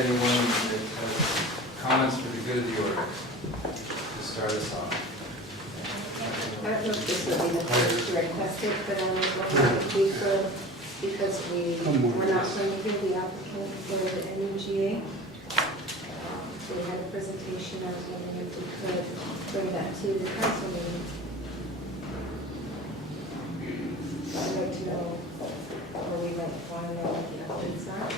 anyone that has comments for the good of the order to start us off? I don't know if this would be the place to request it, but I was wondering if we could, because we're not going to hear the applicant for the NUGA. They had a presentation, I was wondering if we could bring that to the council meeting. I'd like to know, or we might want to know what the updates are.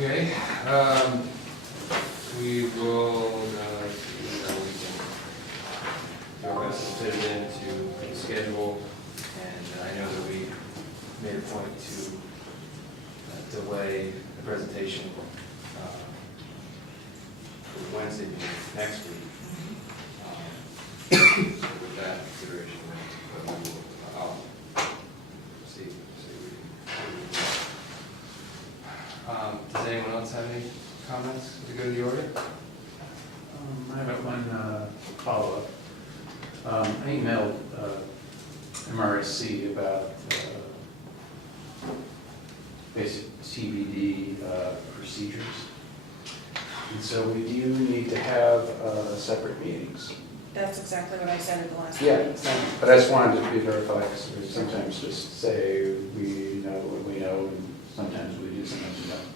Okay, we will, see how we can do our best to fit it into the schedule. And I know that we made a point to delay the presentation for Wednesday meeting next week. So with that consideration, but we will, I'll see does anyone else have any comments to go to the order? I have one follow-up. I emailed MRSC about basic TBD procedures. And so we do need to have separate meetings. That's exactly what I said at the last Yeah, meeting. but I just wanted to be verified, because we sometimes just say we know what we know, and sometimes we do, sometimes we don't.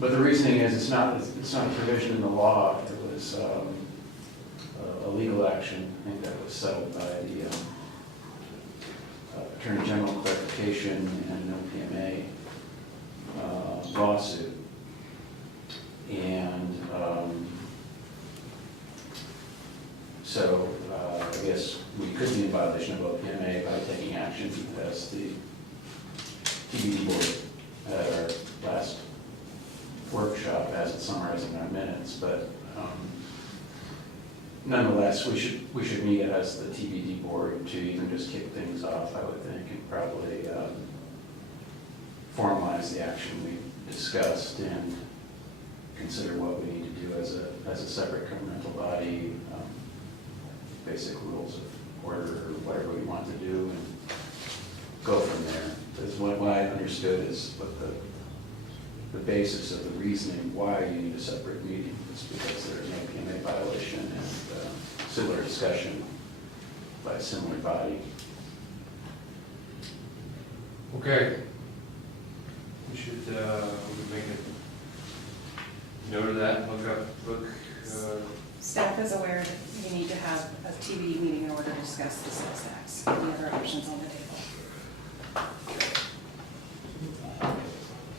But the reasoning is it's not a provision in the law. It was a legal action. I think that was settled by the Attorney General clarification and an OPMA lawsuit. And so I guess we could be in violation of OPMA by taking action as the TBD board at our last workshop as it's summarizing our minutes, but nonetheless, we should meet as the TBD board to even just kick things off, I would think, and probably formalize the action we discussed and consider what we need to do as a separate governmental body, basic rules of order or whatever we want to do, and go from there. Because what I understood is what the basis of the reasoning why you need a separate meeting is because there's an OPMA violation and similar discussion by a similar body. Okay. We should make a note of that, look. Staff is aware that you need to have a TBD meeting in order to discuss the sales tax and the other options on the table.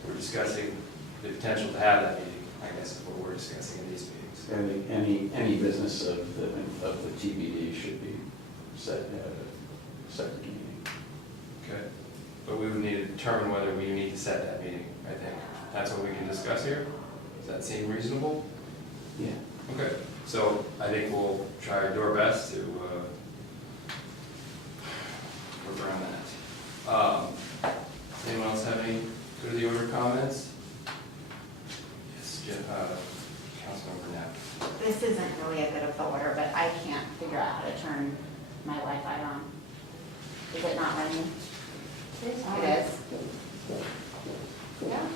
We're discussing the potential to have that meeting, I guess, is what we're discussing in these meetings. Any business of the TBD should be set at a separate meeting. Okay. But we would need to determine whether we need to set that meeting, I think. That's what we can discuss here? Does that seem reasonable? Yeah. Okay. So I think we'll try to do our best to work around that. Anyone else have any go to the order comments? Yes, Councilmember Knapp. This isn't really a good of the order, but I can't figure out how to turn my Wi-Fi on. Is it not running? It is. Yeah.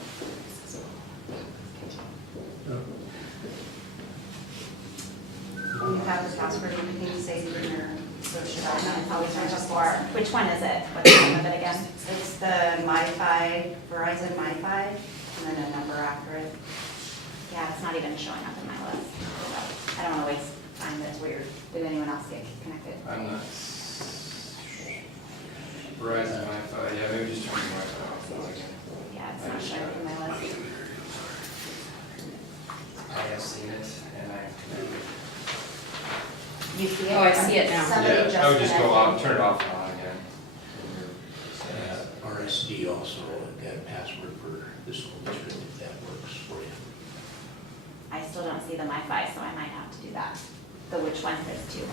When you have the password, you can say your social. I've always heard before. Which one is it? What's the name of it again? It's the MiFi, Verizon MiFi, and then a number after it. Yeah, it's not even showing up in my list. I don't want to waste time. That's weird. Did anyone else get connected? I'm not. Verizon Wi-Fi, yeah, maybe just turn the Wi-Fi off for a second. Yeah, it's not showing up in my list. I have seen it, and I am connected. You see it? Oh, I see it now. Somebody Yeah, I would just go connected. off, turn it off and on again. RSD also got a password for the school district, if that works for you. I still don't see the MiFi, so I might have to do that. The which one? There's two.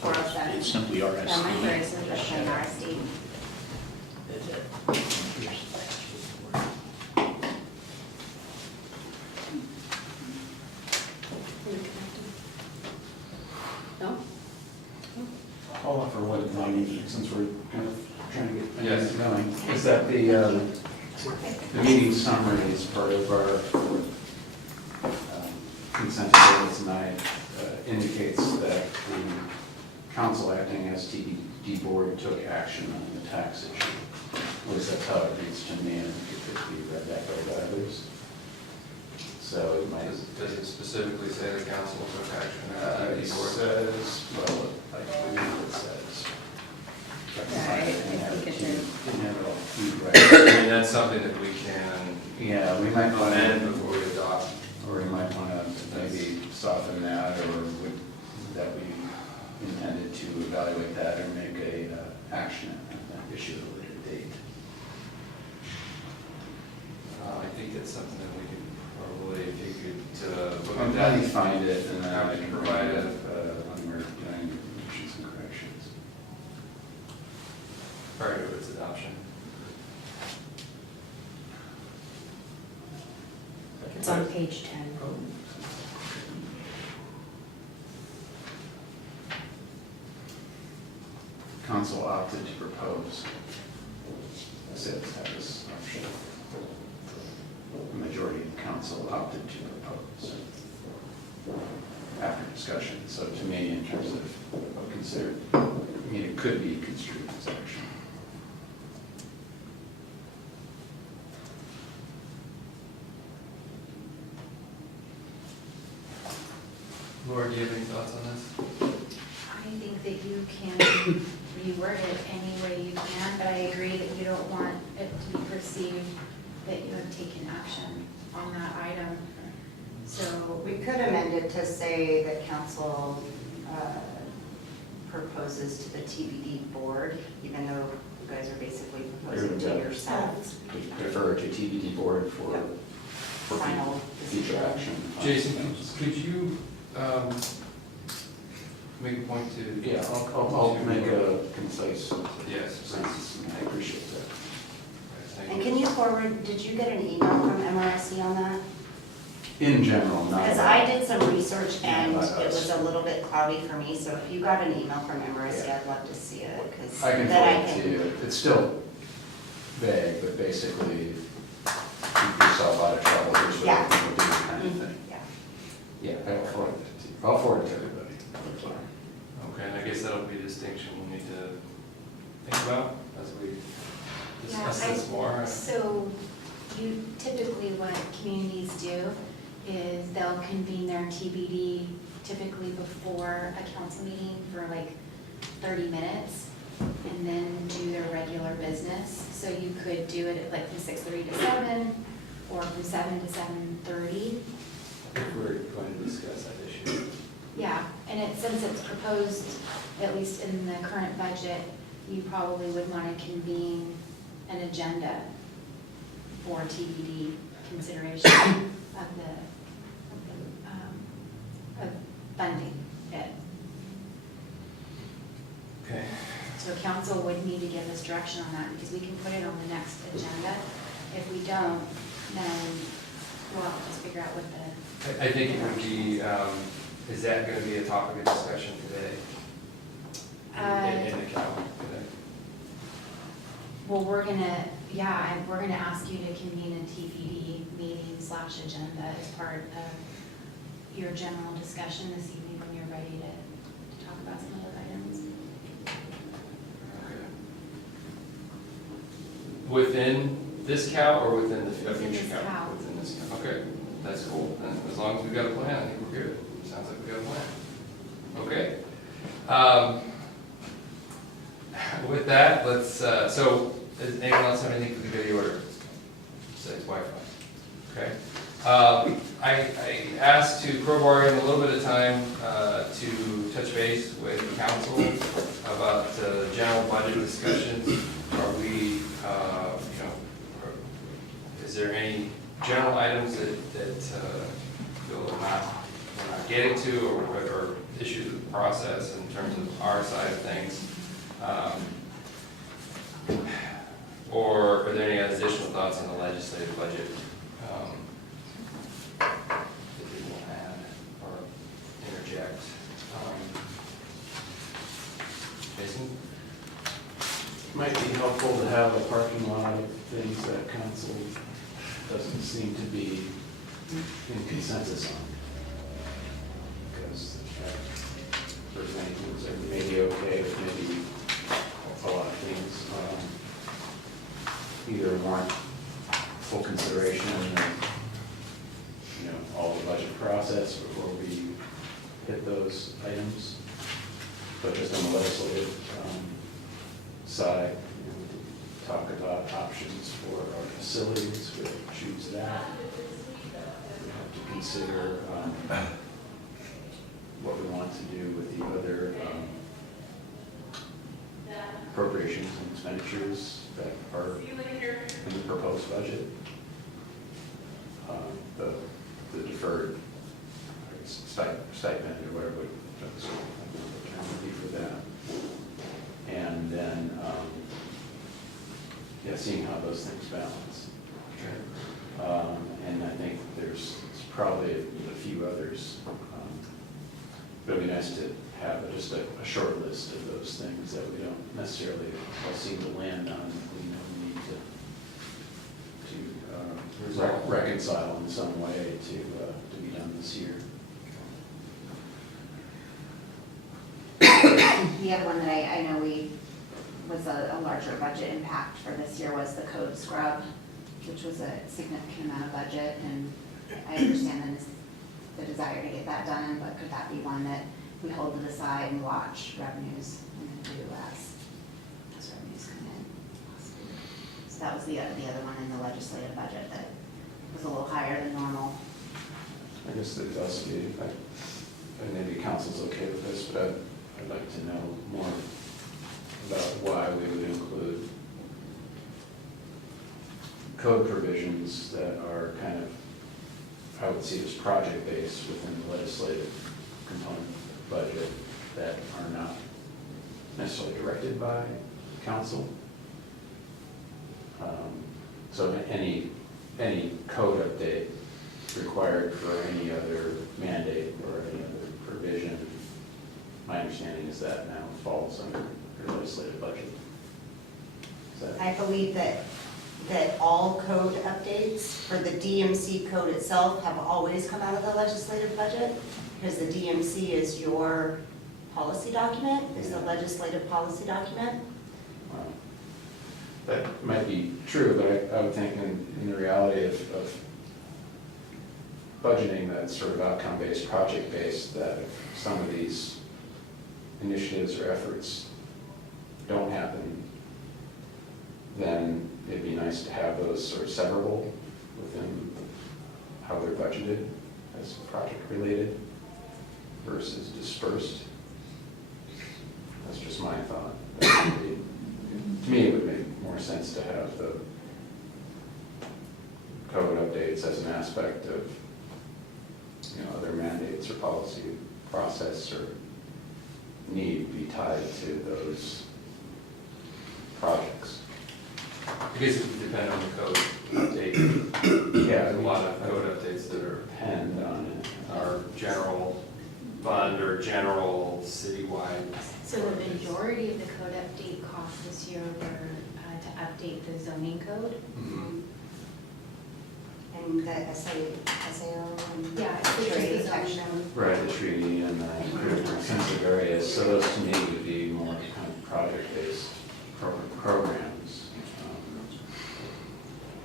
407. It's simply Yeah, RSD. mine is just plain RSD. That's it. Here's the password for it. outlining, since we're kind of trying to get Yes. things going, is that the meeting summary is part of our consent agenda tonight, indicates that the council acting as TBD board took action on the tax issue. At least that's how it reads to me, and I think it could be read that way by others. So it might. Does it specifically say the council took action? It says, well, I believe it says. Yeah, I think it did. I mean, that's something that we can Yeah, we might want amend to, before we adopt. or we might want to maybe soften that, or would that we intended to evaluate that or make a action issue at a later date. I think that's something that we could probably, if you could look I'm at glad you that. find it, and then I can Provide provide it. it when we're doing issues and corrections. Prior to its adoption. It's on page 10. Council opted to propose a sales tax option. The majority of the council opted to propose after discussion. So to me, in terms of considered, I mean, it could be construed as action. Laura, do you have any thoughts on this? I think that you can reword it any way you can, but I agree that you don't want it to be perceived that you have taken action on that item. So We could amend it to say that council proposes to the TBD board, even though you guys are basically proposing to There we go. yourselves. Defer to TBD board for Final future decision. action. Jason, could you make a point to? Yeah, I'll make a concise Yes. sentence. I appreciate that. Thank And can you forward, did you get an email from MRSC on that? In general, not. Because I did some research and Not it us. was a little bit cloudy for me, so if you got an email from MRSC, Yeah. I'd love to see it, because I can then forward it to you. It's still vague, but basically, keep yourself out of trouble, here's what Yeah. I think would be the kind of Mhm, thing. yeah. Yeah, I'll forward it to you. I'll forward it to everybody. Thank you. Okay, and I guess that'll be a distinction we'll need to think about as we discuss this more. So you, typically what communities do is they'll convene their TBD typically before a council meeting for like 30 minutes and then do their regular business. So you could do it at like from 6:30 to 7 or from 7 to 7:30. If we're going to discuss that issue. Yeah, and since it's proposed, at least in the current budget, you probably would want to convene an agenda for TBD consideration of of funding it. Okay. So council would need to give us direction on that, because we can put it on the next agenda. If we don't, then we'll have to just figure out what the. I think it would be, is that going to be a topic of discussion today? In the calendar today? Well, we're gonna ask you to convene a TPD meeting / agenda as part of your general discussion this evening when you're ready to talk about some other items. Okay. Within this cal or within the Within future this cal? cal. Within this cal, okay, that's cool. And as long as we've got a plan, I think we're good. Sounds like we got a plan. Okay. With that, let's, so, does anyone else have anything for the video order? Besides Wi-Fi. Okay. I asked to crowbar in a little bit of time to touch base with council about general budget discussions. Are we, is there any general items that feel we're not getting to, or issues with the process in terms of our side of things? Or are there any additional thoughts on the legislative budget that people will add or interject? Jason? helpful to have a parking lot of things that council doesn't seem to be in consensus on. Because there's many things that may be okay, but maybe a lot of things either warrant full consideration of, all the budget process before we hit those items. But just on the legislative side, we talk about options for our facilities, we choose that. We have to consider what we want to do with the other appropriations and expenditures that are in the proposed budget. The deferred stipend or whatever the term would be for that. And then, seeing how those things balance. And I think there's probably a few others. But it'd be nice to have just a short list of those things that we don't necessarily all seem to land on. We know we need to reconcile in some way to be done this year. The other one that I know was a larger budget impact for this year was the code scrub, which was a significant amount of budget, and I understand the desire to get that done, but could that be one that we hold to the side and watch revenues and then do as revenues come in? So that was the other one in the legislative budget that was a little higher than normal. I guess there's also, and maybe council's okay with this, but I'd like to know more about why we would include code provisions that are kind of, I would see as project-based within the legislative component budget that are not necessarily directed by council. So any code update required for any other mandate or any other provision, my understanding is that now falls under the legislative budget. I believe that all code updates for the DMC code itself have always come out of the legislative budget, because the DMC is your policy document, is the legislative policy document. Wow. That might be true, but I would think in the reality of budgeting that's sort of outcome-based, project-based, that if some of these initiatives or efforts don't happen, then it'd be nice to have those sort of severable within how they're budgeted as project-related versus dispersed. That's just my thought. To me, it would make more sense to have the code updates as an aspect of other mandates or policy process or need be tied to those projects. I guess it would depend on the code update. Yeah, There's a lot of code updates that depend on it. are general fund or general citywide. So the majority of the code update costs this year were to update the zoning code. Mhm. And the SAO and Yeah, it's just tree the zoning section. code. Right, the treaty and the critical sensitive areas, so those to me would be more kind of project-based programs.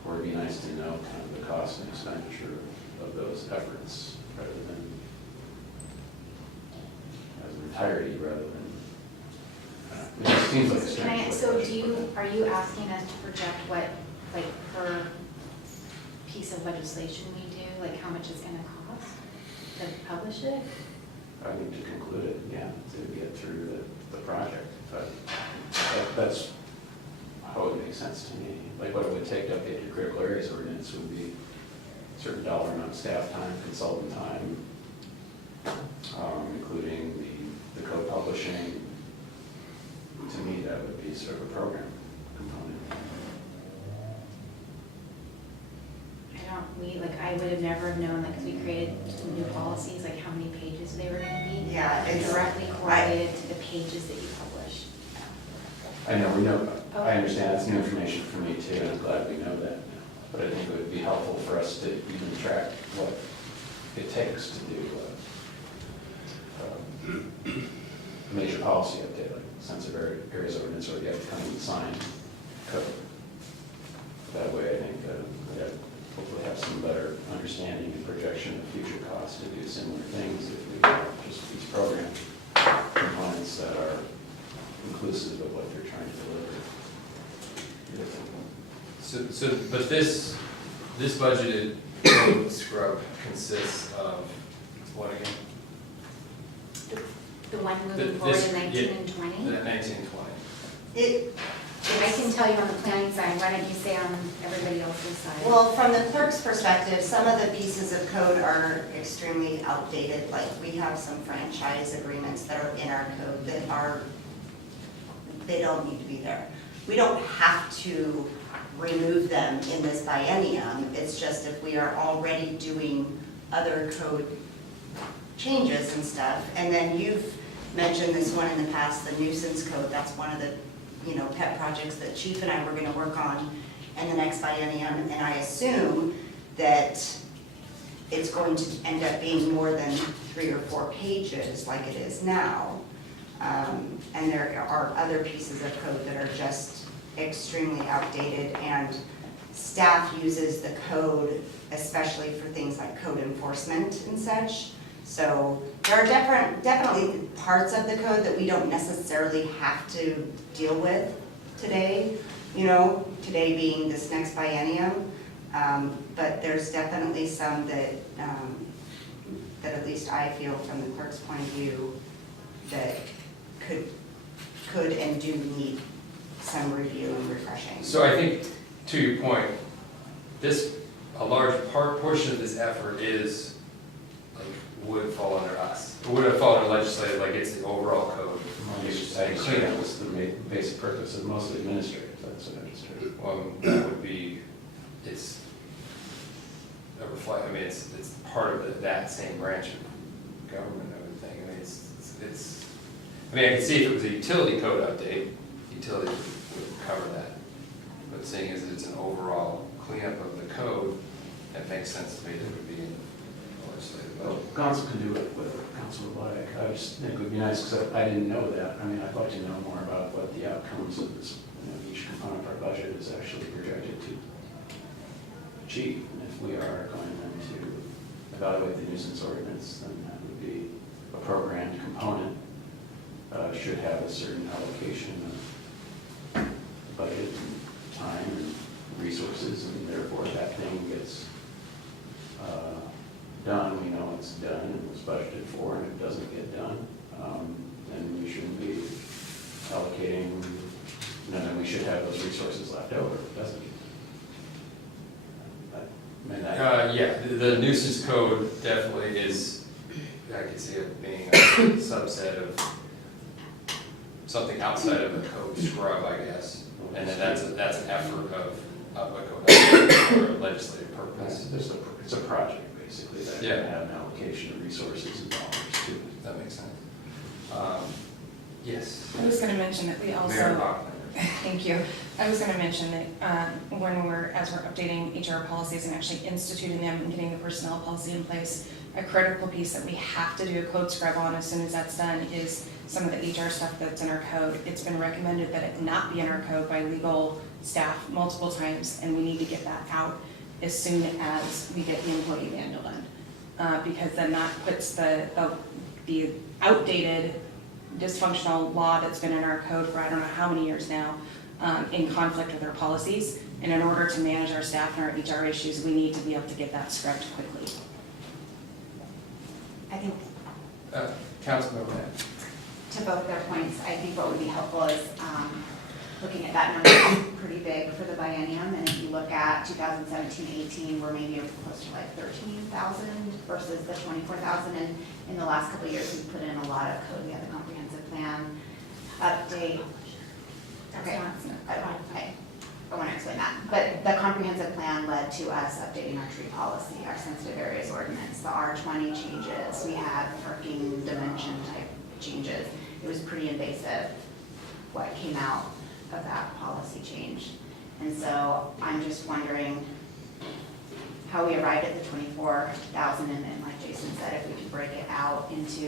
Or it'd be nice to know kind of the cost and expenditure of those efforts rather than as an entirety rather than, it just seems like a strange. Are you asking us to project what, like, per piece of legislation we do, like how much it's gonna cost to publish it? I need to conclude it, yeah, to get through the project, but that's how it makes sense to me. Like what it would take to update your critical areas ordinance would be a certain dollar amount of staff time, consultant time, including the code publishing. To me, that would be sort of a program component. I would have never have known, like, 'cause we created new policies, like how many pages they were gonna be. Yeah, it's Directly correlated to the pages that you publish. I know, we know, I understand, that's new information for me too, and I'm glad we know that. But I think it would be helpful for us to even track what it takes to do a major policy update, like sensitive areas ordinance or the upcoming sign code. That way, I think we'd hopefully have some better understanding and projection of future costs to do similar things if we have just these program components that are inclusive of what they're trying to deliver. So, but this budgeted code scrub consists of what again? The one moving forward in 19 and 20? The 19 and 20. I can tell you on the planning side, why don't you say on everybody else's side? Well, from the clerk's perspective, some of the pieces of code are extremely outdated. Like, we have some franchise agreements that are in our code that they don't need to be there. We don't have to remove them in this biennium. It's just if we are already doing other code changes and stuff. And then you've mentioned this one in the past, the nuisance code. That's one of the pet projects that Chief and I were going to work on in the next biennium, and I assume that it's going to end up being more than 3 or 4 pages like it is now. And there are other pieces of code that are just extremely outdated, and staff uses the code especially for things like code enforcement and such. So there are definitely parts of the code that we don't necessarily have to deal with today, today being this next biennium. But there's definitely some that at least I feel from the clerk's point of view that could and do need some review and refreshing. So I think, to your point, a large portion of this effort would fall under us. It would have fallen under legislative, like it's the overall code. That was the basic purpose of most administrative, that's what I just heard. Well, that would be, it's part of that same branch of government, I would think. I can see if it was a utility code update, utility would cover that. But seeing as it's an overall cleanup of the code, that makes sense to me that it would be in the legislative. Well, council can do it with council like. I just think it would be nice, because I didn't know that. I'd like to know more about what the outcomes of this, each component of our budget is actually projected to achieve. And if we are going then to evaluate the nuisance ordinance, then that would be a programmed component, should have a certain allocation of budget and time and resources, and therefore that thing gets done. We know it's done and was budgeted for, and if it doesn't get done, then we shouldn't be allocating, then we should have those resources left over if it doesn't get done. Yeah, the nuisance code definitely is, I could see it being a subset of something outside of a code scrub, I guess. And then that's an effort of a code for a legislative purpose. It's a project, basically, that Yeah. can have an allocation of resources and dollars too. That makes sense. Yes. I was gonna mention that we Mayor also, Bachman. thank you. I was gonna mention that as we're updating HR policies and actually instituting them and getting the personnel policy in place, a critical piece that we have to do a code scrub on as soon as that's done is some of the HR stuff that's in our code. It's been recommended that it not be in our code by legal staff multiple times, and we need to get that out as soon as we get the employee manual done. Because then that puts the outdated dysfunctional law that's been in our code for I don't know how many years now in conflict with our policies. And in order to manage our staff and our HR issues, we need to be able to get that scrubbed quickly. I think Councilman O'Brien. to both their points, I think what would be helpful is looking at that number is pretty big for the biennium, and if you look at 2017-18, we're maybe close to like 13,000 versus the 24,000, and in the last couple of years, we've put in a lot of code. We had the comprehensive plan update. Okay, I want to explain that, but the comprehensive plan led to us updating our tree policy, our sensitive areas ordinance, the R20 changes. We had parking dimension type changes. It was pretty invasive what came out. of that policy change. And so I'm just wondering how we arrived at the 24,000, and like Jason said, if we could break it out into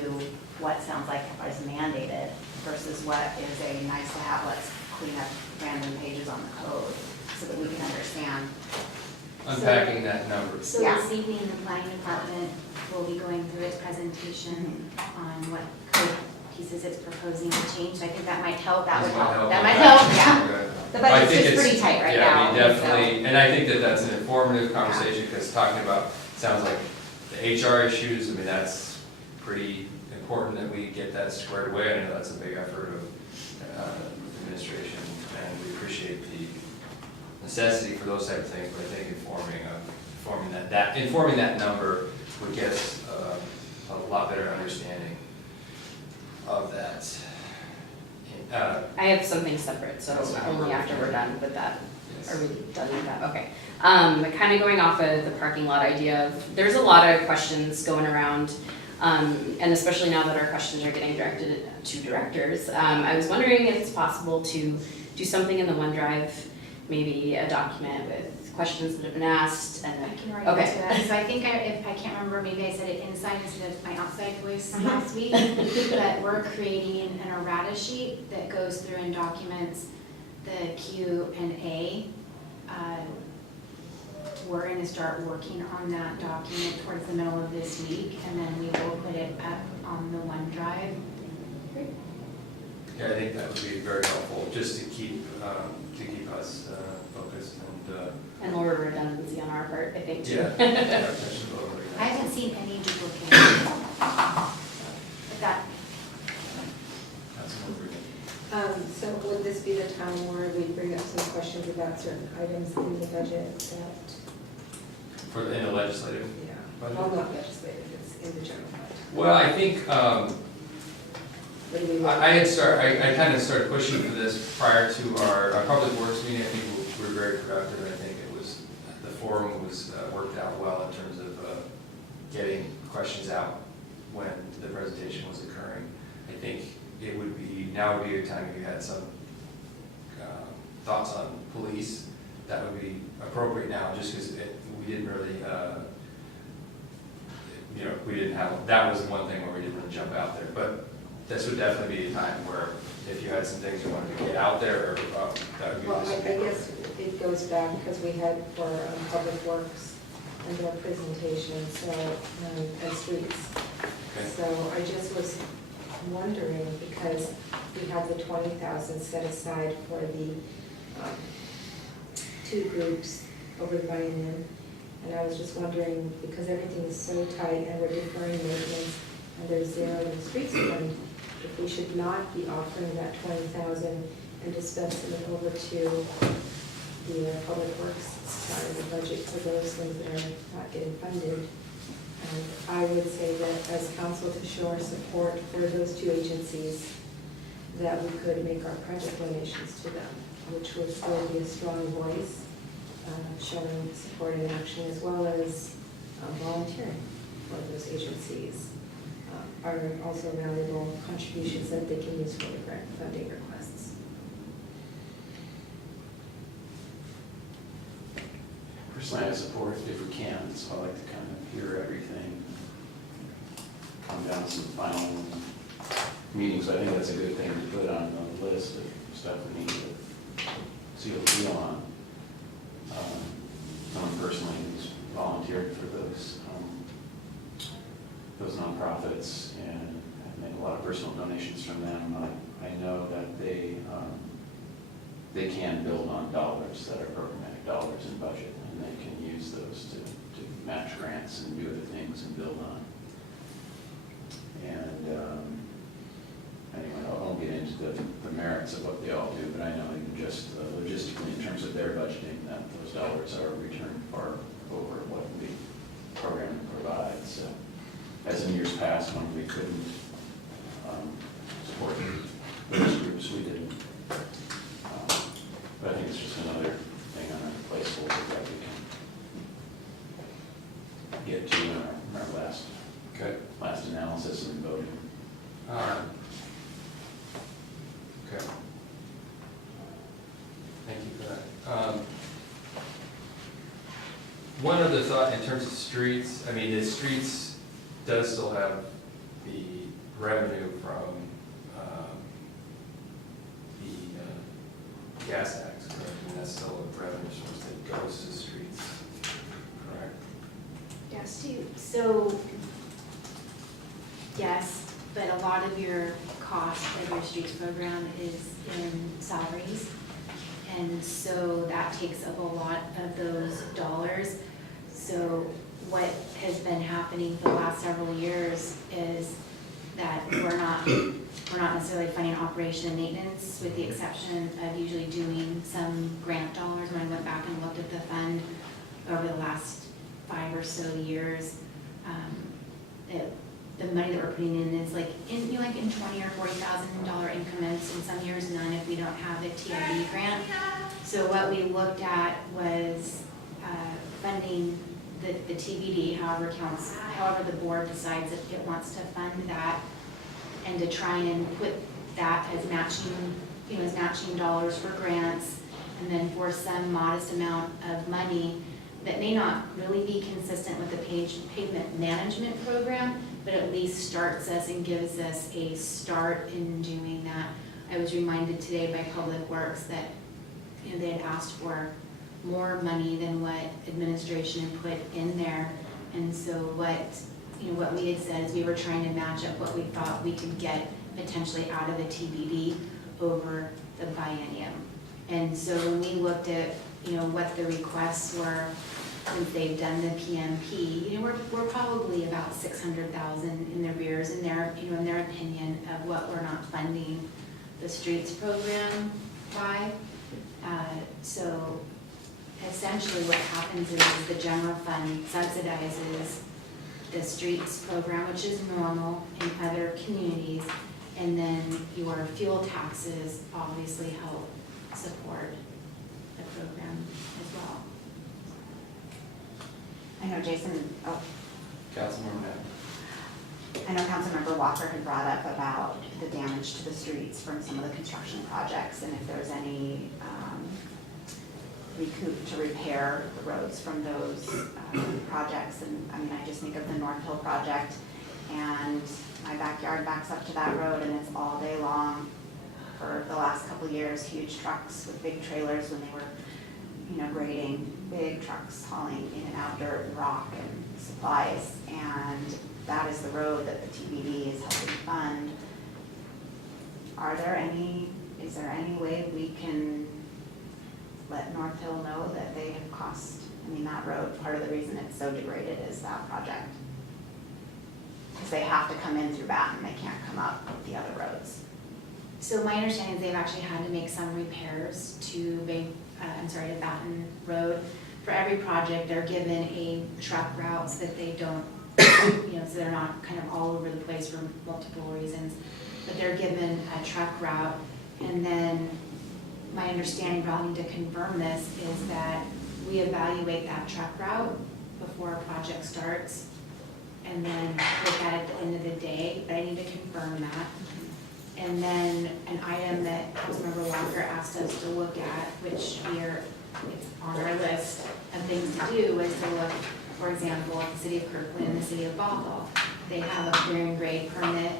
what sounds like is mandated versus what is a nice to have, let's clean up random pages on the code so that we can understand. Unpacking that number. So Yeah. this evening, the planning department will be going through its presentation on what code pieces it's proposing to change. So I think that might help. That would help. That That might might help, help, Okay. The I budget's think just it's- pretty tight right now. Yeah, I mean, and so- definitely, and I think that that's an informative conversation, because talking about, sounds like the HR issues, I mean, that's pretty important that we get that squared away. I know that's a big effort of administration, and we appreciate the necessity for those type of things, but I think informing that number would get us a lot better understanding of that. I have something separate, so That's fine. only after we're done with that. Yes. Are we done with that? Okay. Kind of going off of the parking lot idea of, there's a lot of questions going around, and especially now that our questions are getting directed to directors. I was wondering if it's possible to do something in the OneDrive, maybe a document with questions that have been asked, and I can already Okay. answer that. So I think if I can't remember, maybe I said it inside instead of my outside voice last week. But we're creating an errata sheet that goes through and documents the Q&A. We're going to start working on that document towards the middle of this week, and then we will put it up on the OneDrive. Yeah, I think that would be very helpful, just to keep us focused and lower redundancy on our part, I think, too. yeah. Attention to overall. I haven't seen any duplicates. But that, That's what we're doing. So would this be the time where we bring up some questions about certain items in the budget that, In the legislative. yeah, Budget? well, not legislative, it's in the general fund? Well, I think, What do we want? I kind of started pushing for this prior to our public works meeting. I think we were very productive, and I think the forum was worked out well in terms of getting questions out when the presentation was occurring. I think now would be a time if you had some thoughts on police, that would be appropriate now, just because we didn't really, we didn't have, that was the one thing where we didn't really jump out there. But this would definitely be a time where if you had some things you wanted to get out there, or that would be. Well, I guess it goes back because we had for Public Works and their presentation, so, and streets. Okay. So I just was wondering, because we have the 20,000 set aside for the two groups over by and I was just wondering, because everything is so tight and we're deferring maintenance and there's zero in the streets fund, if we should not be offering that 20,000 and dispensing it over to the Public Works side of the budget for those things that are not getting funded. And I would say that as council, to show our support for those two agencies, that we could make our project donations to them, which would still be a strong voice, showing support and action, as well as volunteering for those agencies. Are also valuable contributions that they can use for the grant funding requests. Personally, I support it if we can, so I like to kind of hear everything, come down to some final meetings. I think that's a good thing to put on the list of stuff we need to seal the deal on. Someone personally who's volunteered for those nonprofits and made a lot of personal donations from them. I know that they can build on dollars that are programmatic dollars in budget, and they can use those to match grants and do other things and build on. And anyway, I won't get into the merits of what they all do, but I know even just logistically in terms of their budgeting, that those dollars are returned far over what the program provides. So, as in years past, when we couldn't support those groups, we didn't. But I think it's just another thing on our placeholder that we can get to in our last analysis and voting. Okay. one other thought in terms of streets, I mean, the streets does still have the revenue from the gas tax, correct? And that's still a revenue source that goes to streets, correct? Yes, so, yes, but a lot of your cost of your streets program is in salaries. And so that takes up a lot of those dollars. So what has been happening for the last several years is that we're not necessarily funding operation and maintenance, with the exception of usually doing some grant dollars. When I went back and looked at the fund over the last 5 or so years, the money that we're putting in is like in $20,000 or $40,000 increments, in some years none if we don't have a TID grant. So what we looked at was funding the TBD, however the board decides if it wants to fund that, and to try and put that as matching dollars for grants, and then for some modest amount of money that may not really be consistent with the pavement management program, but at least starts us and gives us a start in doing that. I was reminded today by Public Works that they had asked for more money than what administration had put in there. And so what we had said is we were trying to match up what we thought we could get potentially out of the TBD over the biennium. And so when we looked at what the requests were, since they've done the PMP, we're probably about 600,000 in the rears in their opinion of what we're not funding the streets program by. So essentially what happens is the general fund subsidizes the streets program, which is normal in other communities, and then your fuel taxes obviously help support the program as well. I know Jason, Councilmember Knapp. I know Councilmember Walker had brought up about the damage to the streets from some of the construction projects, and if there's any recoup to repair the roads from those projects. And I mean, I just think of the North Hill project, and my backyard backs up to that road, and it's all day long for the last couple of years, huge trucks with big trailers when they were, grading, big trucks hauling in and out dirt and rock and supplies, and that is the road that the TBD is helping fund. Is there any way we can let North Hill know that they have cost, that road, part of the reason it's so degraded is that project? Because they have to come in through Baton, they can't come up the other roads. So my understanding is they've actually had to make some repairs to Baton Road. For every project, they're given a truck route so that they don't, so they're not kind of all over the place for multiple reasons. But they're given a truck route, and then my understanding, but I'll need to confirm this, is that we evaluate that truck route before a project starts, and then look at it at the end of the day, but I need to confirm that. And then an item that Councilmember Walker asked us to look at, which it's on our list of things to do, is to look, for example, at the city of Kirkland and the city of Bothell. They have a clear and grade permit,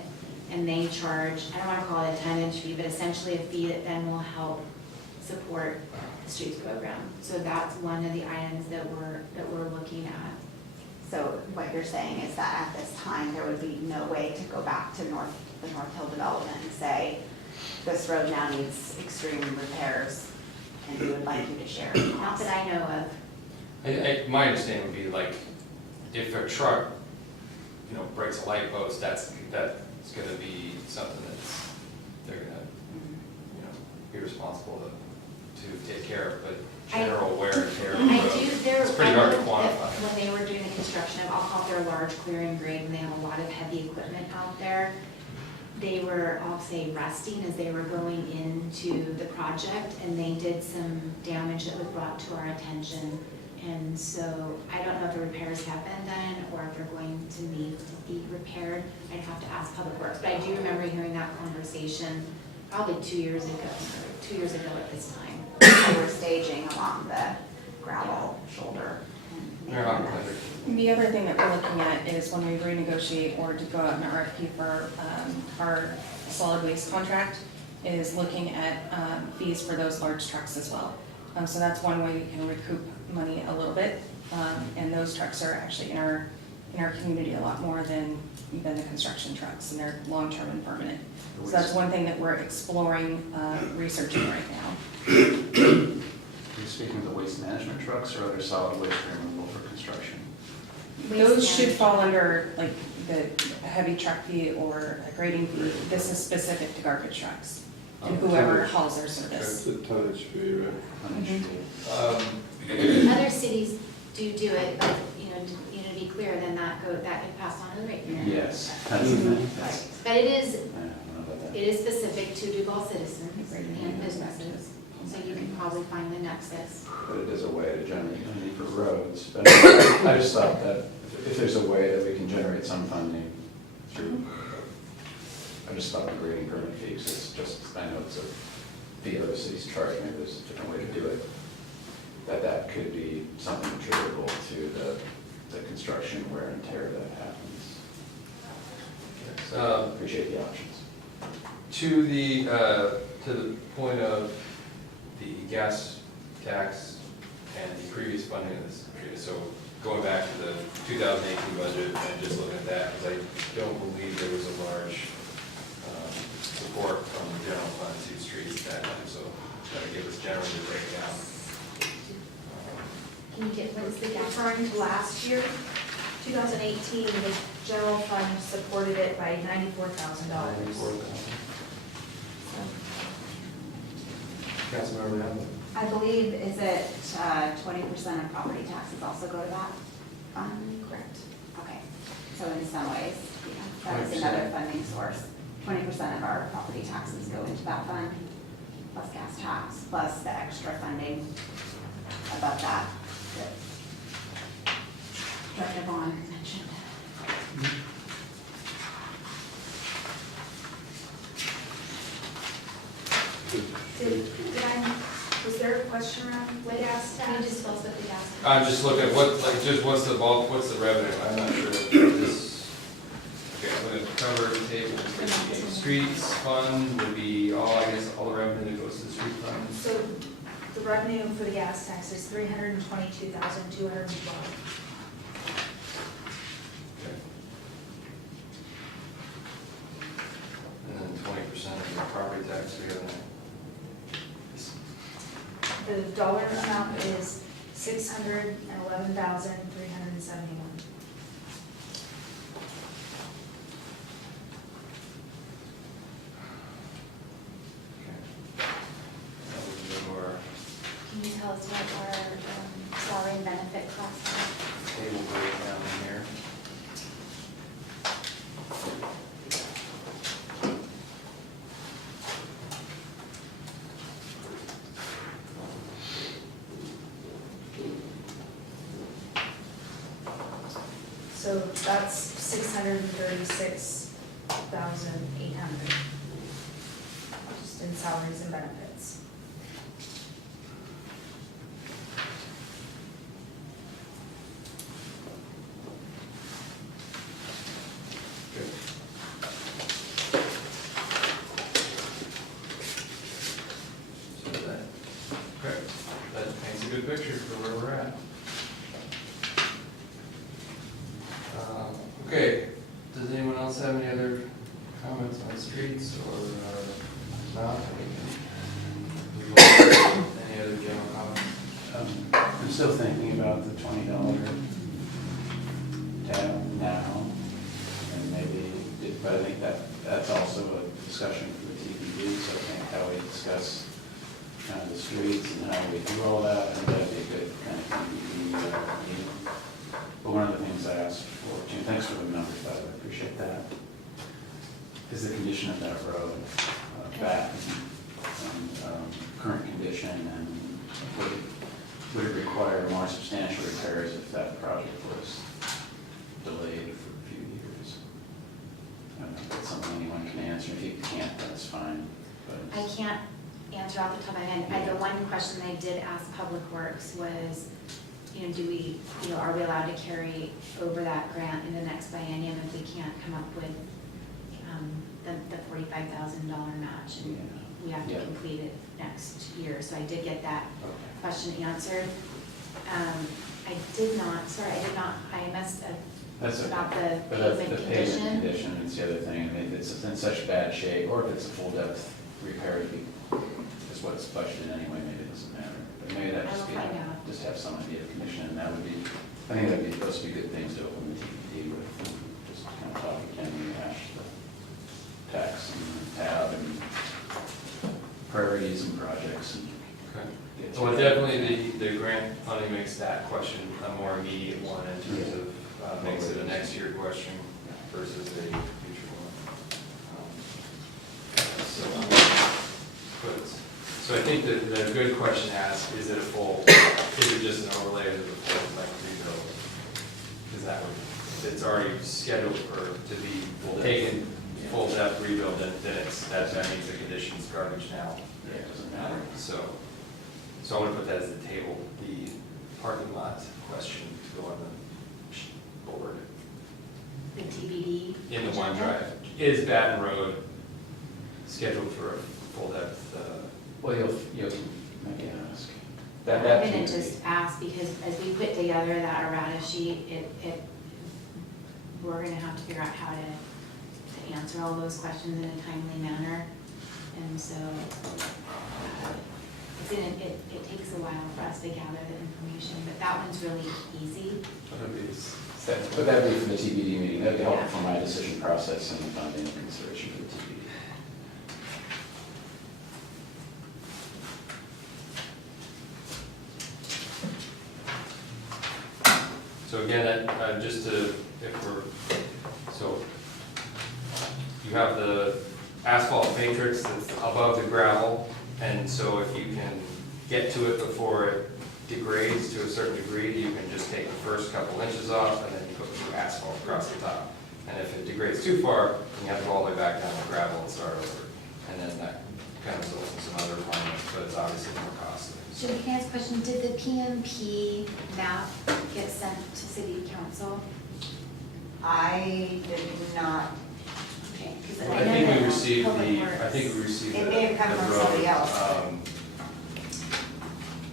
and they charge, I don't want to call it a tonnage fee, but essentially a fee that then will help support the streets program. So that's one of the items that we're looking at. So what you're saying is that at this time, there would be no way to go back to the North Hill development and say, this road now needs extreme repairs, and we would like you to share. Not that I know of. My understanding would be like, if a truck, breaks a light post, that's gonna be something they're gonna, be responsible to take care of, but general wear and tear of the road, it's pretty hard to quantify. When they were doing the construction of, I'll call it their large clearing grade, and they have a lot of heavy equipment out there, they were, I'll say, resting as they were going into the project, and they did some damage that was brought to our attention. And so I don't know if the repairs have been done or if they're going to need to be repaired. I'd have to ask Public Works, but I do remember hearing that conversation probably 2 years ago at this time. They were staging along the gravel shoulder and Mayor Hockenpether. The other thing that we're looking at is when we renegotiate or to go out in an RFP for our solid waste contract, is looking at fees for those large trucks as well. So that's one way we can recoup money a little bit. And those trucks are actually in our community a lot more than the construction trucks, and they're long-term and permanent. So that's one thing that we're exploring, researching right now. Are you speaking of the waste management trucks or other solid waste removal for construction? Those should fall under like the heavy truck fee or a grading fee. This is specific to garbage trucks and whoever hauls their service. That's the tonnage fee, right? Other cities do it, but, to be clear, then that can pass on to the ratepayer. Yes, that's the thing. Right. But it is, I don't know about that. it is specific to Duval citizens and businesses, so you can probably find the nexus. But it is a way to generate money for roads. But I just thought that if there's a way that we can generate some funding through, I just thought the grading permit fees, it's just, I know it's a fee other cities charge, maybe there's a different way to do it. That could be something attributable to the construction wear and tear that happens. So I appreciate the options. To the point of the gas tax and the previous funding of this, so going back to the 2018 budget and just looking at that, because I don't believe there was a large support from the general fund to streets at that time, so that'll give us generally the breakdown. Can you get, what is the gap? Referring to last year, 2018, the general fund supported it by $94,000. Councilmember Allen? I believe, is it 20% of property taxes also go to that fund? Correct. Okay, so in some ways, yeah, that is another funding source. 20% of our property taxes go into that fund, plus gas tax, plus the extra funding above that Director Vaughn mentioned. Was there a question around What gas tax? Can you just tell us what the gas tax? I'm just looking at what's the bulk, what's the revenue, I'm not sure if this, okay, I'm gonna cover the table. The streets fund would be all the revenue that goes to the street fund. So the revenue for the gas tax is $322,212. Okay. And then 20% of the property tax, we have that. The dollar amount is $611,371. Can you tell us what our salary and benefit costs are? Table breakdown in here. So that's 636,800, just in salaries and benefits. Good. So that paints a good picture for where we're at. Okay, does anyone else have any other comments on streets or not? Any other general comments? I'm still thinking about the $20 tab now, and maybe, but I think that's also a discussion for the TBD, so I think how we discuss kind of the streets and how we do all that, I think that'd be a good kind of TBD meeting. But one of the things I asked for, Jim, thanks for the numbers, by the way, I appreciate that, is the condition of that road, back and current condition, and would it require more substantial repairs if that project was delayed for a few years? I don't know if that's something anyone can answer. If you can't, that's fine. But I can't answer off the top of my head. The one question I did ask Public Works was do we, are we allowed to carry over that grant in the next biennium if we can't come up with the $45,000 match and we have to Yeah. complete it next year? So I did get that Okay. question answered. I messed up That's okay. about the But pavement the pavement condition. condition is the other thing. I mean, if it's in such bad shape, or if it's a full depth repair, is what it's budgeted anyway, maybe it doesn't matter. But maybe that I just will be, find out. just have some idea of condition, and that would be, I think that'd be, those would be good things to open the TPD with, and just kind of talk again, rehash the tax and tab and priorities and projects and. Okay. get to Well, it. definitely the grant funding makes that question a more immediate one in terms of, makes it a next year question versus a future one. So I think the good question asked, is it a full, is it just an overlay, or is it a full like rebuild? Because that would, if it's already scheduled to be taken full depth rebuild, then that means the condition's garbage now. Yeah, it doesn't matter. So I want to put that as the table, the parking lot question to go on the board. The TBD. In the agenda. OneDrive, is Baton Road scheduled for a full depth? Well, you'll maybe ask. I'm gonna just ask, because as we put together that errata sheet, we're gonna have to figure out how to answer all those questions in a timely manner. And so, it takes a while for us to gather the information, but that one's really easy. But that'd be for the TBD meeting, that'd be helpful for my decision process and the funding and consideration for the TBD. So again, just to, so you have the asphalt matrix that's above the gravel, and so if you can get to it before it degrades to a certain degree, you can just take the first couple inches off and then you put the asphalt across the top. And if it degrades too far, then you have to go all the way back down to gravel and start over. And then that kind of results in some other requirements, but it's obviously more costly. So can I ask a question, did the PMP map get sent to city council? I did not, Okay, 'cause I know think that we received Public the, Works- I think we received the. It may have come the from road, somebody else.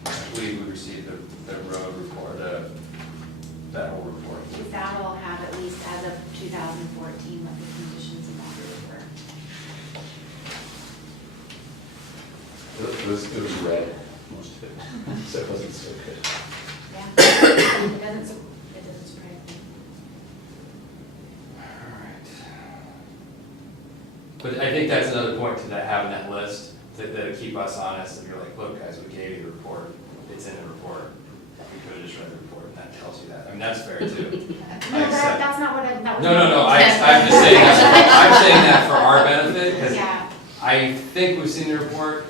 I believe we received the road report, that whole report. Because that'll have at least as of 2014 what the conditions of that road were. It was red, most of it, so it wasn't so good. Yeah, it doesn't surprise me. Alright. But I think that's another point to that, having that list, that keep us honest, and you're like, look, guys, we gave you the report, it's in the report. We could have just read the report, and that tells you that, I mean, that's fair too. No, that's not what that was. No, I'm just saying that, I'm saying that for our benefit, because Yeah, I think we've seen the report,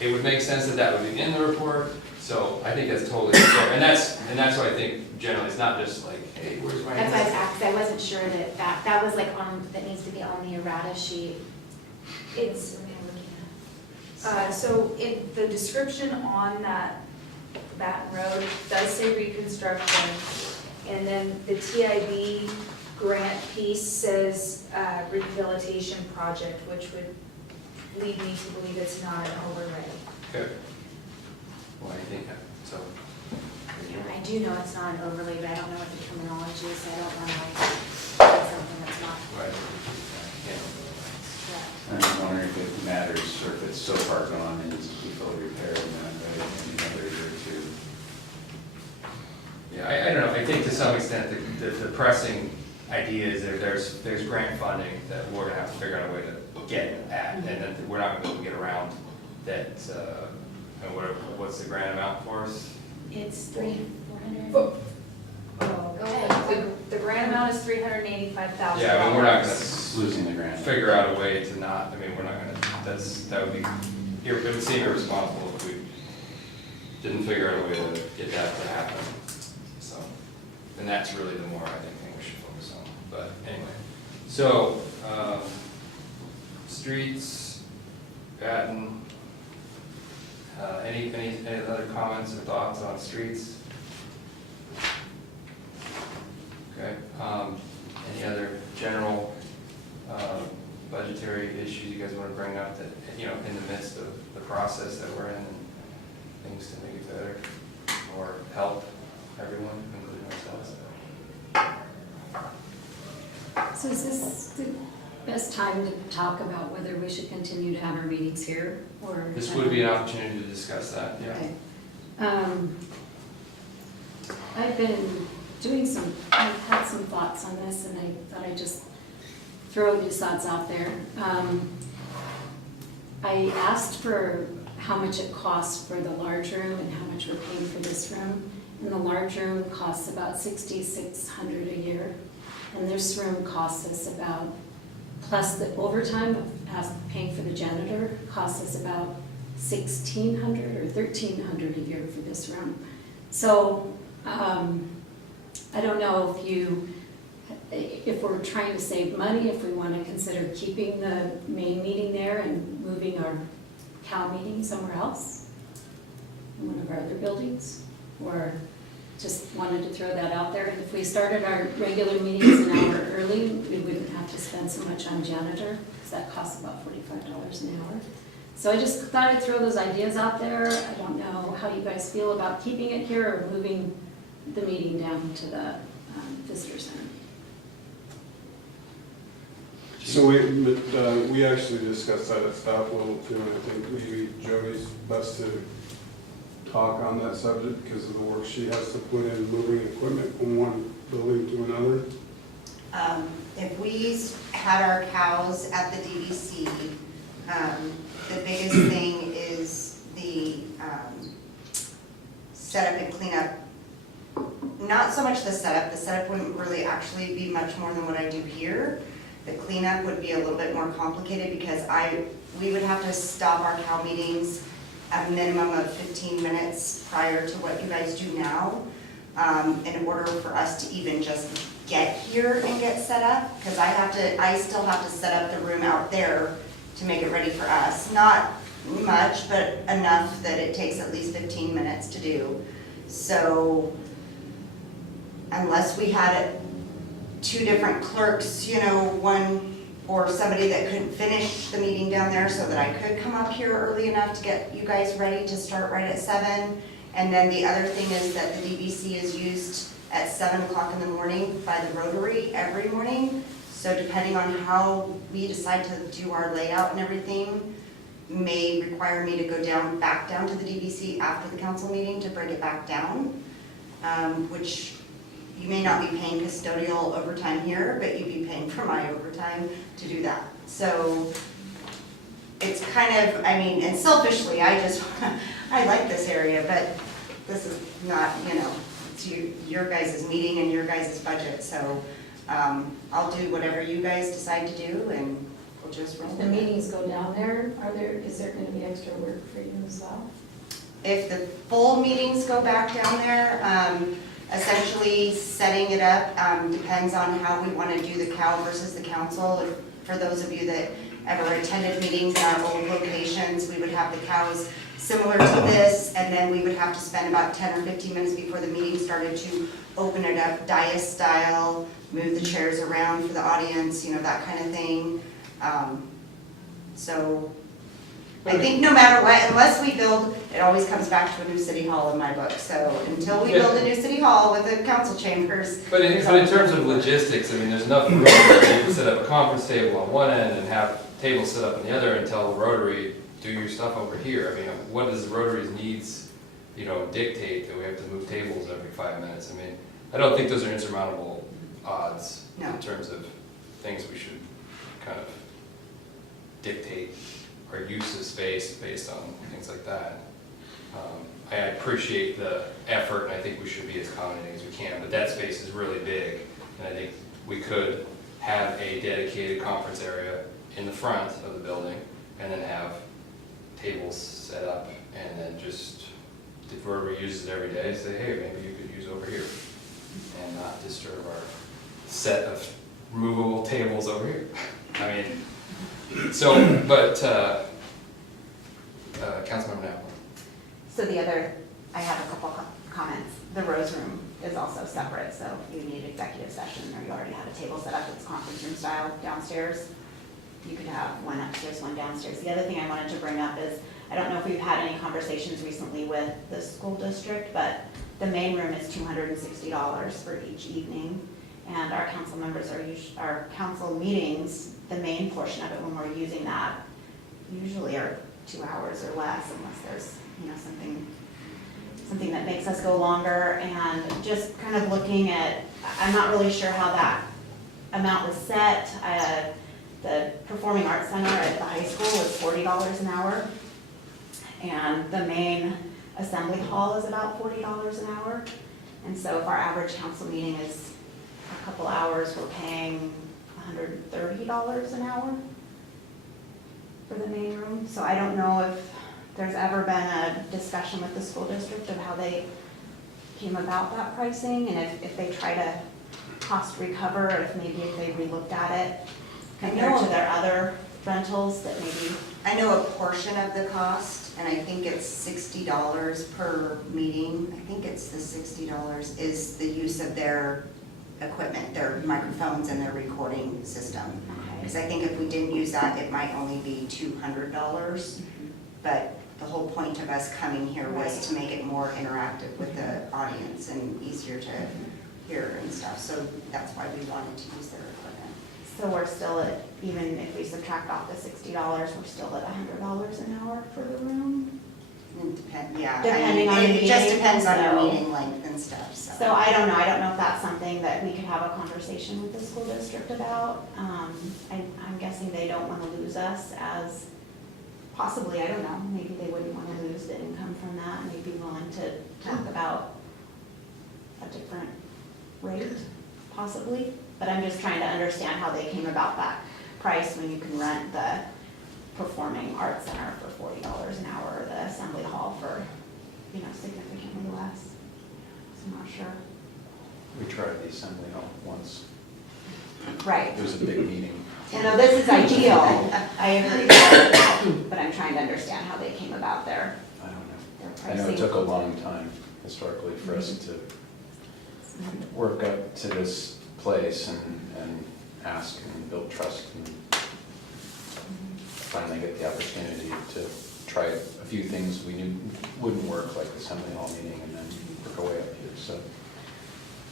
it would make sense that that would be in the report, so I think that's totally fair. And that's why I think generally, it's not just like, hey, where's my? that's why I was asked, 'cause I wasn't sure that was like that needs to be on the errata sheet. It's, What am I looking at? so the description on that Baton Road does say reconstruction, and then the TIB grant piece says rehabilitation project, which would lead me to believe it's not an overlay. Okay. Why do you think that? So. I do know it's not an overlay, but I don't know what the terminology is, so I don't want to say something that's not Right. correct. I'm just wondering if it matters, or if it's so far gone and needs to be fully repaired in another year or two. Yeah, I don't know, I think to some extent, the pressing idea is that there's grant funding that we're gonna have to figure out a way to get at, and that we're not gonna be able to get around that, and what's the grant amount for us? It's 400. Oh, Go ahead. The grant amount is $385,000. Yeah, I mean, we're not gonna Losing the grant. figure out a way to not, I mean, we're not gonna, that would be, it would seem irresponsible if we didn't figure out a way to get that to happen, so. And that's really the more, I think we should focus on, but anyway. So, streets, Baton, any other comments or thoughts on streets? Any other general budgetary issues you guys want to bring up that, you know, in the midst of the process that we're in, and things to make it better or help everyone, including ourselves? So is this the best time to talk about whether we should continue to have our meetings here, or? This would be an opportunity to discuss that, yeah. Okay. I've been I've had some thoughts on this, and I thought I'd just throw these thoughts out there. I asked for how much it costs for the large room and how much we're paying for this room. And the large room costs about $6,600 a year. And this room costs us about, plus the overtime of paying for the janitor, costs us about $1,600 or $1,300 a year for this room. So I don't know if we're trying to save money, if we want to consider keeping the main meeting there and moving our CAL meeting somewhere else, in one of our other buildings, or just wanted to throw that out there. And if we started our regular meetings an hour early, we wouldn't have to spend so much on janitor, because that costs about $45 an hour. So I just thought I'd throw those ideas out there. I don't know how you guys feel about keeping it here or moving the meeting down to the visitor center. So we actually discussed that at staff level too, and I think maybe Jody's best to talk on that subject because of the work she has to put in moving equipment from one building to another. If we had our cows at the DDC, the biggest thing is the setup and cleanup. Not so much the setup wouldn't really actually be much more than what I do here. The cleanup would be a little bit more complicated because we would have to stop our cow meetings at a minimum of 15 minutes prior to what you guys do now, in order for us to even just get here and get set up, because I still have to set up the room out there to make it ready for us. Not much, but enough that it takes at least 15 minutes to do. So unless we had two different clerks, you know, one or somebody that couldn't finish the meeting down there so that I could come up here early enough to get you guys ready to start right at 7. And then the other thing is that the DVC is used at 7 o'clock in the morning by the Rotary every morning. So depending on how we decide to do our layout and everything, may require me to go back down to the DVC after the council meeting to bring it back down, which you may not be paying custodial overtime here, but you'd be paying for my overtime to do that. So it's kind of, I mean, and selfishly, I like this area, but this is not, you know, it's your guys' meeting and your guys' budget. So I'll do whatever you guys decide to do, and we'll just roll with The it. meetings go down there, is there going to be extra work for you as well? If the full meetings go back down there, essentially setting it up depends on how we want to do the CAL versus the council. For those of you that ever attended meetings in our old locations, we would have the CALs similar to this, and then we would have to spend about 10 or 15 minutes before the meeting started to open it up dais style, move the chairs around for the audience, you know, that kind of thing. So I think no matter what, unless we build, it always comes back to a new city hall in my book. So until we build a new city hall with the council chambers. But in terms of logistics, I mean, there's enough room where you can set up a conference table on one end and have tables set up on the other and tell the Rotary, do your stuff over here. I mean, what does the Rotary's needs, you know, dictate that we have to move tables every 5 minutes? I mean, I don't think those are insurmountable odds in terms of things we should kind of dictate our use of space based on things like that. I appreciate the effort, and I think we should be as accommodating as we can, but that space is really big, and I think we could have a dedicated conference area in the front of the building, and then have tables set up, and then just, if Rotary uses it every day, say, hey, maybe you could use over here, and not disturb our set of movable tables over here. I mean, so, but, Councilmember Knapp. So I have a couple comments. The Rose Room. is also separate, so if you need executive session or you already have a table set up, it's conference room style downstairs. You could have one upstairs, one downstairs. The other thing I wanted to bring up is, I don't know if we've had any conversations recently with the school district, but the main room is $260 for each evening. And our council members our council meetings, the main portion of it when we're using that, usually are 2 hours or less unless there's, something that makes us go longer. And just kind of looking at, I'm not really sure how that amount was set. The Performing Arts Center at the high school was $40 an hour. And the main assembly hall is about $40 an hour. And so if our average council meeting is a couple hours, we're paying $130 an hour for the main room. So I don't know if there's ever been a discussion with the school district of how they came about that pricing, and if they try to cost recover, if they re-looked at it compared to their other rentals that maybe. I know a portion of the cost, and I think it's $60 per meeting. I think it's the $60 is the use of their equipment, their microphones and their recording system. Because I think if we didn't use that, it might only be $200. But the whole point of us coming here was to make it more interactive with the audience and easier to hear and stuff. So that's why we wanted to use their equipment. So we're still at, even if we subtract off the $60, we're still at $100 an hour for the room? Depending on the it just meeting, depends on our so- meeting length and stuff, so. So I don't know if that's something that we could have a conversation with the school district about. I'm guessing they don't want to lose us as, possibly, I don't know, maybe they wouldn't want to lose the income from that, and they'd be willing to talk about a different rate, possibly. But I'm just trying to understand how they came about that price when you can rent the Performing Arts Center for $40 an hour, or the Assembly Hall for, significantly less. So I'm not sure. We tried the assembly hall once. Right. It was a big meeting. No, this is ideal, I agree, but I'm trying to understand how they came about their I don't know. I pricing. know it took a long time historically for us to work up to this place and ask and build trust and finally get the opportunity to try a few things we knew wouldn't work, like the assembly hall meeting, and then work our way up here. So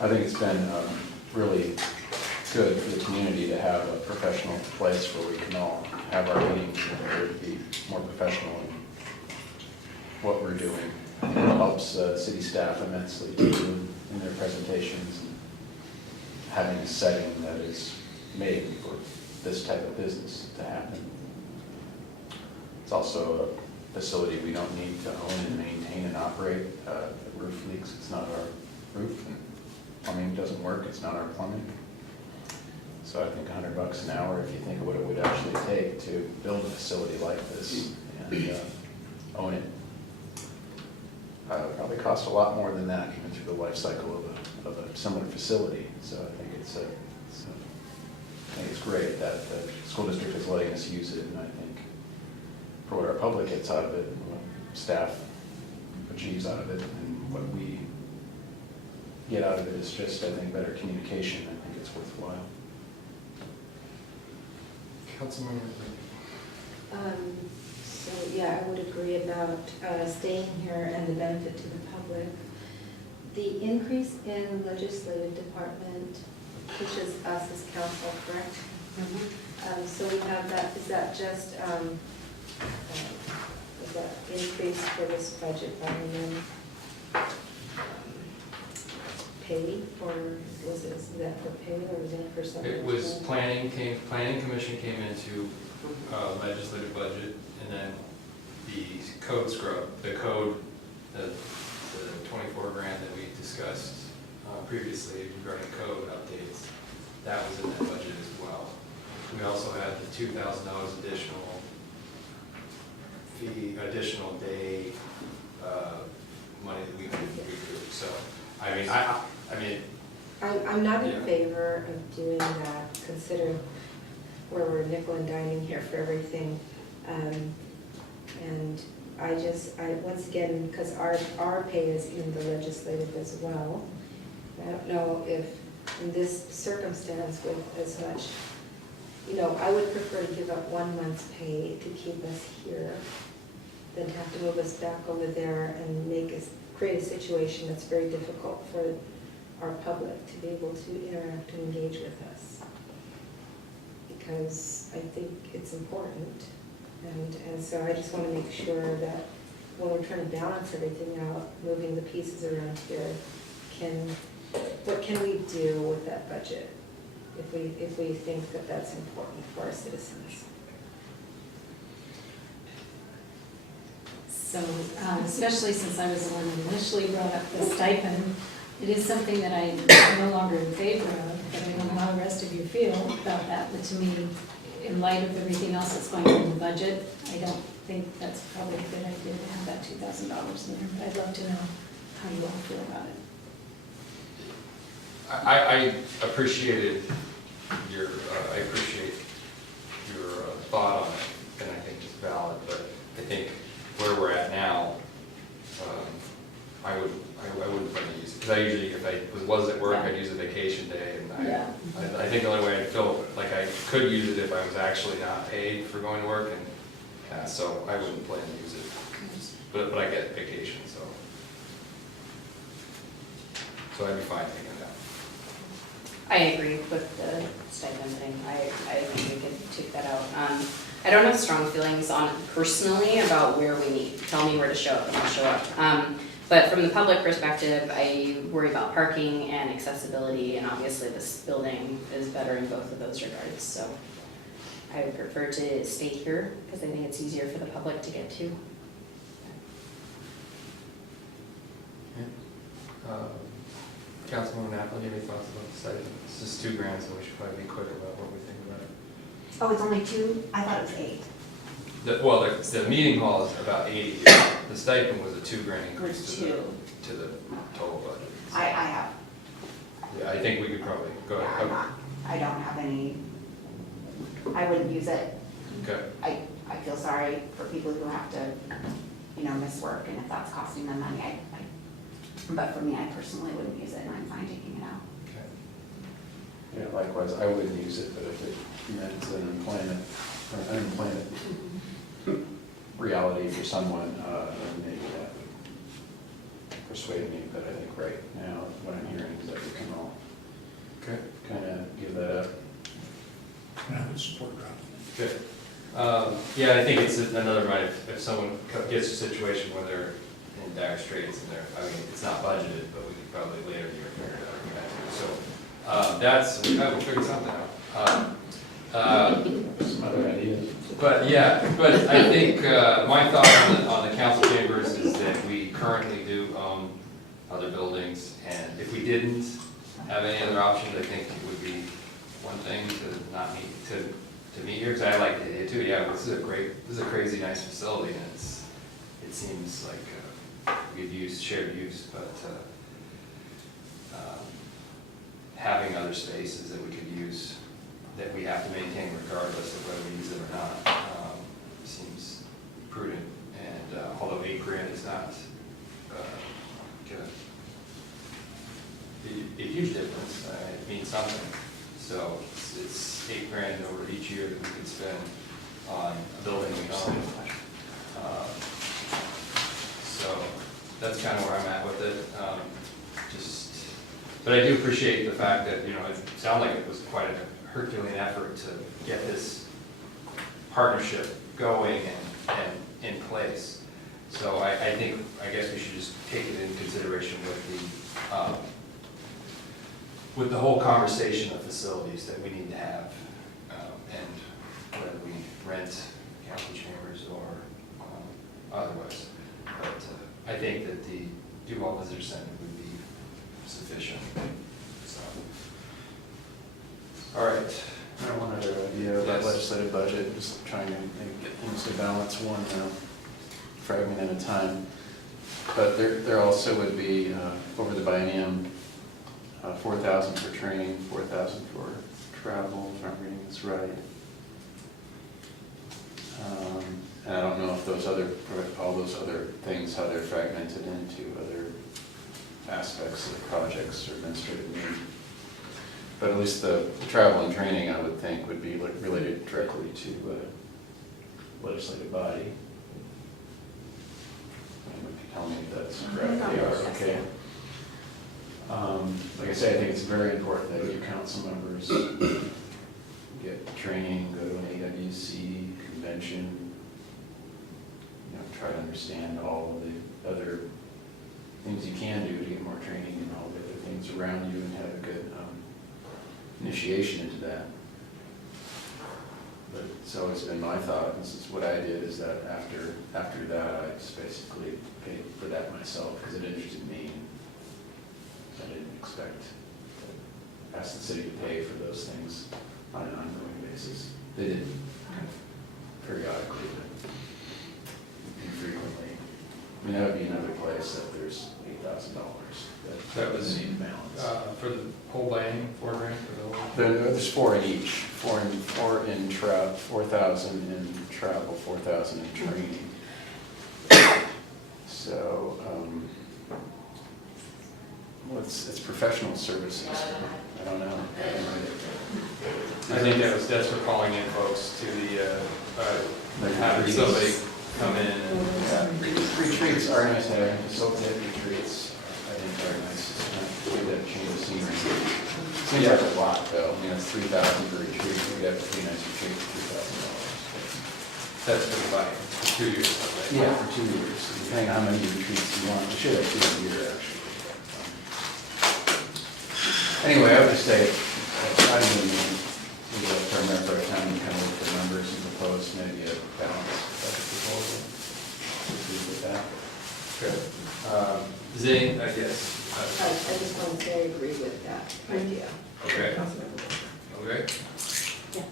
I think it's been really good for the community to have a professional place where we can all have our meetings and be more professional in what we're doing. I think it helps city staff immensely too in their presentations, and having a setting that is made for this type of business to happen. It's also a facility we don't need to own and maintain and operate. If the roof leaks, it's not our roof, and plumbing doesn't work, it's not our plumbing. So I think $100 an hour, if you think of what it would actually take to build a facility like this and own it, probably cost a lot more than that even through the life cycle of a similar facility. So I think it's great that the school district is letting us use it, and I think for what our public gets out of it, and what staff achieves out of it, and what we get out of it is just, I think, better communication. I think it's worthwhile. Councilmember. So, yeah, I would agree about staying here and the benefit to the public. The increase in legislative department, which is us as council, correct? So we have that, is that just, is that increase for this budget pay, or is that for pay, or is that for something? It was planning commission came into legislative budget, and then the code scrub, the 24 grand that we discussed previously regarding code updates, that was in that budget as well. We also had the $2,000 additional day money that we could recoup. So, I'm not in Yeah. favor of doing that, considering where we're nickel and diming here for everything. And I once again, because our pay is in the legislative as well, I don't know if in this circumstance with as much, I would prefer to give up 1 month's pay to keep us here than have to move us back over there and create a situation that's very difficult for our public to be able to interact and engage with us. Because I think it's important, and so I just want to make sure that when we're trying to balance everything out, moving the pieces around here, what can we do with that budget if we think that that's important for our citizens? So, especially since I was the one who initially brought up the stipend, it is something that I'm no longer in favor of, but I don't know how the rest of you feel about that. But to me, in light of everything else that's going on in the budget, I don't think that's probably a good idea to have that $2,000 in there. But I'd love to know how you all feel about it. I appreciate your thought on it, and I think it's valid, but I think where we're at now, I wouldn't plan to use it, because I usually, if I was at work, I'd use a vacation day, and I think the only way I'd feel like I could use it if I was actually not paid for going to work, and so I wouldn't plan to use it, but I get vacation, so I'd be fine taking that. I agree with the stipend thing. I think we could take that out. I don't have strong feelings on it personally about where we meet. Tell me where to show up and I'll show up. But from the public perspective, I worry about parking and accessibility, and obviously this building is better in both of those regards. So I would prefer to stay here because I think it's easier for the public to get to. Councilwoman Apple, do you have any thoughts about the stipend? It's just $2,000, so we should probably be quick about what we think about it. Oh, it's only 2? I thought it was 8. The meeting hall is about 80. The stipend was a $2,000 increase to the total budget. I have. Yeah, I think we could probably go ahead. I don't have any, I wouldn't use it. Okay. I feel sorry for people who have to, miss work, and if that's costing them money, but for me, I personally wouldn't use it, and I'm fine taking it out. Okay. Yeah, likewise, I wouldn't use it, but if it meant an unemployment reality for someone, then maybe that would persuade me, but I think right now, what I'm hearing is that we can all kind of give that up. And I would support dropping it. Good. Yeah, I think it's another right. If someone gets a situation where they're in dire straits and it's not budgeted, but we could probably later in the year figure it out. So we'll figure something out. Some other ideas. But I think my thought on the council chambers is that we currently do own other buildings, and if we didn't have any other options, I think it would be one thing to not meet to meet here, because I like the idea too. Yeah, this is a crazy nice facility, and it seems like we've used shared use, but having other spaces that we could use that we have to maintain regardless of whether we use it or not seems prudent. And although $8,000 is not going to be a huge difference, it means something. So it's $8,000 over each year that we could spend on a building we own. So that's kind of where I'm at with it. But I do appreciate the fact that, it sounded like it was quite a Herculean effort to get this partnership going and in place. So I guess we should just take it into consideration with the whole conversation of facilities that we need to have, and whether we rent council chambers or otherwise. But I think that the Duval Visitor Center would be sufficient. So, all right. I have one other idea about Yes. legislative budget, just trying to get things to balance one fragment at a time. But there also would be, over the biennium, 4,000 for training, 4,000 for travel, if I'm reading this right. And I don't know if all those other things, how they're fragmented into other aspects of projects or administrative need. But at least the travel and training, I would think, would be related directly to legislative body. And if you tell me that's correct, they are, okay. Like I say, I think it's very important that you council members get training, go to an AWC convention, you know, try to understand all of the other things you can do to get more training and all the other things around you and have a good initiation into that. But it's always been my thought, and this is what I did, is that after that, I just basically paid for that myself because it interested me. I didn't expect to ask the city to pay for those things on an ongoing basis. They did kind of periodically, but infrequently. I mean, that would be another place that there's $8,000 That was need to balance. for the whole biennium, 4 grand for the whole? There's 4 in each, 4,000 in travel, 4,000 in training. So, well, it's professional services. I don't know. I think that's for calling in folks to the, having somebody come in and. Retreats are nice, having facilitate retreats, I think are nice. It's kind of give that change of scenery. Seems like a lot though, I mean, it's $3,000 per retreat, we have a pretty nice retreat for $3,000. That's for the body, for 2 years. Right? Yeah, for 2 years, depending on how many retreats you want. We should have 2 a year, actually. Anyway, I would just say, I didn't maybe a term there for a time and kind of look for numbers and propose maybe a balanced budget proposal. Just leave it with that. Good. Zane, I guess. I just want to say I agree with that idea. Okay. Okay.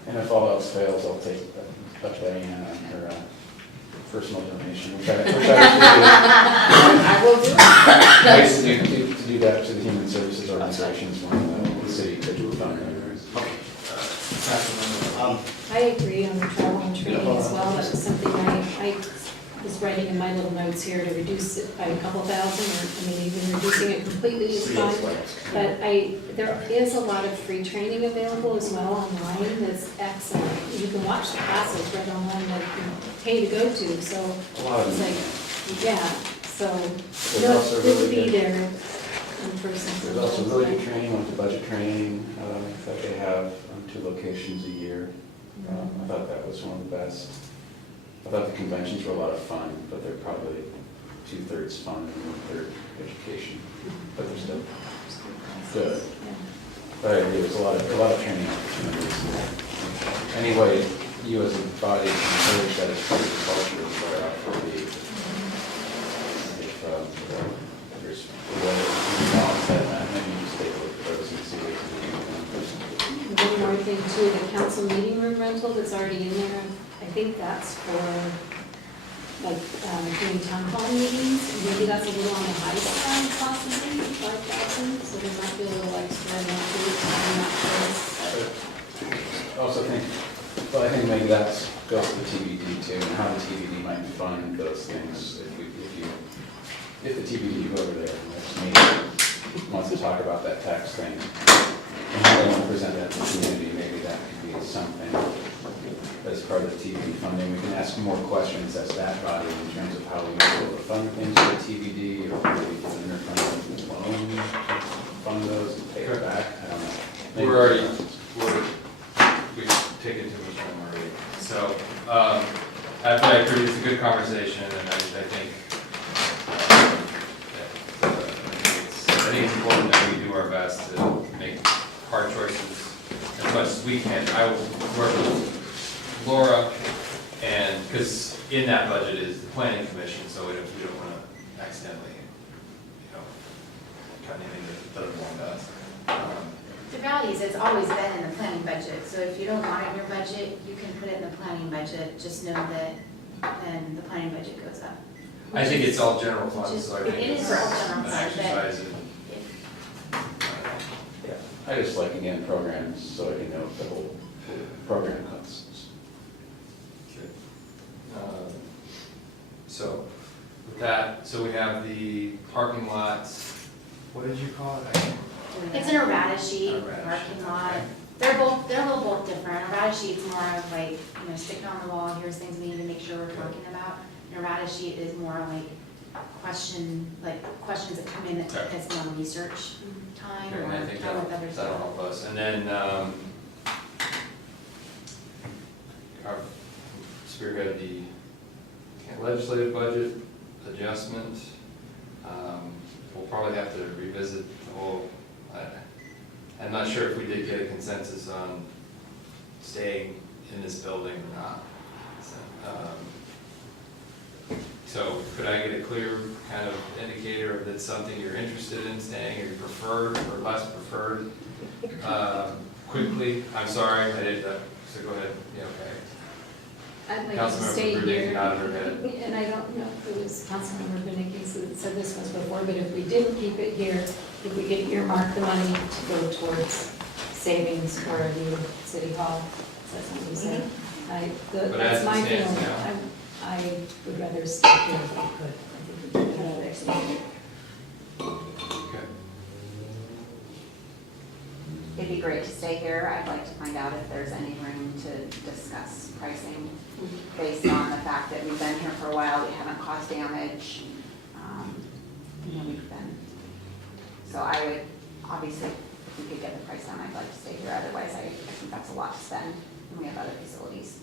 And if all else fails, I'll take Diane on her personal donation. Which I will do it. to do that to the Human Services Organizations when the city could fund it. I agree on the travel and training as well. That was something I was writing in my little notes here to reduce it by a couple thousand, or, I mean, even reducing it completely is fine. But there is a lot of free training available as well online that's excellent. You can watch the classes right online that you pay to go to, so A lot of it's them. like, yeah, so, There's no, also it's good to really be good- there in person. There's also really good training, like the budget training that they have, 2 locations a year. I thought that was one of the best. I thought the conventions were a lot of fun, but they're probably 2/3 fun and 1/3 education. But they're still good. But I agree, there's a lot of training opportunities. Anyway, you as a body can encourage that as part of the culture is where I would be. If there's whether you balance that, maybe you just take a look at those and see what you can do. One more thing too, the council meeting room rental that's already in there, I think that's for like doing town hall meetings. Maybe that's a little on the high side possibly, 5,000, so there might be a little extra in that too. I'm not sure. I also think, well, I think maybe that goes to the TBD too, and how the TBD might fund those things. If the TBD, whoever there, wants to talk about that tax thing, and how they want to present that to the community, maybe that could be something as part of the TBD funding. We can ask more questions as that body in terms of how we might be able to fund things for the TBD, or maybe do an interfund loan to fund those and pay it back. I don't know. Maybe We've taken too much time already. So, I agree, it's a good conversation, and I think I think it's important that we do our best to make hard choices as much as we can. I will work with Laura, and because in that budget is the planning commission, so we don't want to accidentally, cut anything that doesn't belong to us. The reality is, it's always been in the planning budget, so if you don't want it in your budget, you can put it in the planning budget, just know that then the planning budget goes up. I think it's all general funds, so I think It is it's all general an funds, but exercise in. Yeah, I just like, again, programs, so I can know the whole program costs. Okay. So, with that, so we have the parking lots what did you call it? It's an errata sheet, Errata parking sheet, lot. okay. They're both different. Errata sheet's more of like, stick it on the wall, here's things we need to make sure we're talking about. An errata sheet is more like questions that come in that Okay. has more research time Okay, or and I think time with other that'll stuff. help us. And then, our spearhead the legislative budget adjustment. We'll probably have to revisit the whole, I'm not sure if we did get a consensus on staying in this building or not. So could I get a clear kind of indicator of that's something you're interested in staying, or you prefer, or less preferred? Quickly, I'm sorry, I did, so go ahead, yeah, okay. I'd like to Councilmember stay Brunig here. nodded her head. And I don't know if it was Councilmember Brunig that said this once before, but if we didn't keep it here, if we could earmark the money to go towards savings for the city hall, is that something you said? But That's as it my stands feeling. now- I would rather stay here if we could. I think we could have that stay. Okay. It'd be great to stay here. I'd like to find out if there's any room to discuss pricing based on the fact that we've been here for a while, we haven't caused damage. We've been, so I would, obviously, if we could get the price down, I'd like to stay here. Otherwise, I think that's a lot to spend, and we have other facilities.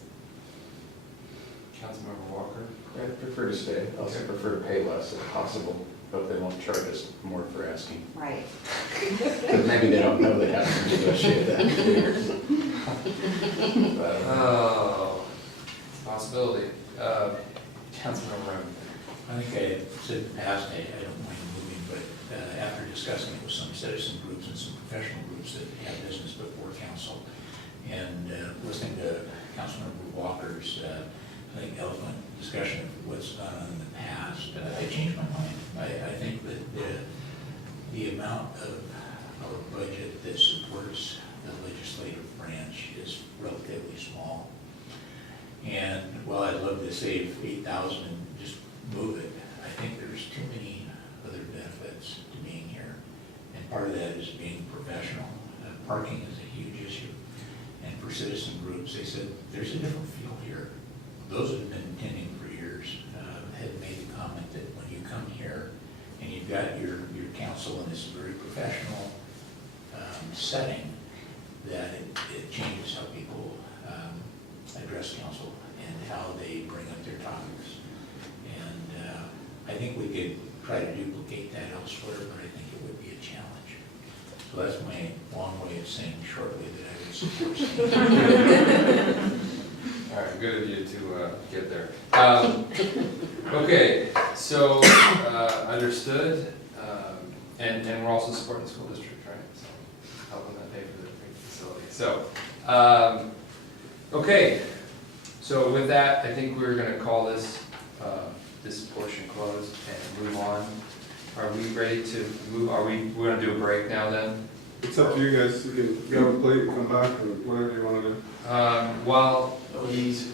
Councilmember Walker? I'd prefer to stay. I also prefer to pay less if possible, but they won't charge us more for asking. Right. But maybe they don't know they have to negotiate that. But, Oh, it's a possibility. Councilmember Remy? I think I said in the past, I don't mind moving, but after discussing it with some citizen groups and some professional groups that have business before council, and listening to Councilmember Walker's, I think, eloquent discussion of what's gone on in the past, I changed my mind. I think that the amount of our budget that supports the legislative branch is relatively small. And while I'd love to save 8,000 and just move it, I think there's too many other benefits to being here. And part of that is being professional. Parking is a huge issue. And for citizen groups, they said, there's a different feel here. Those that have been attending for years had made the comment that when you come here and you've got your council in this very professional setting, that it changes how people address council and how they bring up their topics. And I think we could try to duplicate that elsewhere, but I think it would be a challenge. So that's my long way of saying shortly that I would support staying. All right, good of you to get there. Okay, so understood, and we're also supporting the school district, right? So helping them pay for the facility. So, okay, so with that, I think we're going to call this this portion closed and move on. Are we ready to move? We're going to do a break now then? It's up to you guys. You can grab a plate and come back, or whatever you want to do. While he's,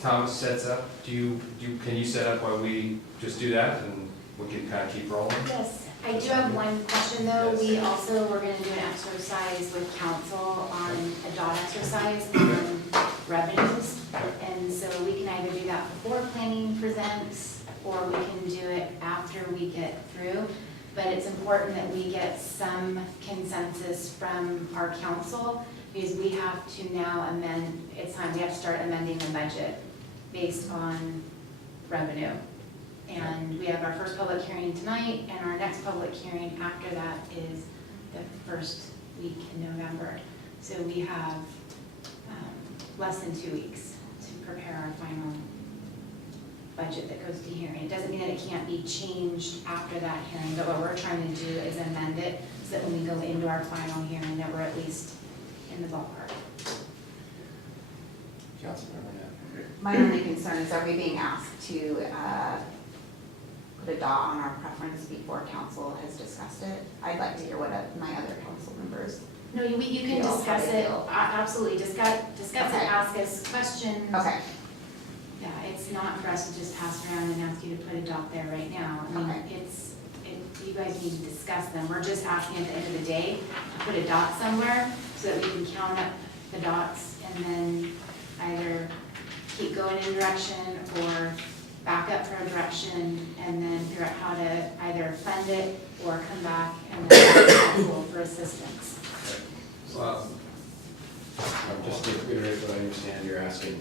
Thomas sets up, can you set up while we just do that and we can kind of keep rolling? Yes, I do have one question though. Yes. We also, we're gonna do an exercise with council on a dot exercise on revenues. And so we can either do that before planning presents, or we can do it after we get through. But it's important that we get some consensus from our council, because we have to now amend, it's time, we have to start amending the budget based on revenue. And we have our first public hearing tonight, and our next public hearing after that is the first week in November. So we have less than 2 weeks to prepare our final budget that goes to hearing. It doesn't mean that it can't be changed after that hearing, but what we're trying to do is amend it so that when we go into our final hearing, that we're at least in the ballpark. Councilmember Knapp. My only concern is, are we being asked to put a dot on our preference before council has discussed it? I'd like to hear what my other council members. No, you can Feel discuss how they it, feel. absolutely, discuss it, Okay. ask us questions. Okay. Yeah, it's not for us to just pass around and ask you to put a dot there right now. I mean, Okay. you guys need to discuss them. We're just asking at the end of the day to put a dot somewhere so that we can count up the dots and then either keep going in a direction or back up for a direction and then figure out how to either fund it or come back and then ask council for assistance. Just to reiterate what I understand you're asking,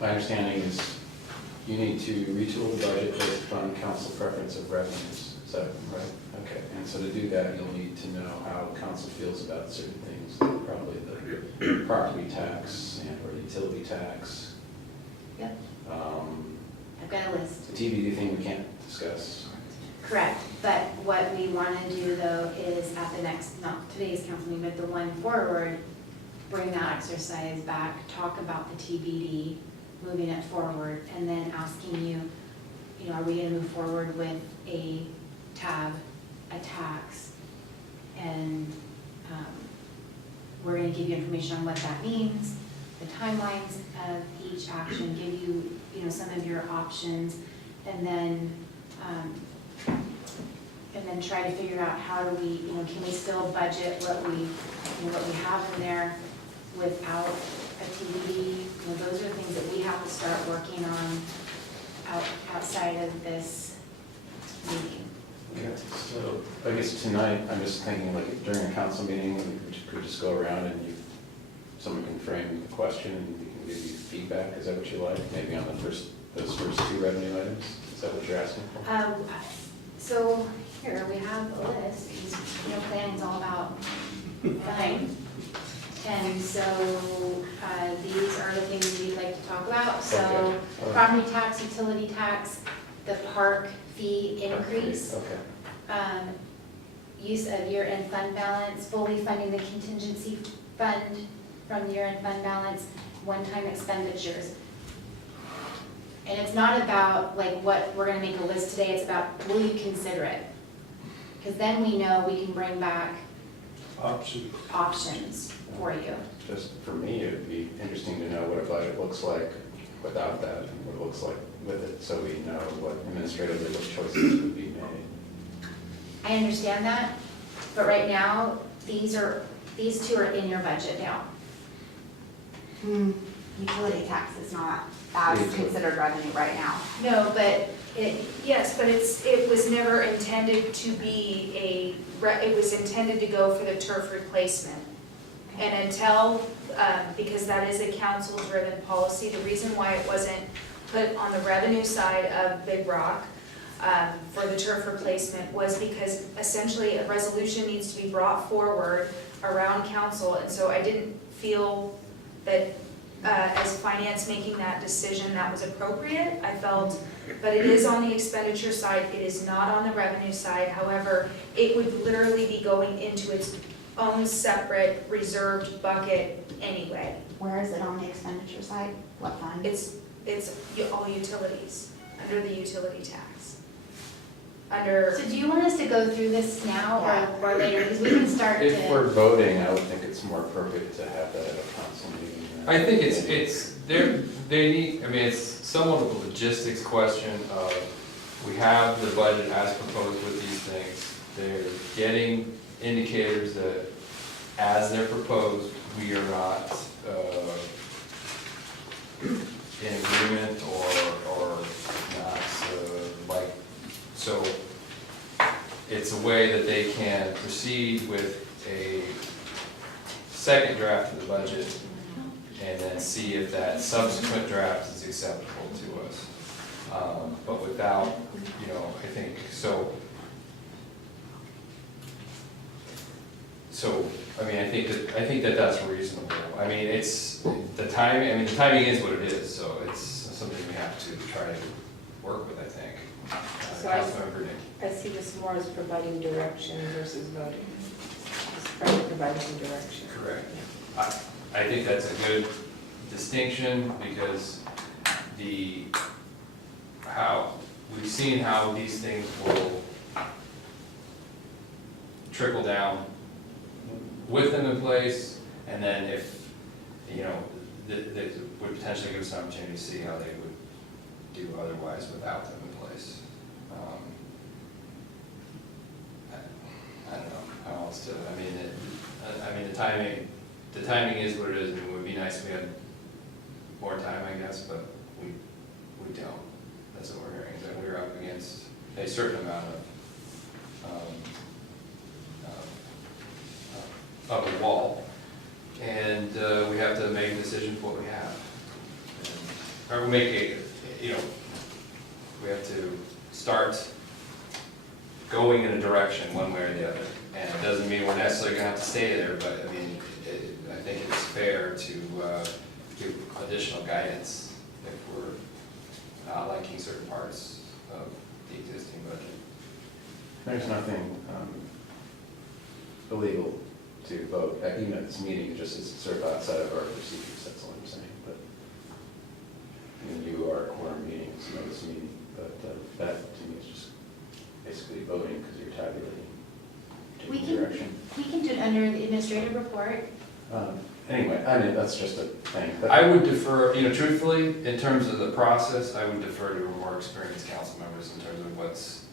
my understanding is you need to retool the budget based upon council preference of revenues. Is that right? Okay, and so to do that, you'll need to know how council feels about certain things, probably the property tax and or utility tax. Yep. I've got a list. The TBD thing we can't discuss. Correct, but what we want to do though is at the next, not today's council meeting, but the one forward, bring that exercise back, talk about the TBD, moving it forward, and then asking you, are we going to move forward with a tab, a tax? And we're going to give you information on what that means, the timelines of each action, give you, some of your options, and then try to figure out how do we, can we still budget what we have in there without a TBD? Those are the things that we have to start working on outside of this meeting. Okay, so I guess tonight, I'm just thinking like during a council meeting, we could just go around and someone can frame the question and we can give you feedback. Is that what you like? Maybe on those first two revenue items? Is that what you're asking for? So here we have a list. Planning's all about fine. And so these are the things we'd like to talk about. So Okay. property tax, utility tax, the park fee increase. Okay. Use of year-end fund balance, fully funding the contingency fund from year-end fund balance, one-time expenditures. And it's not about like what we're gonna make a list today, it's about will you consider it? Because then we know we can bring back options for you. Just for me, it would be interesting to know what a budget looks like without that and what it looks like with it, so we know what administratively what choices would be made. I understand that, but right now, these two are in your budget now. Utility tax is not as considered revenue right now. No, but Yes, but it was never intended to be it was intended to go for the turf replacement. And until, because that is a council-driven policy, the reason why it wasn't put on the revenue side of Big Rock for the turf replacement was because essentially a resolution needs to be brought forward around council, and so I didn't feel that as finance making that decision that was appropriate. I felt, but it is on the expenditure side, it is not on the revenue side. However, it would literally be going into its own separate reserved bucket anyway. Where is it on the expenditure side? What fund? It's all utilities, under the utility tax. Under, so do you want us to go through this now or later? Because we can start If to. we're voting, I would think it's more appropriate to have that at a council meeting. I think they need, it's somewhat of a logistics question of, we have the budget as proposed with these things. They're getting indicators that as they're proposed, we are not in agreement or not so it's a way that they can proceed with a second draft of the budget and then see if that subsequent draft is acceptable to us. But without, I think, I think that that's reasonable. It's, the timing is what it is, so it's something we have to try to work with, I think. So I see this more as providing direction versus voting. Just trying to provide some direction. Correct. I think that's a good distinction because we've seen how these things will trickle down with them in place, and then if, that would potentially give us an opportunity to see how they would do otherwise without them in place. I don't know how else to, I mean, the timing is what it is. I mean, it would be nice if we had more time, I guess, but we don't. That's what we're hearing, is that we're up against a certain amount of a wall, and we have to make a decision for what we have. Or we make a, we have to start going in a direction one way or the other. And it doesn't mean we're necessarily gonna have to stay there, but I mean, I think it's fair to give additional guidance if we're not liking certain parts of the existing budget. There's nothing illegal to vote, even at this meeting, just it's sort of outside of our procedures, that's all I'm saying. But I mean, you are a quorum meeting, it's a notice meeting, but that to me is just basically voting because you're tabulating, We taking can, direction. we can do it under the administrative report. Anyway, I mean, that's just a thing. But I would defer, truthfully, in terms of the process, I would defer to more experienced council members in terms of what's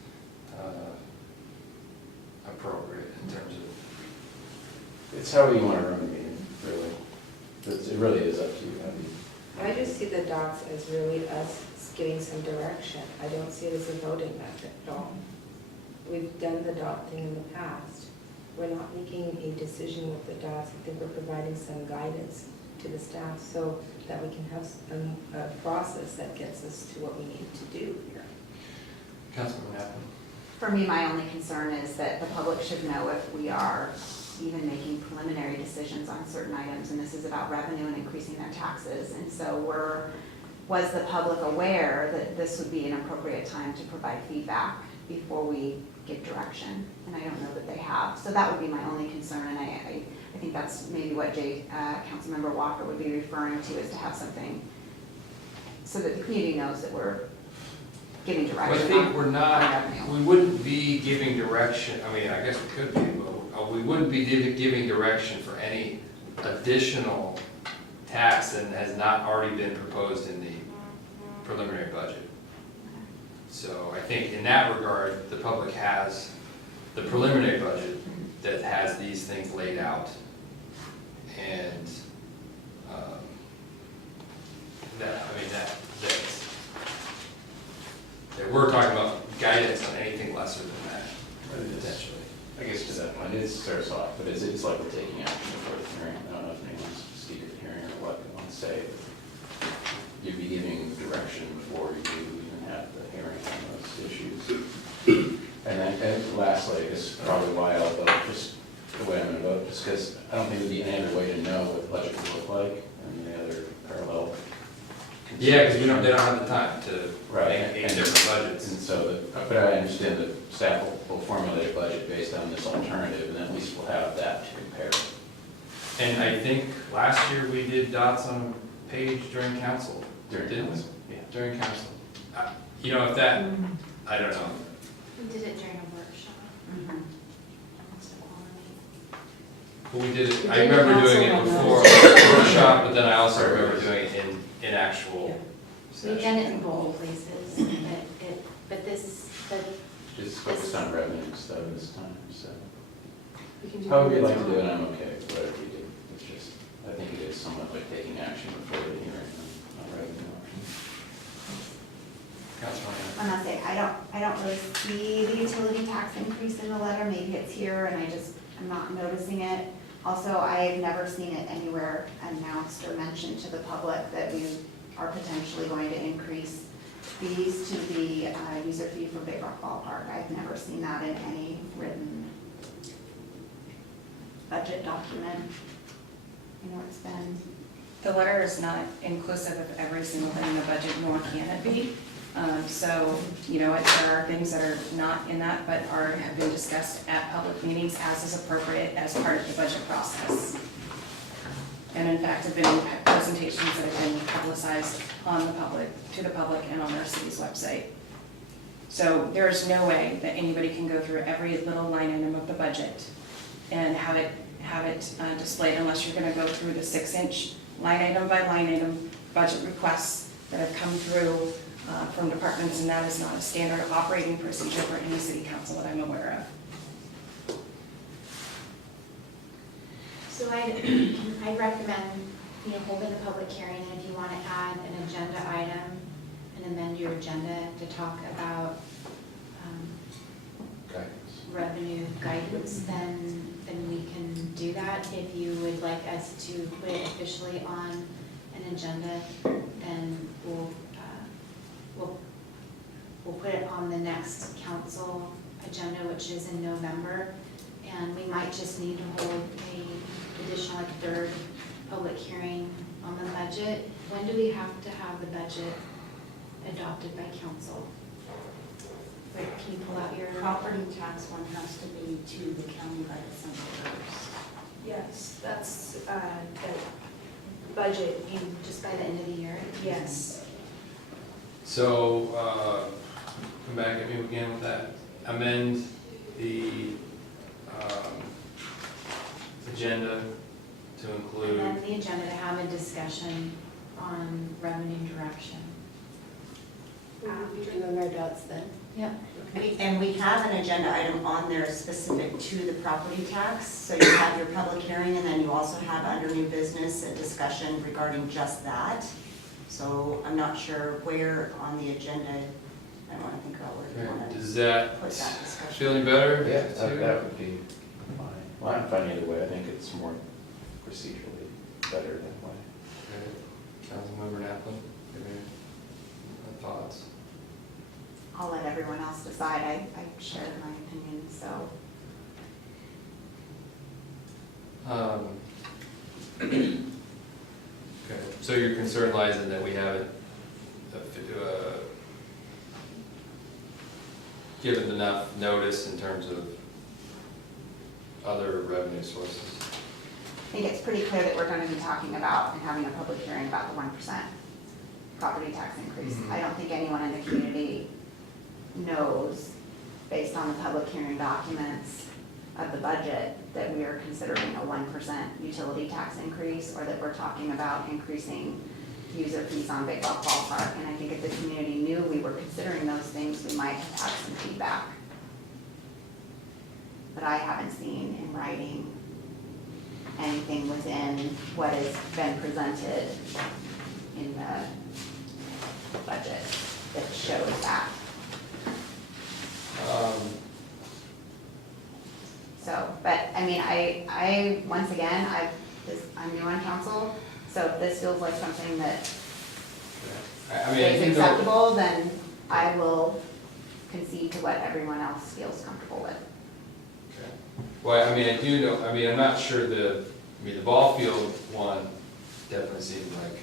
appropriate in terms of. it's how you want to run the meeting, really. It really is up to you. I just see the dots as really us getting some direction. I don't see it as a voting method at all. We've done the dot thing in the past. We're not making a decision with the dots. I think we're providing some guidance to the staff so that we can have a process that gets us to what we need to do here. Councilman Knappen? For me, my only concern is that the public should know if we are even making preliminary decisions on certain items, and this is about revenue and increasing their taxes. And so was the public aware that this would be an appropriate time to provide feedback before we give direction? And I don't know that they have. So that would be my only concern, and I think that's maybe what Councilmember Walker would be referring to, is to have something so that the community knows that we're giving direction. Well, I think on- we're on not, revenue. we wouldn't be giving direction, I mean, I guess we could be, but we wouldn't be giving direction for any additional tax that has not already been proposed in the preliminary budget. So I think in that regard, the public has the preliminary budget that has these things laid out. And that we're talking about guidance on anything lesser than that, potentially. I guess to that point, it starts off, but it's like we're taking action before the hearing. I don't know if anyone wants to speak at the hearing or what they want to say. You'd be giving direction before you even have the hearing on those issues. And lastly, I guess probably why I'll vote just the way I'm going to vote, just because I don't think there'd be any other way to know what the budget would look like and the other parallel. Yeah, because they don't have the time to Right. make 8 different budgets. And so, but I understand that staff will formulate a budget based on this alternative, and at least we'll have that to compare. And I think last year we did dots on a page during council. During Didn't we? council, Yeah, during council. If that, I don't know. We did it during a workshop. Mhm. Almost a quality. But we did it, We I did remember doing it council before on workshop, but then I also remember doing it in actual We've done session. it in both places, but Just focused on revenue instead of this time, so. We can do However you'd minutes like to do it, on- I'm okay with whatever you do. It's just, I think it is somewhat like taking action before the hearing on revenue options. Councilman. I must say, I don't really see the utility tax increase in the letter. Maybe it's here and I'm not noticing it. Also, I've never seen it anywhere announced or mentioned to the public that we are potentially going to increase fees to the user fee for Big Rock Ballpark. I've never seen that in any written budget document. It's been, The letter is not inclusive of every single thing in the budget, nor can it be. So, there are things that are not in that, but have been discussed at public meetings as is appropriate as part of the budget process. And in fact, have been presentations that have been publicized to the public and on our city's website. So there's no way that anybody can go through every little line item of the budget and have it displayed unless you're gonna go through the 6-inch line item budget requests that have come through from departments, and that is not a standard operating procedure for any city council that I'm aware of. So I'd recommend, holding a public hearing, and if you want to add an agenda item and amend your agenda to talk about revenue guidance, then we can do that. If you would like us to put it officially on an agenda, then we'll put it on the next council agenda, which is in November. And we might just need to hold a additional, third public hearing on the budget. When do we have to have the budget adopted by council? Rick, can you pull out your? Property tax one has to be to the county by December 1st. Yes, that's the budget, Just by the end of the year? yes. So, come back at me again with that. Amend the agenda to include. And then the agenda to have a discussion on revenue direction. Doing our dots then. Yep. And we have an agenda item on there specific to the property tax. So you have your public hearing, and then you also have under new business a discussion regarding just that. So I'm not sure where on the agenda, I want to think about where you want to Does that put that discussion. feel any better? Yeah, too? that would be fine. Well, I'm fine either way. I think it's more procedurally better that way. Okay. Councilmember Napoli, any thoughts? I'll let everyone else decide. I shared my opinion, so. Okay, so your concern lies in that we haven't given enough notice in terms of other revenue sources. I think it's pretty clear that we're going to be talking about and having a public hearing about the 1% property tax increase. Mhm. I don't think anyone in the community knows, based on the public hearing documents of the budget, that we are considering a 1% utility tax increase, or that we're talking about increasing user fees on Big Rock Ballpark. And I think if the community knew we were considering those things, we might have had some feedback. But I haven't seen in writing anything within what has been presented in the budget that shows that. So, but, I mean, I once again, I'm new on council, so if this feels like something that I mean, I is think though- acceptable, then I will concede to what everyone else feels comfortable with. Okay. Well, I mean, I do know, I'm not sure the ball field one definitely seemed like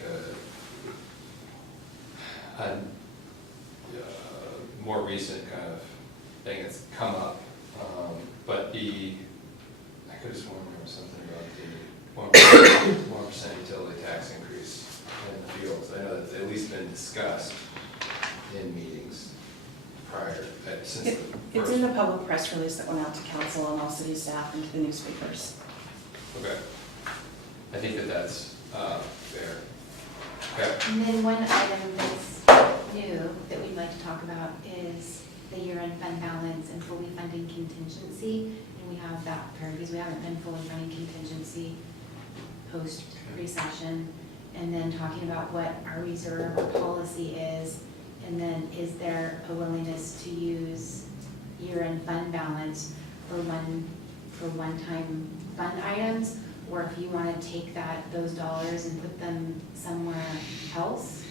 a more recent kind of thing that's come up. But I could have sworn there was something about the 1% utility tax increase in the fields. I know that's at least been discussed in meetings prior, since the It's first. in the public press release that went out to council and all city staff and to the newspapers. Okay. I think that's fair. Okay. And then one item that's new that we'd like to talk about is the year-end fund balance and fully funding contingency. And we have that prepared because we haven't been fully funding contingency post-recession. And then talking about what our reserve policy is. And then is there a willingness to use year-end fund balance for one-time fund items? Or if you want to take those dollars and put them somewhere else.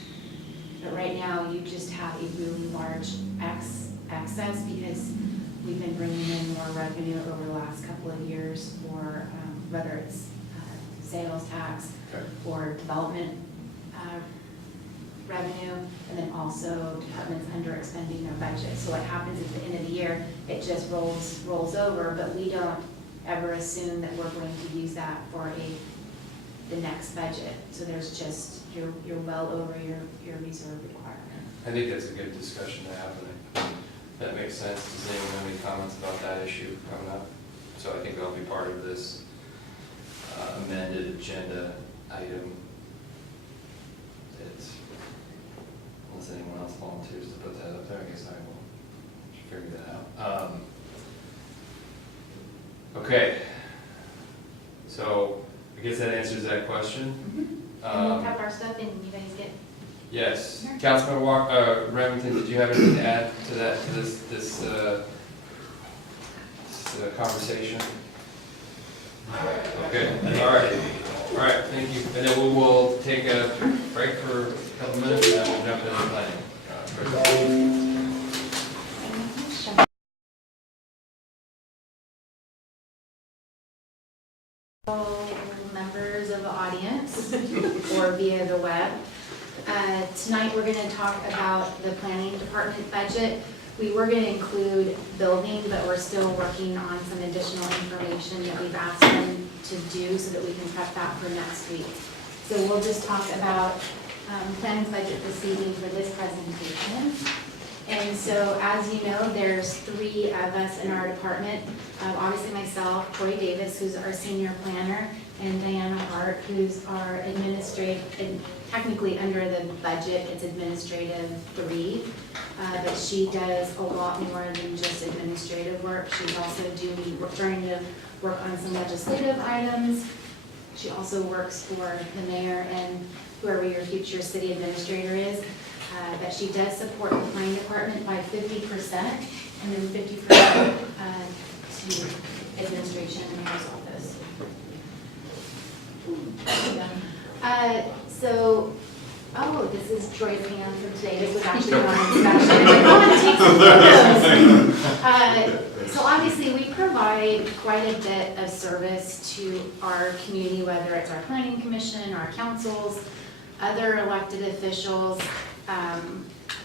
But right now, you just have a really large excess because we've been bringing in more revenue over the last couple of years for whether it's sales tax Okay. or development revenue, and then also departments under expending their budget. So what happens at the end of the year, it just rolls over, but we don't ever assume that we're going to use that for the next budget. So there's just, you're well over your reserve requirement. I think that's a good discussion to have, and that makes sense. Does anyone have any comments about that issue coming up? So I think that'll be part of this amended agenda item volunteers to put that up there, I guess I will figure that out. Okay, so I guess that answers that question. And we'll prep our stuff and you guys get. Yes, Councilman Remington, did you have anything to add to that, to this conversation? Okay, all right, thank you. And then we will take a break for a couple minutes and we'll jump into planning. Members of the audience or via the web. Tonight, we're going to talk about the planning department budget. We were going to include building, but we're still working on some additional information that we've asked them to do so that we can prep that for next week. So we'll just talk about planning budget this evening for this presentation. And so, as you know, there's 3 of us in our department. Obviously myself, Troy Davis, who's our senior planner, and Diana Hart, who's our administrative, and technically under the budget, it's administrative 3. But she does a lot more than just administrative work. She's also trying to work on some legislative items. She also works for the mayor and whoever your future city administrator is. But she does support the planning department by 50%, and then 50% to administration and the mayor's office. This is Troy's hand from today. This was actually on inspection. So obviously we provide quite a bit of service to our community, whether it's our planning commission, our councils, other elected officials,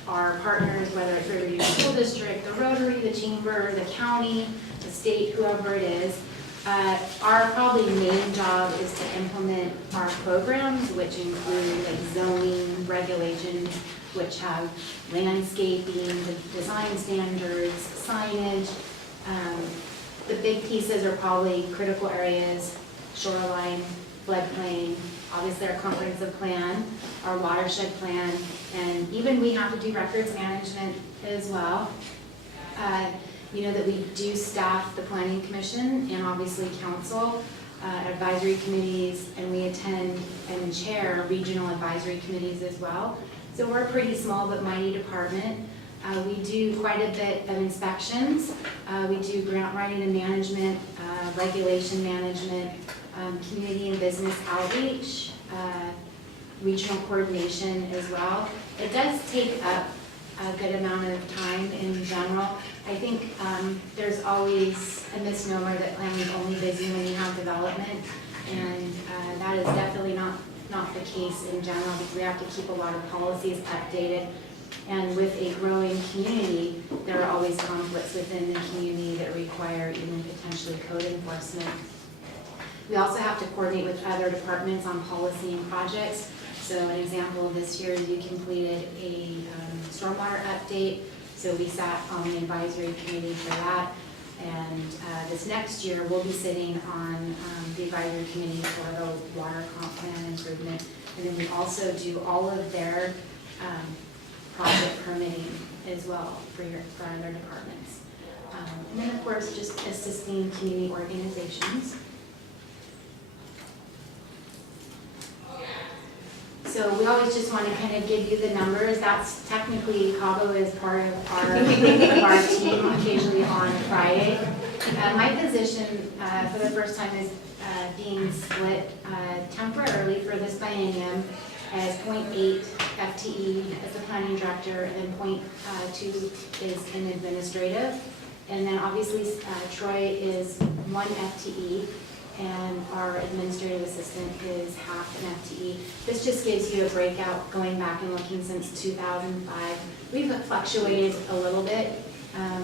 our partners, whether it's Riverview School District, the Rotary, the Chamber, the county, the state, whoever it is. Our probably main job is to implement our programs, which include like zoning regulations, which have landscaping, the design standards, signage. The big pieces are probably critical areas, shoreline, floodplain, obviously our comprehensive plan, our watershed plan, and even we have to do records management as well. You know that we do staff the planning commission and obviously council, advisory committees, and we attend and chair regional advisory committees as well. So we're a pretty small but mighty department. We do quite a bit of inspections. We do grant writing and management, regulation management, community and business outreach, regional coordination as well. It does take up a good amount of time in general. I think there's always a misnomer that planning is only busy when you have development, and that is definitely not the case in general, because we have to keep a lot of policies updated. And with a growing community, there are always conflicts within the community that require even potentially code enforcement. We also have to coordinate with other departments on policy and projects. So an example of this year is we completed a stormwater update. So we sat on the advisory committee for that. And this next year, we'll be sitting on the advisory committee for the water comp plan improvement. And then we also do all of their project permitting as well for other departments. And then of course, just assisting community organizations. So we always just want to kind of give you the numbers. That's technically, Cabo is part of our team occasionally on Friday. My position for the first time is being split temporarily for this biennium as 0.8 FTE as the planning director, and then 0.2 is in administrative. And then obviously Troy is 1 FTE. And our administrative assistant is half an FTE. This just gives you a breakout going back and looking since 2005. We've fluctuated a little bit.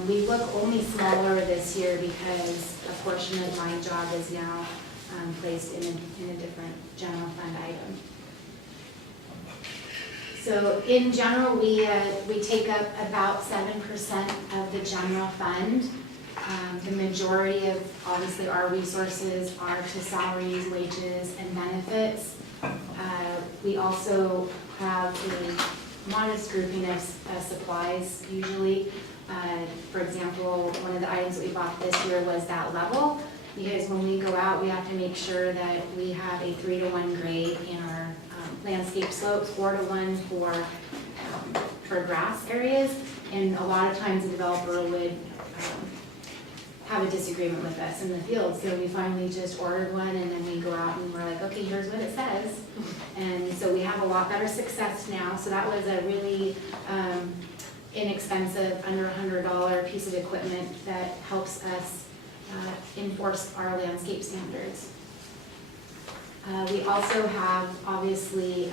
We look only smaller this year because a portion of my job is now placed in a different general fund item. So in general, we take up about 7% of the general fund. The majority of, obviously, our resources are to salaries, wages, and benefits. We also have modest grouping of supplies usually. For example, one of the items that we bought this year was that level, because when we go out, we have to make sure that we have a 3-to-1 grade in our landscape slopes, 4-to-1 for grass areas, and a lot of times the developer would have a disagreement with us in the field, so we finally just ordered one, and then we go out and we're like, okay, here's what it says. And so we have a lot better success now, so that was a really inexpensive, under $100 piece of equipment that helps us enforce our landscape standards. We also have, obviously,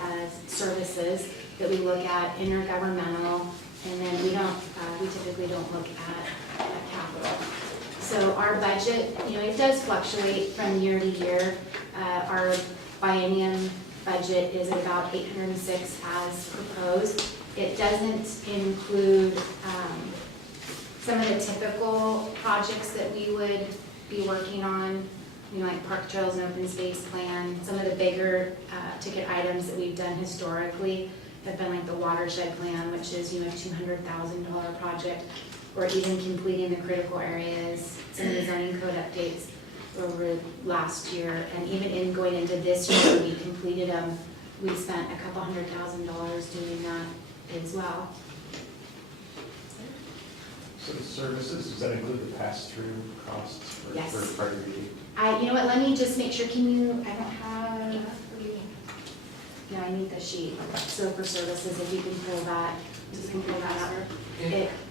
services that we look at, intergovernmental, and then we typically don't look at capital. So our budget, it does fluctuate from year to year. Our biennium budget is at about 806 as proposed. It doesn't include some of the typical projects that we would be working on, like park trails and open space plan. Some of the bigger ticket items that we've done historically have been like the watershed plan, which is, a $200,000 project, or even completing the critical areas, some of the zoning code updates over last year. And even in going into this year, we completed them. We spent a couple $100,000 doing that as well. So the services, does that include the pass-through costs for Yes. third-party review? You know what, let me just make sure, I don't have, no, I need the sheet. So for services, if you can pull that, up.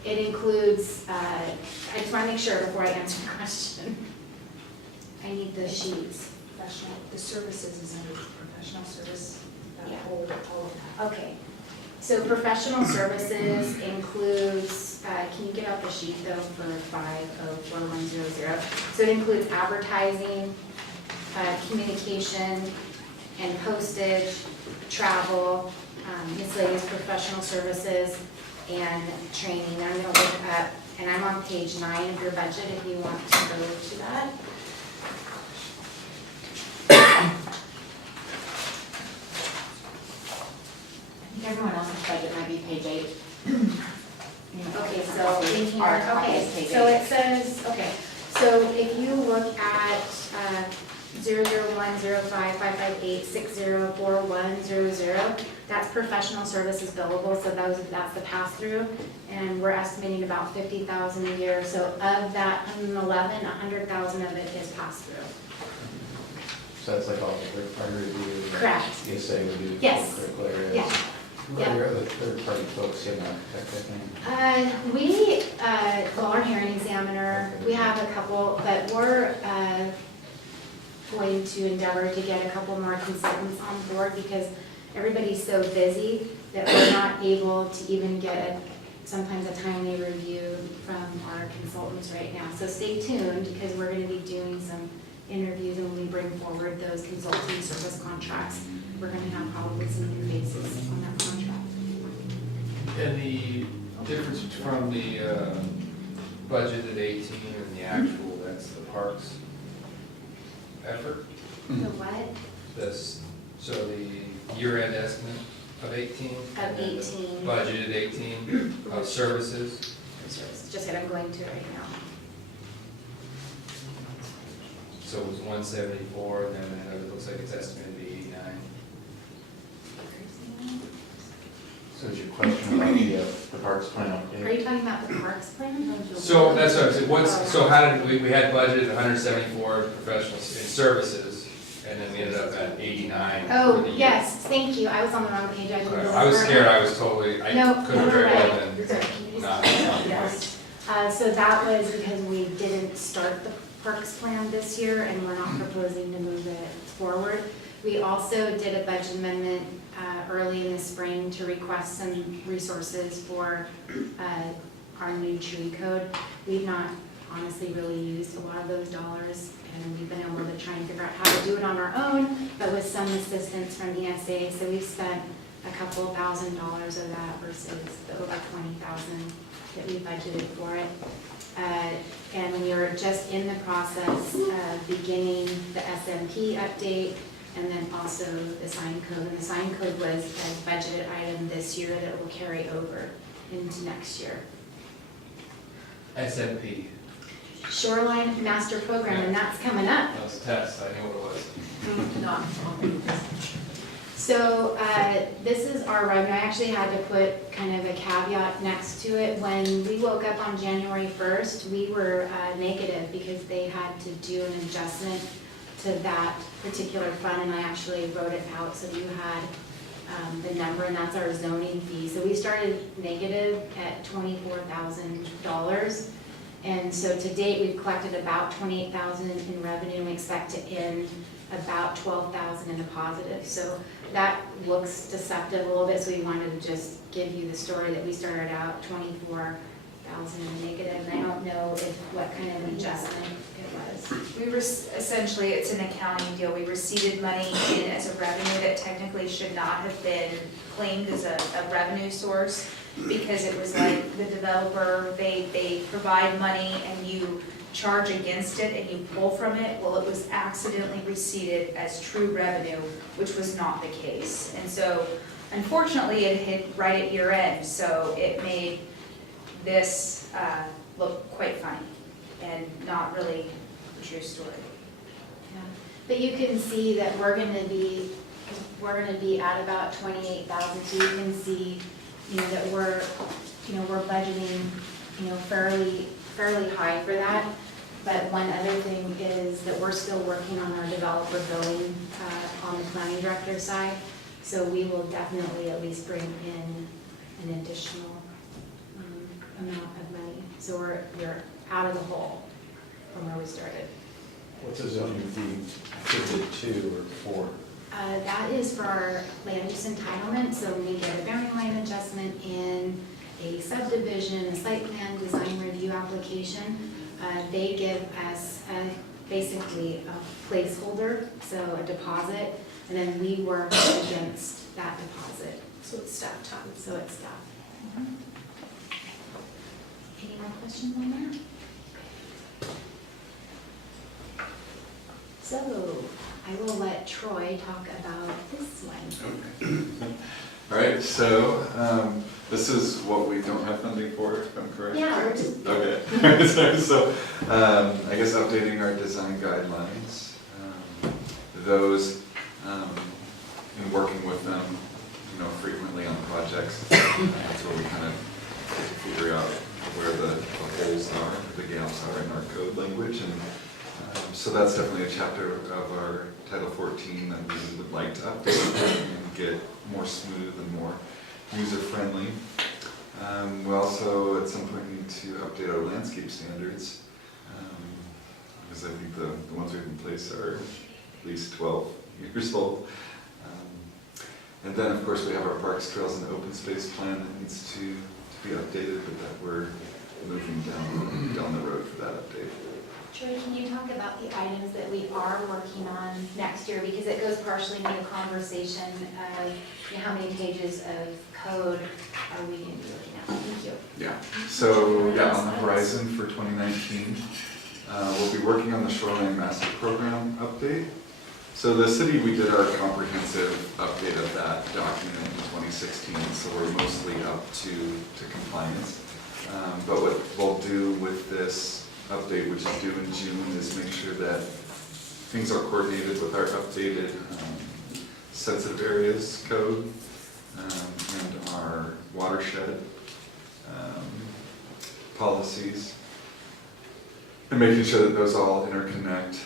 It includes, I just want to make sure before I answer the question. I need the sheets. Professional, the services is under professional service, that Yeah. whole, all of that. Okay, so professional services includes, can you get out the sheet though for 504100? So it includes advertising, communication, and postage, travel, miscellaneous professional services, and training. I'm gonna look up, and I'm on page 9 of your budget if you want to go to that. Everyone else's budget might be page 8. Okay, so in here, Our copy okay, is page so 8. it says, okay, so if you look at 0010555860410, that's professional services billable, so that's the pass-through, and we're estimating about 50,000 a year. So of that 111, 100,000 of it is pass-through. So that's like all the third-party review? Correct. ESA review? Yes. Critical areas? Yeah. Who are your other third-party folks in that thing? Our hearing examiner, we have a couple, but we're going to endeavor to get a couple more consultants on board because everybody's so busy that we're not able to even get sometimes a timely review from our consultants right now. So stay tuned because we're going to be doing some interviews, and when we bring forward those consulting service contracts, we're going to have probably some new faces on that contract. And the difference from the budgeted 18 and the actual, that's the parks effort? The what? So the year-end estimate of 18? and then the 18. Budgeted 18 of services? Just that I'm going to right now. So it was 174, and then it looks like it's estimated to be 89. So is your question about the parks plan update? Are you talking about the parks plan? So that's what I said, so how did, we had budgeted 174 professionals in services, and then we ended up at 89 for Oh, the year. yes, thank you, I was on the wrong page, I didn't Okay, realize. I was scared, I was totally, I No, could have very you're well right. been Sorry, can you just- not. Yes. So that was because we didn't start the parks plan this year, and we're not proposing to move it forward. We also did a budget amendment early in the spring to request some resources for our new tree code. We've not honestly really used a lot of those dollars, and we've been able to try and figure out how to do it on our own, but with some assistance from ESA. So we've spent a couple $1,000s of that versus the over 20,000 that we budgeted for it. And we are just in the process of beginning the SMP update. and then also the sign code. And the sign code was a budgeted item this year that will carry over into next year. SMP. Shoreline Master Program, and that's coming up. That was a test, I knew what it was. Not. So this is our revenue. I actually had to put kind of a caveat next to it. When we woke up on January 1st, we were negative because they had to do an adjustment to that particular fund, and I actually wrote it out so you had the number, and that's our zoning fee. So we started negative at $24,000. And so to date, we've collected about $28,000 in revenue, and we expect to end about $12,000 in a positive. So that looks deceptive a little bit, so we wanted to just give you the story that we started out $24,000 in negative, and I don't know what kind of adjustment it was. We were, essentially, it's an accounting deal. We received money in as a revenue that technically should not have been claimed as a revenue source, because it was like the developer, they provide money and you charge against it and you pull from it. Well, it was accidentally receipted as true revenue, which was not the case. And so unfortunately, it hit right at year end, so it made this look quite funny and not really a true story. Yeah. But you can see that we're gonna be at about 28,000, so you can see, that we're budgeting, fairly high for that. But one other thing is that we're still working on our developer billing on the planning director side. So we will definitely at least bring in an additional amount of money. So we're out of the hole from where we started. What's the zoning fee, is it 2 or 4? That is for our land use entitlement, so when we get a boundary line adjustment in a subdivision, a site plan design review application, they give us basically a placeholder, so a deposit, and then we work against that deposit. So it's staff time. So it's staff. Any more questions on that? So, I will let Troy talk about this one. All right, so this is what we don't have funding for, if I'm correct? Yeah, we're just. Okay, so I guess updating our design guidelines. Those, in working with them, frequently on projects, that's where we kind of figure out where the holes are, the gaps are in our code language, and so that's definitely a chapter of our Title 14 that we would like to update and get more smooth and more user-friendly. We also, at some point, need to update our landscape standards, because I think the ones we have in place are at least 12 years old. And then, of course, we have our parks, trails, and open space plan that needs to be updated, but that we're moving down the road for that update. Troy, can you talk about the items that we are working on next year? Because it goes partially into the conversation of how many pages of code are we going to be looking at? Thank you. Yeah, so on the horizon for 2019, we'll be working on the Shoreline Master Program update. So the city, we did our comprehensive update of that document in 2016, so we're mostly up to compliance. But what we'll do with this update, which is due in June, is make sure that things are coordinated with our updated sensitive areas code and our watershed policies, and making sure that those all interconnect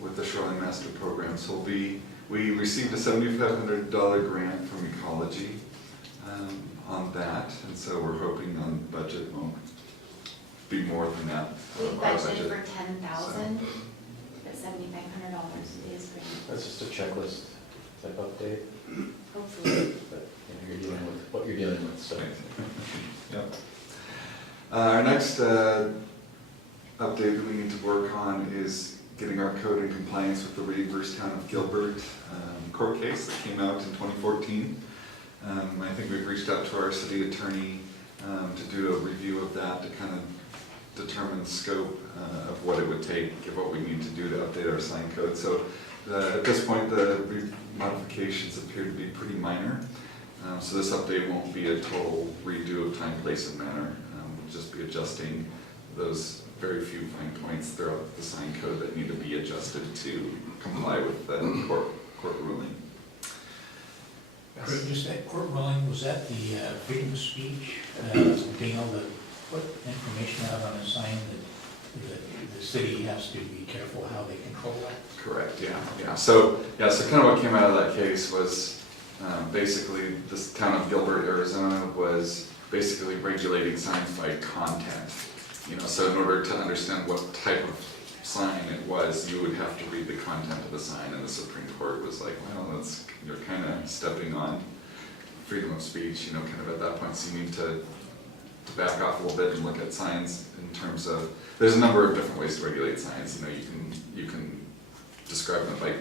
with the Shoreline Master Program. So we received a $7,500 grant from Ecology on that, and so we're hoping on budget won't be more than that. We budgeted for $10,000, but $7,500 is great. That's just a checklist type update, Hopefully. but you're dealing with what you're dealing with, so. Yep. Our next update that we need to work on is getting our code in compliance with the Reed versus Town of Gilbert court case that came out in 2014. I think we've reached out to our city attorney to do a review of that to kind of determine the scope of what it would take, what we need to do to update our sign code. So At this point, the modifications appear to be pretty minor. So this update won't be a total redo of time, place, and manner. We'll just be adjusting those very few fine points throughout the sign code that need to be adjusted to comply with the court ruling. Craig, just that court ruling, was that the freedom of speech, being able to put information out on a sign that the city has to be careful how they control that? Correct, yeah. So kind of what came out of that case was basically this town of Gilbert, Arizona was basically regulating signs by content. So in order to understand what type of sign it was, you would have to read the content of the sign, and the Supreme Court was like, well, you're kind of stepping on freedom of speech, kind of at that point, so you need to back off a little bit and look at signs in terms of, there's a number of different ways to regulate signs. You can describe them by, I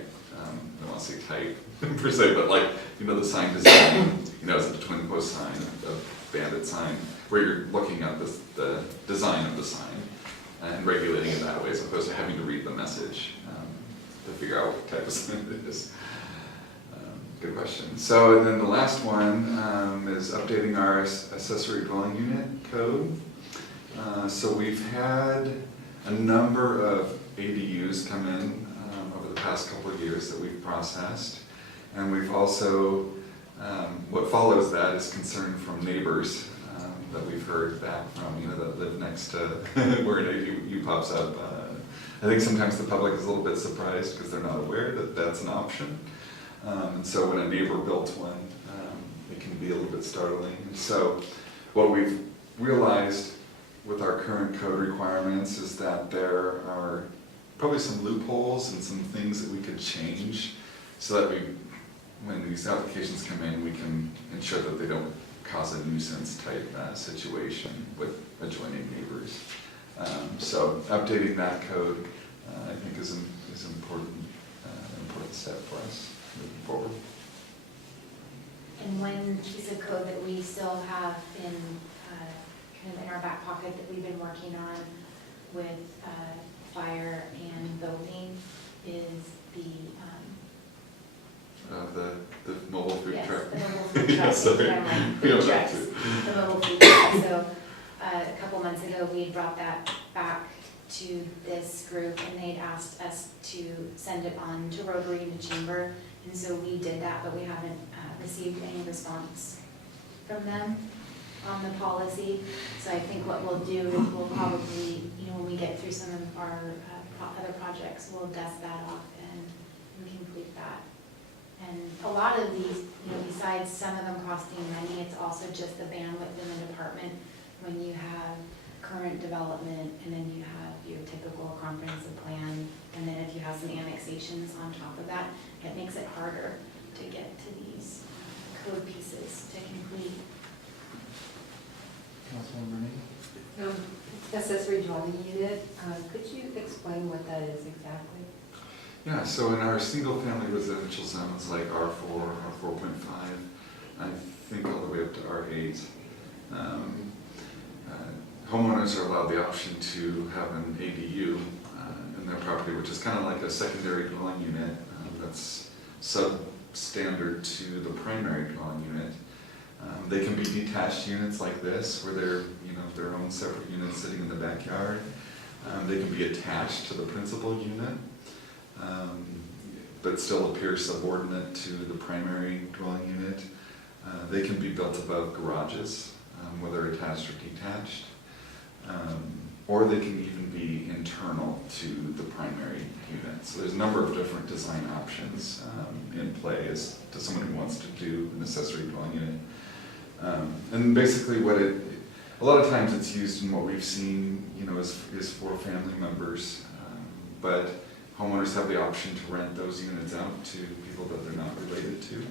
don't want to say type per se, but like, the sign design, is it a twin post sign, a bandit sign, where you're looking at the design of the sign and regulating it that way, as opposed to having to read the message to figure out what type of sign it is. Good question. So, and then the last one is updating our accessory dwelling unit code. So we've had a number of ADUs come in over the past couple of years that we've processed. And we've also, what follows that is concern from neighbors that we've heard back from, that live next to where an ADU pops up. I think sometimes the public is a little bit surprised because they're not aware that that's an option. And so when a neighbor built one, it can be a little bit startling. So what we've realized with our current code requirements is that there are probably some loopholes and some things that we could change so that when these applications come in, we can ensure that they don't cause a nuisance type situation with adjoining neighbors. So updating that code, I think is an important step for us moving forward. And one piece of code that we still have in kind of in our back pocket that we've been working on with fire and building is The mobile food yes, truck. the mobile food truck. Yes, sorry. I'm like, We food don't have trucks, to. the mobile food truck. So a couple months ago, we brought that back to this group, and they'd asked us to send it on to Rotary and to Chamber, and so we did that, but we haven't received any response from them on the policy. So I think what we'll do is we'll probably, when we get through some of our other projects, we'll dust that off and complete that. And a lot of these, besides some of them costing money, it's also just the bandwidth in the department when you have current development and then you have your typical comprehensive plan, and then if you have some annexations on top of that, it makes it harder to get to these code pieces to complete. Councilmember Renee? Accessory dwelling unit, could you explain what that is exactly? Yeah, so in our single-family residential zones like R4, R4.5, I think all the way up to R8, homeowners are allowed the option to have an ADU in their property, which is kind of like a secondary dwelling unit that's substandard to the primary dwelling unit. They can be detached units like this, where they're their own separate units sitting in the backyard. They can be attached to the principal unit, but still appear subordinate to the primary dwelling unit. They can be built above garages, whether attached or detached. Or they can even be internal to the primary unit. So there's a number of different design options in play as to someone who wants to do an accessory dwelling unit. And basically a lot of times it's used in what we've seen, is for family members, but homeowners have the option to rent those units out to people that they're not related to.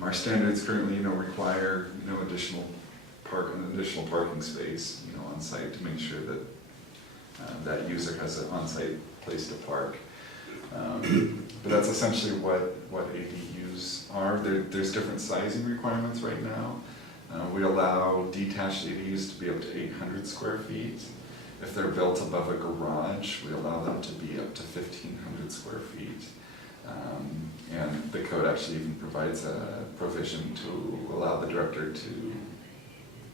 Our standards currently, require, additional parking space, on site to make sure that that user has an on-site place to park. But that's essentially what ADUs are. There's different sizing requirements right now. We allow detached ADUs to be up to 800 square feet. If they're built above a garage, we allow them to be up to 1,500 square feet. The code actually even provides a provision to allow the director to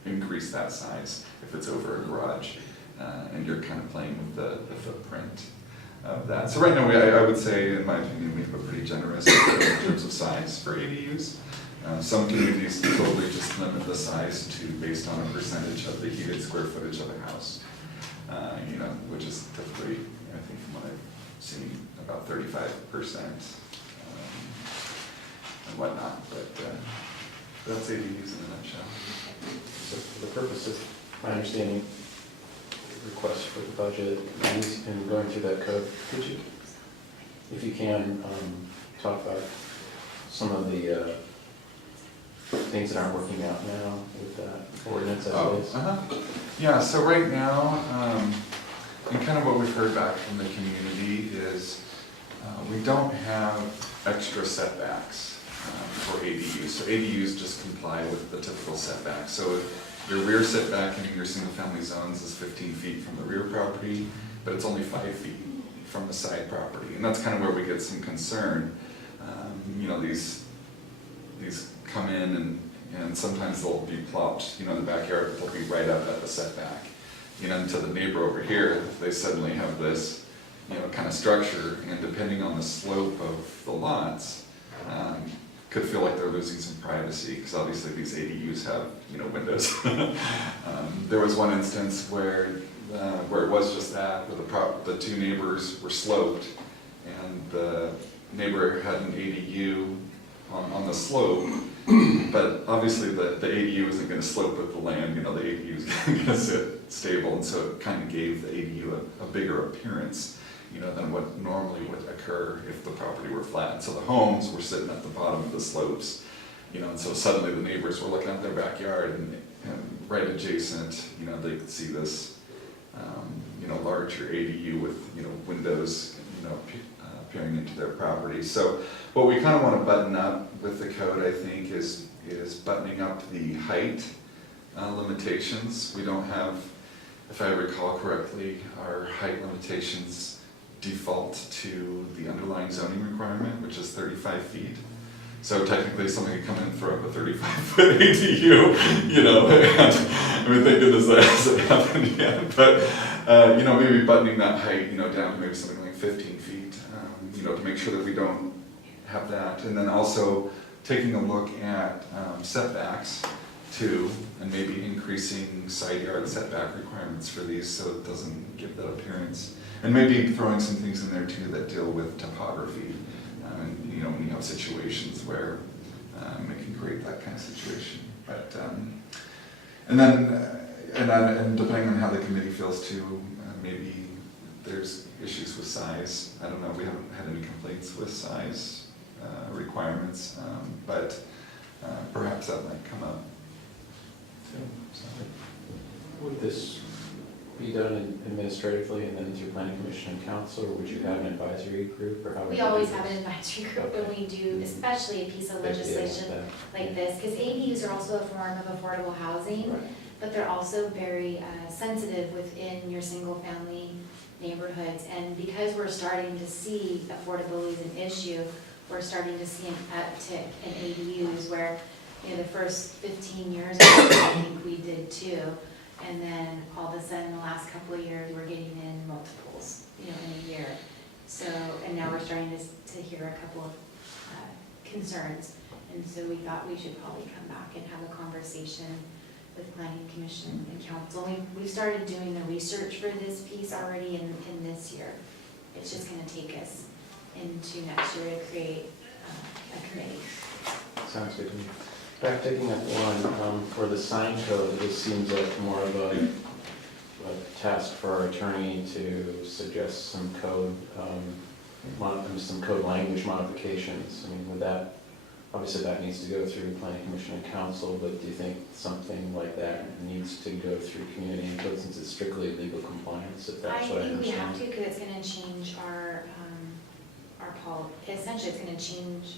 increase that size if it's over a garage, and you're kind of playing with the footprint of that. So right now, I would say, in my opinion, we have a pretty generous code in terms of size for ADUs. Some communities totally just limit the size to based on a percentage of the heated square footage of the house, which is typically, I think from what I've seen, about 35%. And whatnot, but that's ADUs in a nutshell. So for the purpose of my understanding, request for the budget, and going through that code, could you, if you can, talk about some of the things that aren't working out now with that ordinance as is? Yeah, so right now, and kind of what we've heard back from the community is we don't have extra setbacks for ADUs. So ADUs just comply with the typical setbacks. So if your rear setback in your single family zones is 15 feet from the rear property, but it's only 5 feet from the side property. And that's kind of where we get some concern. These come in and sometimes they'll be plopped, in the backyard, they'll be right up at the setback. And to the neighbor over here, they suddenly have this, kind of structure, and depending on the slope of the lots, could feel like they're losing some privacy, because obviously these ADUs have, windows. There was one instance where it was just that, where the two neighbors were sloped, and the neighbor had an ADU on the slope, but obviously the ADU isn't going to slope with the land, the ADU is going to sit stable, and so it kind of gave the ADU a bigger appearance, than what normally would occur if the property were flat. So the homes were sitting at the bottom of the slopes, and so suddenly the neighbors were looking at their backyard, and right adjacent, they could see this, larger ADU with, windows, peering into their property. So what we kind of want to button up with the code, I think, is buttoning up the height limitations. We don't have, if I recall correctly, our height limitations default to the underlying zoning requirement, which is 35 feet. So technically somebody could come in and throw up a 35-foot ADU, and thank goodness that hasn't happened yet. But, maybe buttoning that height, down to maybe something like 15 feet, to make sure that we don't have that. And then also taking a look at setbacks too, and maybe increasing side yard setback requirements for these so it doesn't give that appearance. And maybe throwing some things in there too that deal with topography. When you have situations where it can create that kind of situation. But and depending on how the committee feels too, maybe there's issues with size. I don't know. We haven't had any complaints with size requirements, but perhaps that might come up too. So. Would this be done administratively and then through planning commission and council, or would you have an advisory group, or how would We you always do have an this? advisory group when we do, especially a piece of legislation like this, because ADUs are also a form of affordable housing, Right. but they're also very sensitive within your single-family neighborhoods. And because we're starting to see affordability as an issue, we're starting to see an uptick in ADUs where, the first 15 years, I think we did too. And then all of a sudden, the last couple of years, we're getting in multiples, in a year. So, and now we're starting to hear a couple of concerns. And so we thought we should probably come back and have a conversation with planning commission and council. We've started doing the research for this piece already in this year. It's just gonna take us into next year to create a committee. Sounds good to me. Back taking up one, for the sign code, this seems like more of a task for our attorney to suggest some code language modifications. I mean, would that, obviously that needs to go through planning commission and council, but do you think something like that needs to go through community input since it's strictly legal compliance, if that's what I think we understand? have to, because it's gonna change our essentially it's gonna change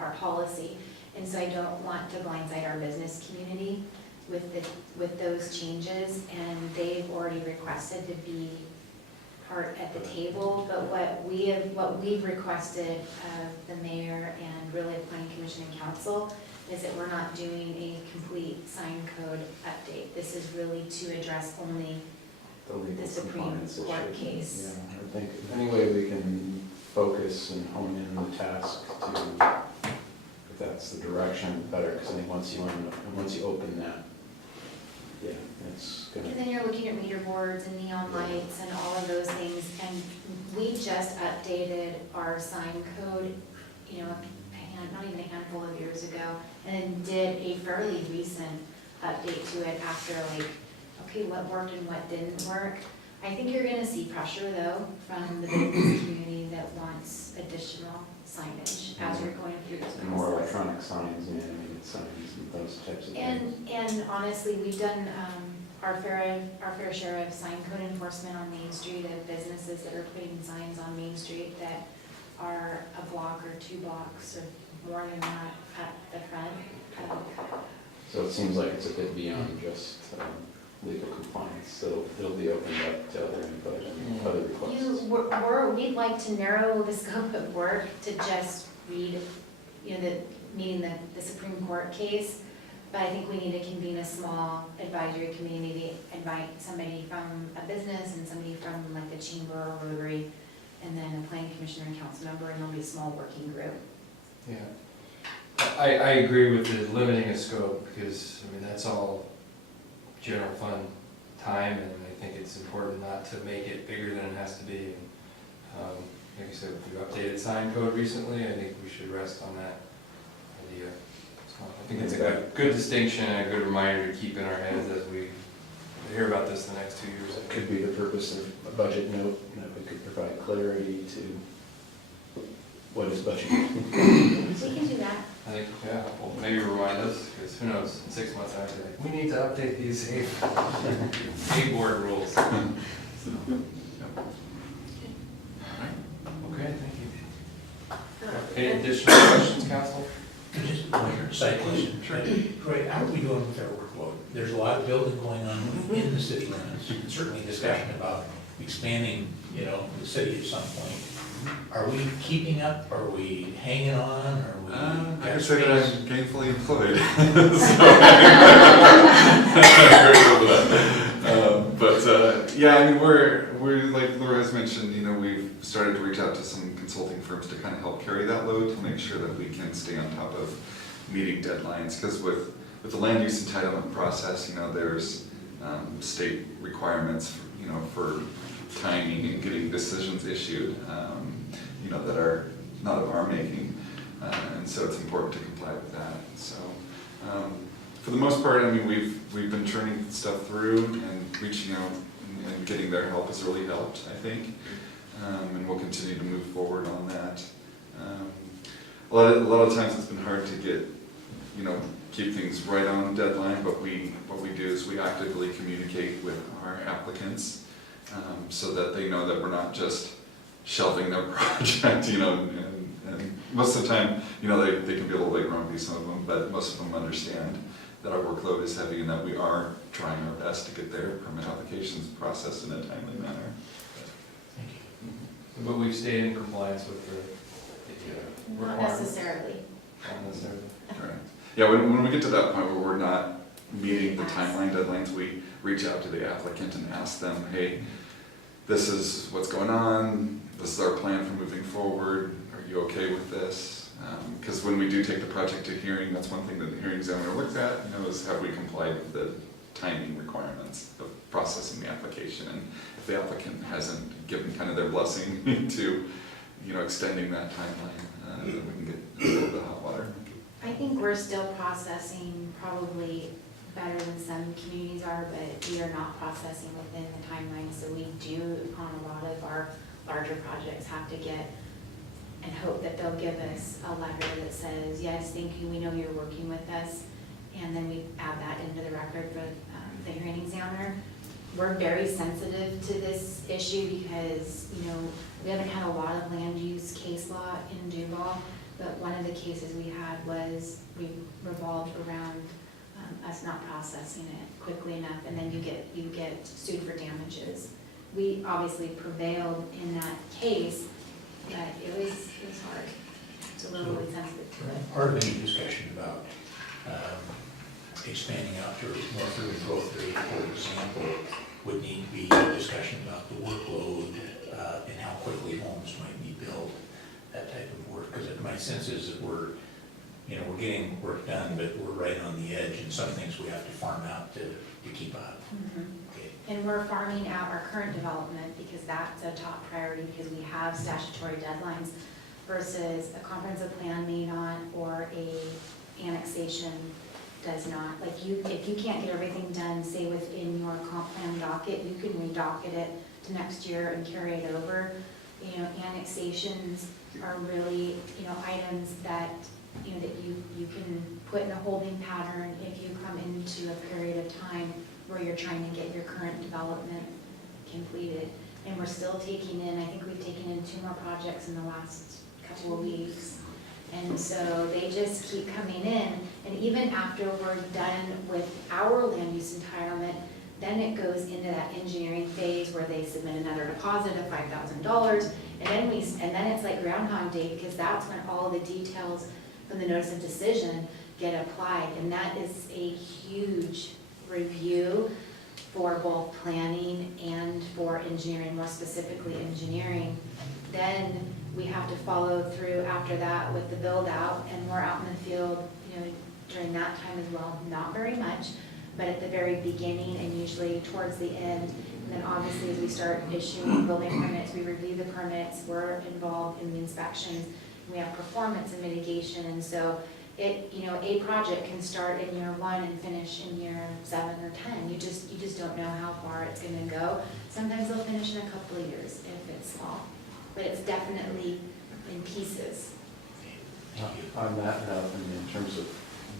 our policy. And so I don't want to blindside our business community with those changes, and they've already requested to be part at the table, but what we've requested of the mayor and really planning commission and council is that we're not doing a complete sign code update. This is really to address only legal the Supreme compliance Court issue. case. Yeah, I think any way we can focus and hone in the task to, if that's the direction, better, because I think once you open that, yeah, it's gonna. And then you're looking at meter boards and neon lights and all of those things, and we just updated our sign code, you know, not even a handful of years ago, and did a fairly recent update to it after like, okay, what worked and what didn't work. I think you're gonna see pressure though from the business community that wants additional signage as you're going through this process. More electronic signs, animated signs, and those types of things. And honestly, we've done our fair share of sign code enforcement on Main Street of businesses that are putting signs on Main Street that are a block or 2 blocks or more than that at the front. So it seems like it's a bit beyond just legal compliance, so it'll be opened up to other input and other requests. We'd like to narrow the scope of work to just read, you know, meaning the Supreme Court case, but I think we need to convene a small advisory committee, invite somebody from a business and somebody from like the chamber or Rotary, and then a planning commissioner and council member, and there'll be a small working group. Yeah. I agree with the limiting of scope, because, I mean, that's all general fund time, and I think it's important not to make it bigger than it has to be. And, like I said, we updated sign code recently, I think we should rest on that idea. So I think it's a good distinction and a good reminder to keep in our heads as we hear about this the next 2 years. It could be the purpose of a budget note, that we could provide clarity to what is budgeted. We can do that. I think, yeah, well, maybe remind us, because who knows, in 6 months after, like, we need to update these A board rules. So, okay, thank you. Any additional questions, council? Just a side question. Sure. Troy, how are we doing with our workload? There's a lot of building going on within the city limits, and certainly discussion about expanding, you know, the city at some point. Are we keeping up? Are we hanging on? Are we? I could say that I'm gainfully employed. But yeah, I mean, we're like Laura has mentioned, you know, we've started to reach out to some consulting firms to kind of help carry that load to make sure that we can stay on top of meeting deadlines. Because with the land use entitlement process, you know, there's state requirements, you know, for timing and getting decisions issued, you know, that are not of our making, and so it's important to comply with that. So, for the most part, I mean, we've been churning stuff through and reaching out and getting their help has really helped, I think, and we'll continue to move forward on that. A lot of times it's been hard to get, you know, keep things right on deadline, but what we do is we actively communicate with our applicants, so that they know that we're not just shelving their project, you know, and most of the time, you know, they can be a little bit grumpy, some of them, but most of them understand that our workload is heavy and that we are trying our best to get their permit applications processed in a timely manner. Thank you. But we've stayed in compliance with the Not requirements. necessarily. Not necessarily. Right. Yeah, when we get to that point where we're not meeting the timeline deadlines, we reach out to the applicant and ask them, hey, this is what's going on, this is our plan for moving forward, are you okay with this? Because when we do take the project to hearing, that's one thing that the hearing examiner looks at, you know, is have we complied with the timing requirements of processing the application. And if the applicant hasn't given kind of their blessing to, you know, extending that timeline, then we can get a little bit of hot water. I think we're still processing probably better than some communities are, but we are not processing within the timeline. So we do, on a lot of our larger projects, have to get and hope that they'll give us a letter that says, yes, thank you, we know you're working with us. And then we add that into the record for the hearing examiner. We're very sensitive to this issue because, you know, we haven't had a lot of land use case law in Duval, but one of the cases we had was we revolved around us not processing it quickly enough, and then you get sued for damages. we obviously prevailed in that case, but it was hard. It's a little really sensitive. Part of any discussion about expanding out to more urban growth area, for example, would need to be a discussion about the workload and how quickly homes might be built, that type of work. Because my sense is that we're getting work done, but we're right on the edge, and some things we have to farm out to keep up. Okay. And we're farming out our current development because that's a top priority because we have statutory deadlines versus a comprehensive plan may not or a annexation does not. Like if you can't get everything done, say within your comp plan docket, you can redocket it to next year and carry it over. Annexations are really, items that, that you can put in a holding pattern if you come into a period of time where you're trying to get your current development completed. And we're still taking in, I think we've taken in 2 more projects in the last couple of weeks. And so they just keep coming in, and even after we're done with our land use entitlement, then it goes into that engineering phase where they submit another deposit of $5,000, and then it's like Groundhog Day, because that's when all the details from the notice of decision get applied, and that is a huge review for both planning and for engineering, more specifically engineering. Then we have to follow through after that with the build out, and we're out in the field, during that time as well, not very much, but at the very beginning and usually towards the end. And then obviously as we start issuing building permits, we review the permits, we're involved in the inspections, we have performance and mitigation, and so a project can start in year 1 and finish in year 7 or 10. You just don't know how far it's gonna go. Sometimes they'll finish in a couple of years if it's small, but it's definitely in pieces. On that note, in terms of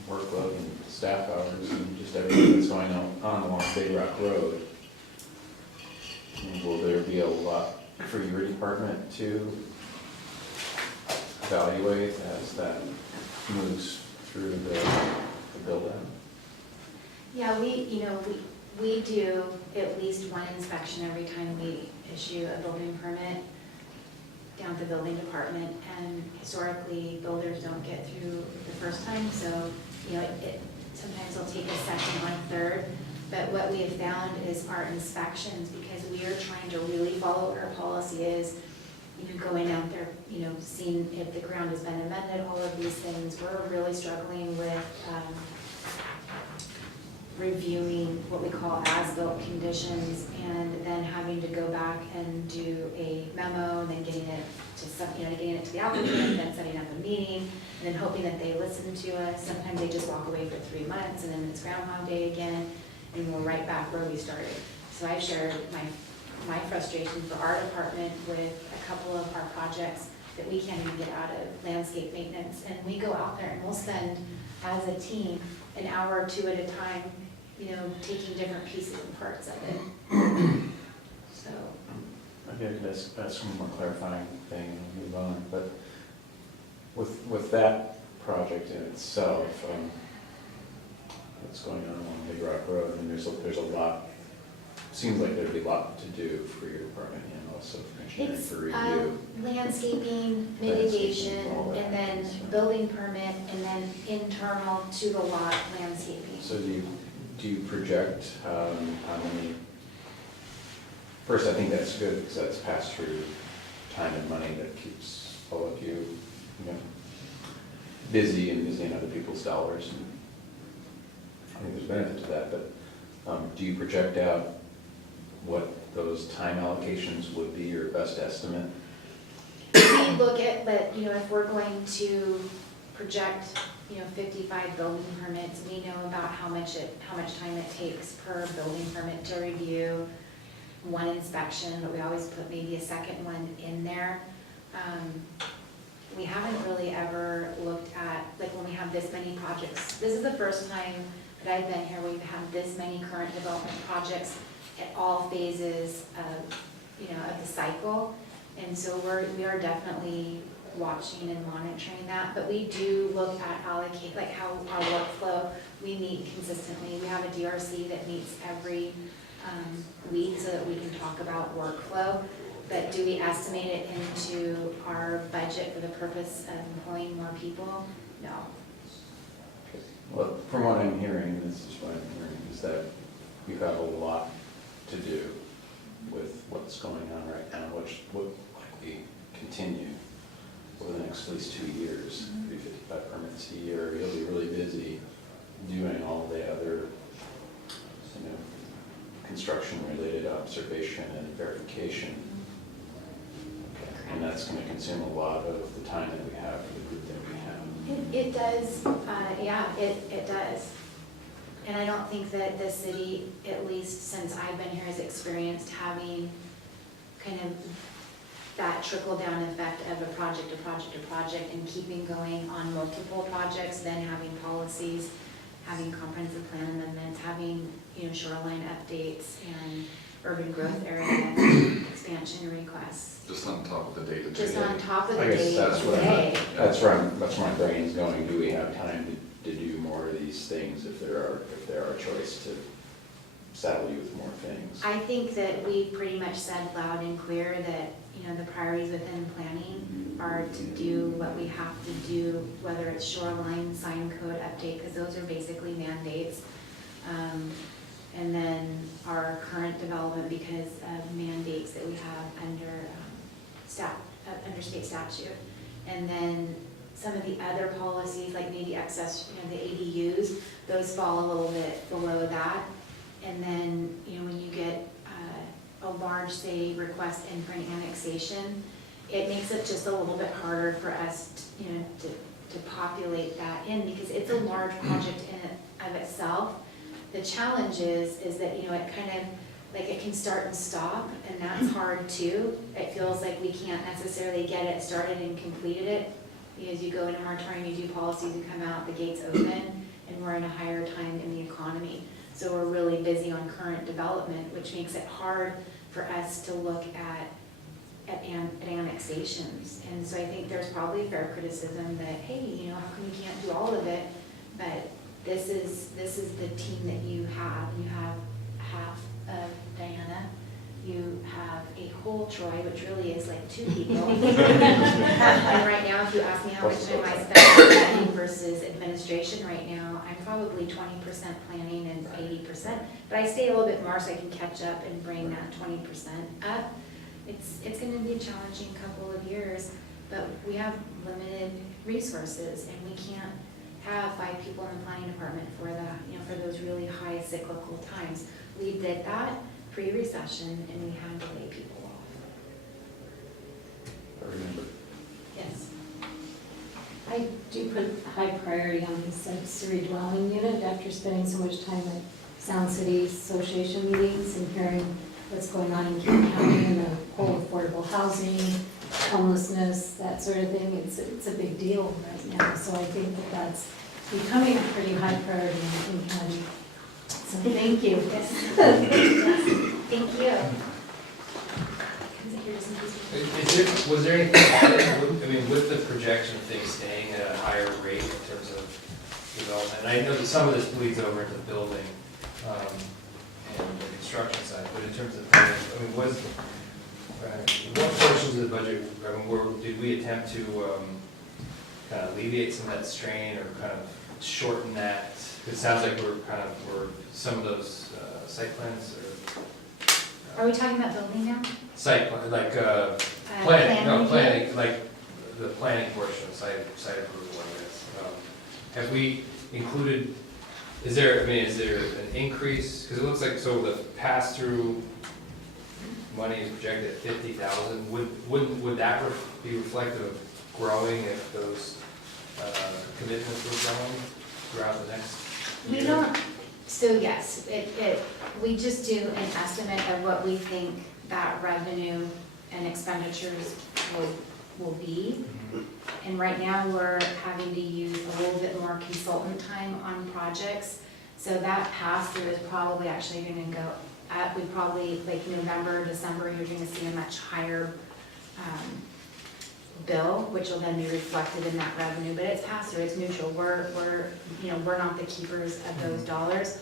workload and staff hours and just everything that's going on along Big Rock Road, will there be a lot for your department to evaluate as that moves through the build-out? Yeah, we do at least 1 inspection every time we issue a building permit down to the building department, and historically builders don't get through the first time, so sometimes they'll take a second or a third. But what we have found is our inspections, because we are trying to really follow what our policy is, going out there, seeing if the ground has been amended, all of these things. We're really struggling with reviewing what we call as-built conditions, and then having to go back and do a memo, and then getting it to the applicant, then setting up a meeting, and then hoping that they listen to us. Sometimes they just walk away for 3 months, and then it's Groundhog Day again, and we're right back where we started. So I shared my frustration for our department with a couple of our projects that we can't even get out of landscape maintenance, and we go out there and we'll spend as a team an hour or 2 at a time, taking different pieces and parts of it. So. Okay, that's one more clarifying thing and move on, but with that project in itself, what's going on Big Rock Road, and there's a lot, seems like there'd be a lot to do for your department and also for engineering It's for review. Landscaping, mitigation, and then building permit, and then internal to the lot landscaping. So do you project how many? First, I think that's good because that's passed through time and money that keeps all of you, busy and busy in other people's dollars. And I think there's benefit to that, but do you project out what those time allocations would be, your best estimate? We look at, but if we're going to project, 55 building permits, we know about how much time it takes per building permit to review, 1 inspection, but we always put maybe a second one in there. We haven't really ever looked at, like when we have this many projects, this is the first time that I've been here where we've had this many current development projects at all phases of the cycle. And so we are definitely watching and monitoring that, but we do look at how our workflow, we meet consistently. We have a DRC that meets every week so that we can talk about workflow. But do we estimate it into our budget for the purpose of employing more people? No. Well, from what I'm hearing, this is what I'm hearing, is that we've got a lot to do with what's going on right now, which will likely continue over the next at least 2 years. 355 permits a year, you'll be really busy doing all the other, construction-related observation and verification. And that's going to consume a lot of the time that we have for the group that we have. It does, it does. And I don't think that the city, at least since I've been here, has experienced having kind of that trickle-down effect of a project, and keeping going on multiple projects, then having policies, having comprehensive plan amendments, having, shoreline updates and urban growth area expansion requests. Just on top of the day-to-day. Just on top of the I guess day-to-day. that's where my brain's going. Do we have time to do more of these things if there are a choice to saddle you with more things? I think that we pretty much said loud and clear that, the priorities within planning are to do what we have to do, whether it's shoreline, sign code update, because those are basically mandates. And then our current development because of mandates that we have under state statute. And then some of the other policies, like maybe access, the ADUs, those fall a little bit below that. And then, when you get a large, say, request in for an annexation, it makes it just a little bit harder for us, to populate that in, because it's a large project in and of itself. The challenge is that, it kind of, like, it can start and stop, and that's hard too. It feels like we can't necessarily get it started and completed it, because you go into moratorium, you do policies, you come out, the gates open, and we're in a higher time in the economy. So we're really busy on current development, which makes it hard for us to look at annexations. And so I think there's probably fair criticism that, hey, how come you can't do all of it? But this is the team that you have. You have half of Diana. You have a whole Troy, which really is like 2 people. And right now, if you ask me how much time I spend on planning versus administration right now, I'm probably 20% planning and 80%. But I stay a little bit more so I can catch up and bring that 20% up. It's going to be a challenging couple of years, but we have limited resources, and we can't have 5 people in the planning department for that, for those really high cyclical times. We did that pre-recession, and we had to lay people off. I remember. Yes. I do put high priority on this accessory dwelling unit after spending so much time at Sound City Association meetings and hearing what's going on in King County and the whole affordable housing, homelessness, that sort of thing. It's a big deal right now. So I think that that's becoming a pretty high priority in King County. So thank you. Yes. Thank you. Was there anything added, with the projection of things staying at a higher rate in terms of development? And I know that some of this bleeds over into building and the construction side, but in terms of, what portions of the budget, did we attempt to kind of alleviate some of that strain or kind of shorten that? It sounds like we're some of those site plans Are we talking about building now? site plan, like planning, like the planning portion of site approval, I guess. Have we included, is there an increase? Because it looks like, so the pass-through money is projected at 50,000. Would that be reflective of growing if those commitments were growing throughout the next year? We don't, so yes, we just do an estimate of what we think that revenue and expenditures will be. And right now, we're having to use a little bit more consultant time on projects. So that pass-through is probably actually gonna go up. We probably, like November, December, you're gonna see a much higher bill, which will then be reflected in that revenue, but it's pass-through, it's neutral. We're not the keepers of those dollars.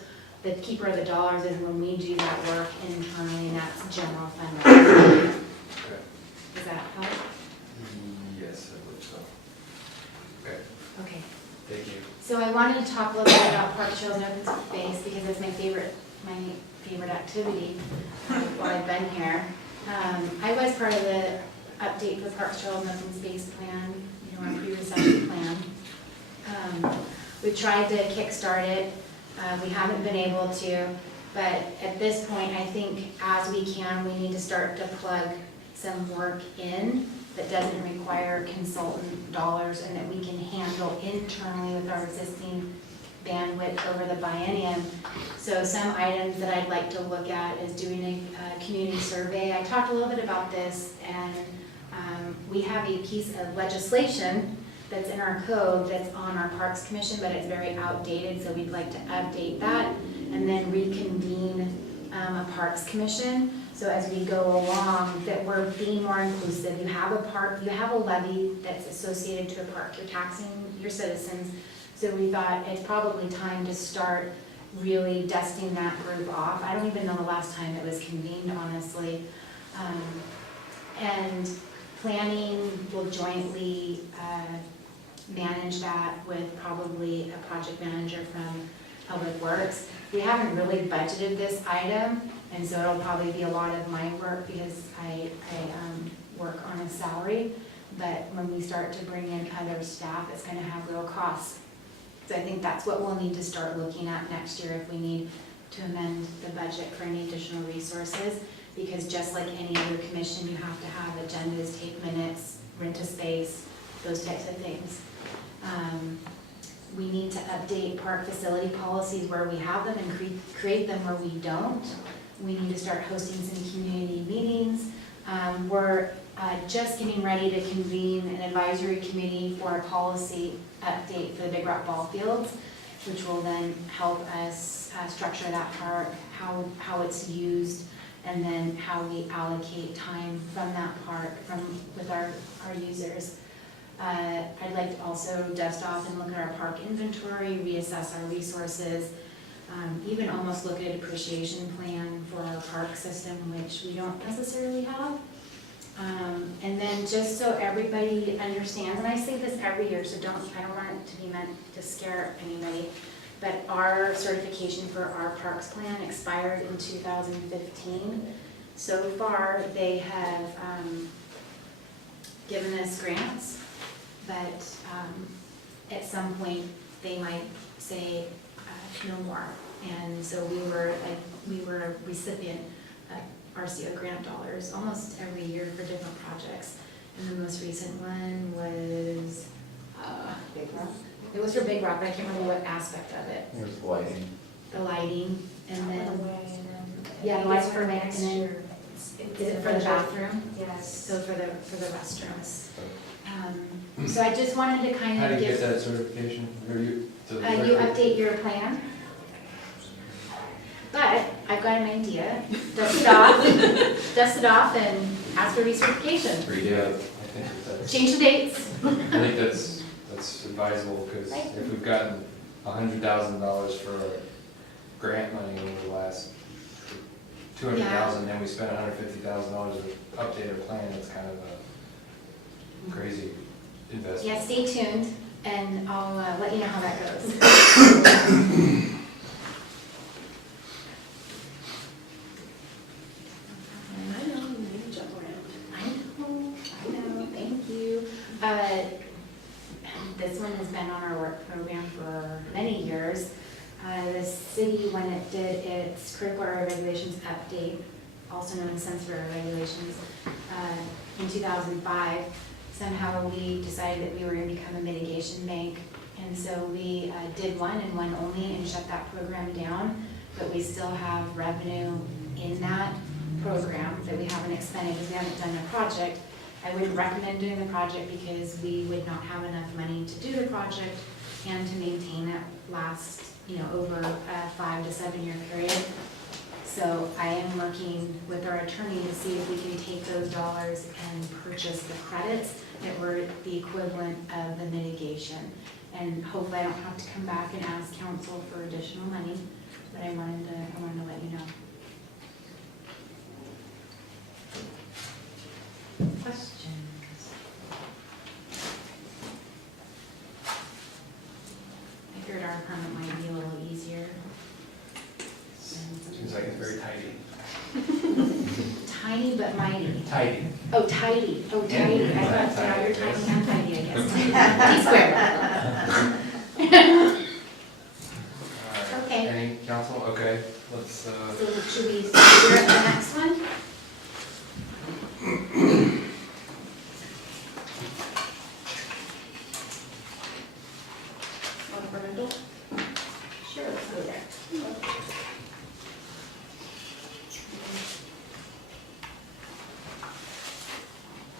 the keeper of the dollars is when we do that work internally, and that's general fund revenue. Okay. Does that help? Yes, I believe so. Okay, Okay. thank you. So I wanted to talk a little bit about Park Trails and Open Space because it's my favorite activity while I've been here. I was part of the update for Park Trails and Open Space plan, our pre-recession plan. We tried to kickstart it. We haven't been able to, but at this point, I think as we can, we need to start to plug some work in that doesn't require consultant dollars and that we can handle internally with our existing bandwidth over the biennium. So some items that I'd like to look at is doing a community survey. I talked a little bit about this, and we have a piece of legislation that's in our code that's on our Parks Commission, but it's very outdated, so we'd like to update that and then reconvene a Parks Commission. So as we go along, that we're being more inclusive. You have a park, you have a levy that's associated to a park. You're taxing your citizens. So we thought it's probably time to start really dusting that group off. I don't even know the last time it was convened, honestly. And planning will jointly manage that with probably a project manager from Public Works. We haven't really budgeted this item, and so it'll probably be a lot of my work because I work on a salary. But when we start to bring in other staff, it's going to have real costs. So I think that's what we'll need to start looking at next year if we need to amend the budget for any additional resources. Because just like any other commission, you have to have agendas, take minutes, rent a space, those types of things. We need to update park facility policies where we have them and create them where we don't. We need to start hosting some community meetings. We're just getting ready to convene an advisory committee for a policy update for the Big Rock Ball Fields, which will then help us structure that park, how it's used, and then how we allocate time from that park with our users. I'd like to also dust off and look at our park inventory, reassess our resources, even almost look at a depreciation plan for our park system, which we don't necessarily have. And then just so everybody understands, and I say this every year, so I don't want it to be meant to scare anybody, but our certification for our parks plan expired in 2015. So far, they have given us grants, but at some point, they might say no more. And so we were a recipient of RCO grant dollars almost every year for different projects. And the most recent one was Big Rock? It was for Big Rock, but I can't remember what aspect of it. It was lighting. The lighting, and then, Yeah, the lights for next year. Is it for the bathroom? Yes. So for the restrooms. So I just wanted to kind How do of you get give, that certification? Or you? you update your plan. But I've got an idea, dust it off and ask for recertification. Yeah, I think that's. Change the dates. I think that's advisable, because if we've gotten $100,000 for grant money over the last $200,000, then we spent $150,000 to update our plan, it's kind of a crazy investment. Yeah, stay tuned, and I'll let you know how that goes. I know, you need to jump around. I know, thank you. This one has been on our work program for many years. The city, when it did its critical area regulations update, also known as sensitive area regulations, in 2005, somehow we decided that we were going to become a mitigation bank. And so we did one and one only and shut that program down, but we still have revenue in that program that we haven't expended because we haven't done a project. I wouldn't recommend doing the project because we would not have enough money to do the project and to maintain it last, over a 5 to 7 year period. So I am working with our attorney to see if we can take those dollars and purchase the credits that were the equivalent of the mitigation. And hopefully I don't have to come back and ask council for additional money. but I wanted to let you know. Questions? I figured our department might be a little easier. Seems like it's very tidy. Tiny but mighty. Tidy. Oh, tidy, oh, And tidy. I not thought, yeah, tidy, you're I tiny guess. and tidy, I guess. All right. Okay. Any council? Okay, let's, So should we figure out the next one? Non-departmental? Sure, let's go there.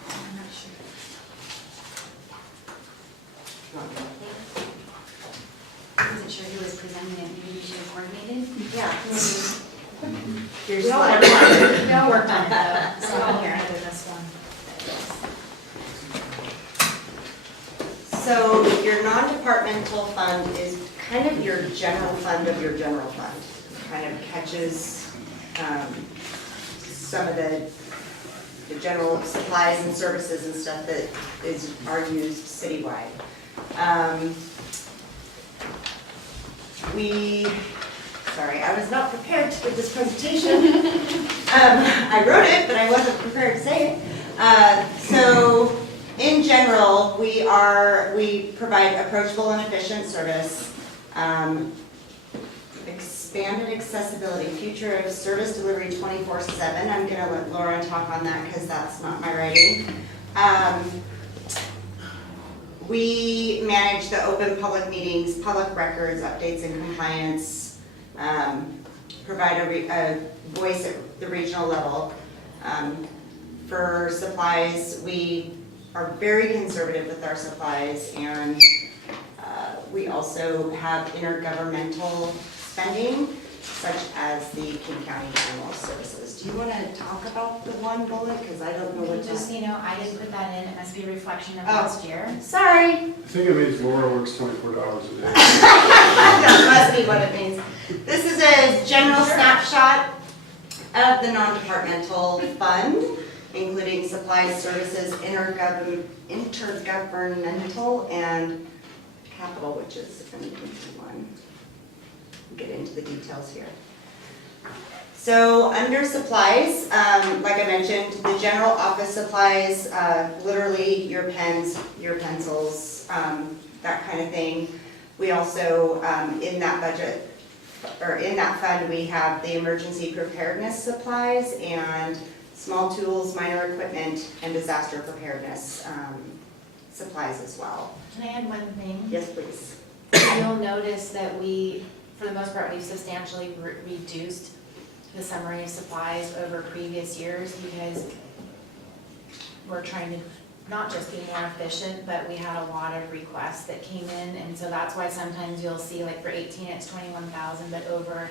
I'm not sure. I wasn't sure who was presenting it, maybe we should have coordinated? Yeah. Here's We all what- worked on it. We all worked on it though, so I'll hear this one. So your non-departmental fund is kind of your general fund of your general fund. Kind of catches some of the general supplies and services and stuff that are used citywide. Sorry, I was not prepared to give this presentation. I wrote it, but I wasn't prepared to say it. So in general, we provide approachable and efficient service, expanded accessibility, future of service delivery 24/7. I'm gonna let Laura talk on that because that's not my writing. We manage the open public meetings, public records, updates and compliance, provide a voice at the regional level. For supplies, we are very conservative with our supplies, and we also have intergovernmental spending, such as the King County Animal Services. Do you want to talk about the one bullet? Because I don't know what Just, that... you know, I didn't put that in, it must be a reflection of Oh. last year. Sorry. I think it means Laura works 24 hours a day. That must be what it means. This is a general snapshot of the non-departmental fund, including supplies, services, intergovernmental, and capital, which is an easy one. We'll get into the details here. So under supplies, like I mentioned, the general office supplies, literally your pens, your pencils, that kind of thing. We also, in that budget, or in that fund, we have the emergency preparedness supplies and small tools, minor equipment, and disaster preparedness supplies as well. Can I add one thing? Yes, please. You'll notice that we, for the most part, we've substantially reduced the summary of supplies over previous years because we're trying to not just be more efficient, but we had a lot of requests that came in, and so that's why sometimes you'll see, like for 18, it's 21,000, but over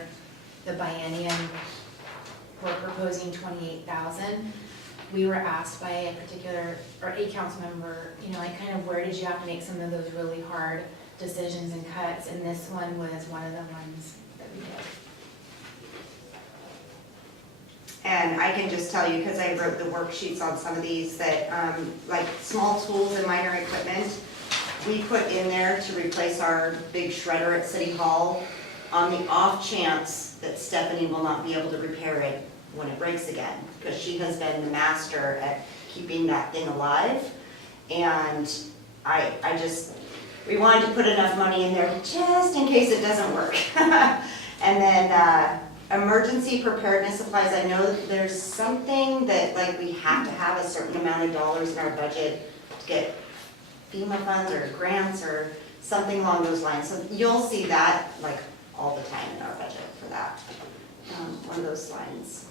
the biennium, we're proposing 28,000. We were asked by a particular, or a council member, you know, like kind of where did you have to make some of those really hard decisions and cuts, and this one was one of the ones that we did. And I can just tell you, because I wrote the worksheets on some of these, that like small tools and minor equipment, we put in there to replace our big shredder at City Hall on the off chance that Stephanie will not be able to repair it when it breaks again, because she has been the master at keeping that thing alive. And we wanted to put enough money in there just in case it doesn't work. And then emergency preparedness supplies, I know that there's something that like we have to have a certain amount of dollars in our budget to get FEMA funds or grants or something along those lines. So you'll see that like all the time in our budget for that, one of those lines.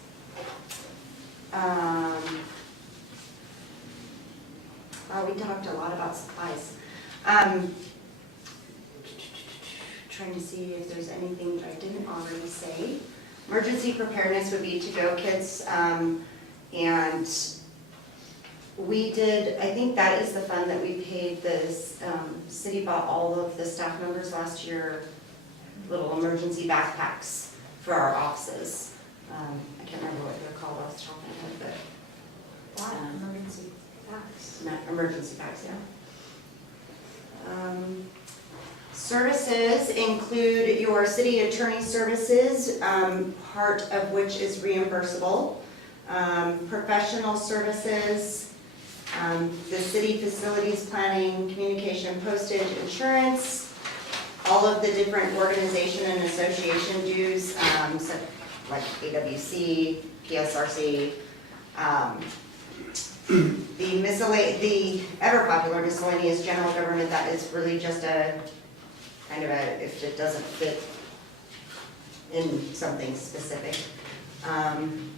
We talked a lot about supplies. Trying to see if there's anything that I didn't already say. Emergency preparedness would be to-go kits, and we did, I think that is the fund that we paid this, city bought all of the staff members last year little emergency backpacks for our offices. I can't remember what they're called off the top of my head, but Emergency packs. emergency packs, yeah. Services include your city attorney services, part of which is reimbursable. Professional services, the city facilities planning, communication, postage, insurance, all of the different organization and association dues, so like AWC, PSRC, the ever popular miscellaneous general government, that is really just a kind of a, if it doesn't fit in something specific.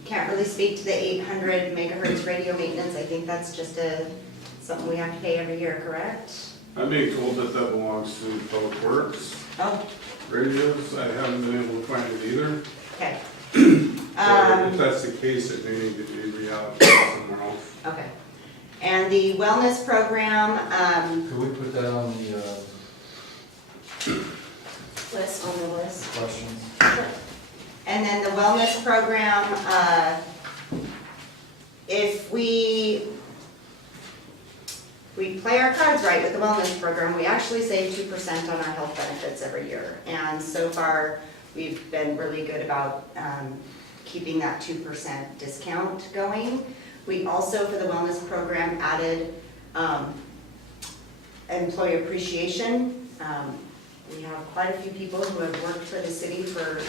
Can't really speak to the 800 megahertz radio maintenance. I think that's just something we have to pay every year, correct? I'm being told that that belongs to Public Works. Oh, Radios, I haven't been able to find it either. okay. So if that's the case, it may need to be reallocated somewhere else. Okay. And the wellness program, Could we put that on the list on the list. questions? And then the wellness program, if we play our cards right with the wellness program, we actually save 2% on our health benefits every year. And so far, we've been really good about keeping that 2% discount going. We also, for the wellness program, added employee appreciation. We have quite a few people who have worked for the city for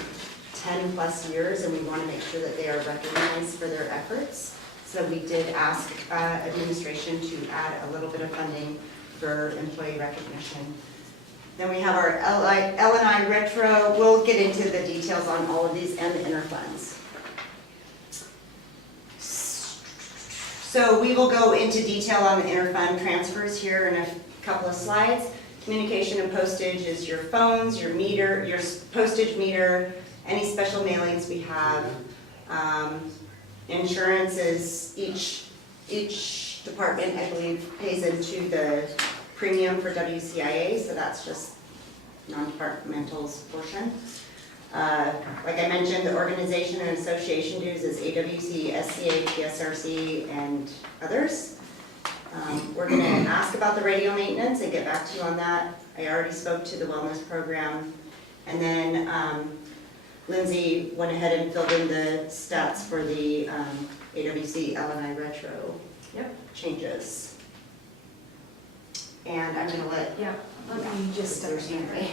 10 plus years, and we want to make sure that they are recognized for their efforts. So we did ask administration to add a little bit of funding for employee recognition. Then we have our L&I retro. We'll get into the details on all of these and the interfunds. So we will go into detail on the interfund transfers here in a couple of slides. Communication and postage is your phones, your meter, your postage meter, any special mailings we have. Insurance is each department, I believe, pays into the premium for WCIA, so that's just non-departmental's portion. Like I mentioned, the organization and association dues is AWC, SCA, PSRC, and others. We're going to ask about the radio maintenance and get back to you on that. I already spoke to the wellness program. And then Lindsay went ahead and filled in the stats for the AWC L&I retro changes. And I'm going to let Let me just step in. Right.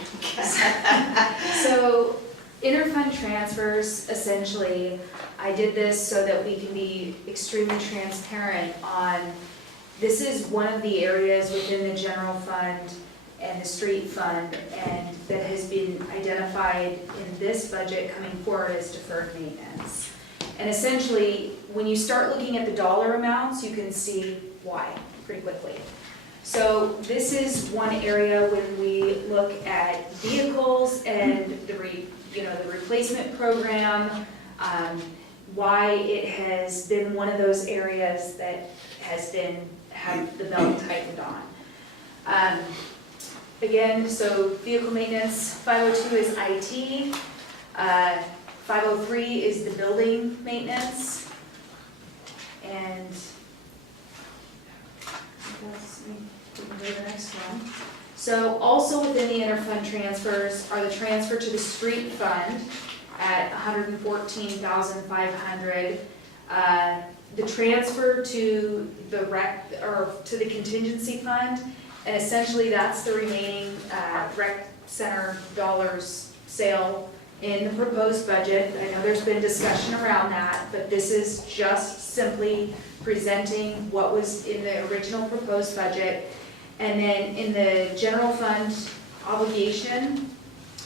So interfund transfers, essentially, I did this so that we can be extremely transparent on, this is one of the areas within the general fund and the street fund, and that has been identified in this budget coming forward as deferred maintenance. And essentially, when you start looking at the dollar amounts, you can see why pretty quickly. So this is one area when we look at vehicles and the replacement program, why it has been one of those areas that has had the belt tightened on. Again, so vehicle maintenance, 502 is IT, 503 is the building maintenance, and we can go to the next one. So also within the interfund transfers are the transfer to the street fund at $114,500. The transfer to the to the contingency fund, and essentially that's the remaining rec center dollars sale in the proposed budget. I know there's been discussion around that, but this is just simply presenting what was in the original proposed budget. And then in the general fund obligation,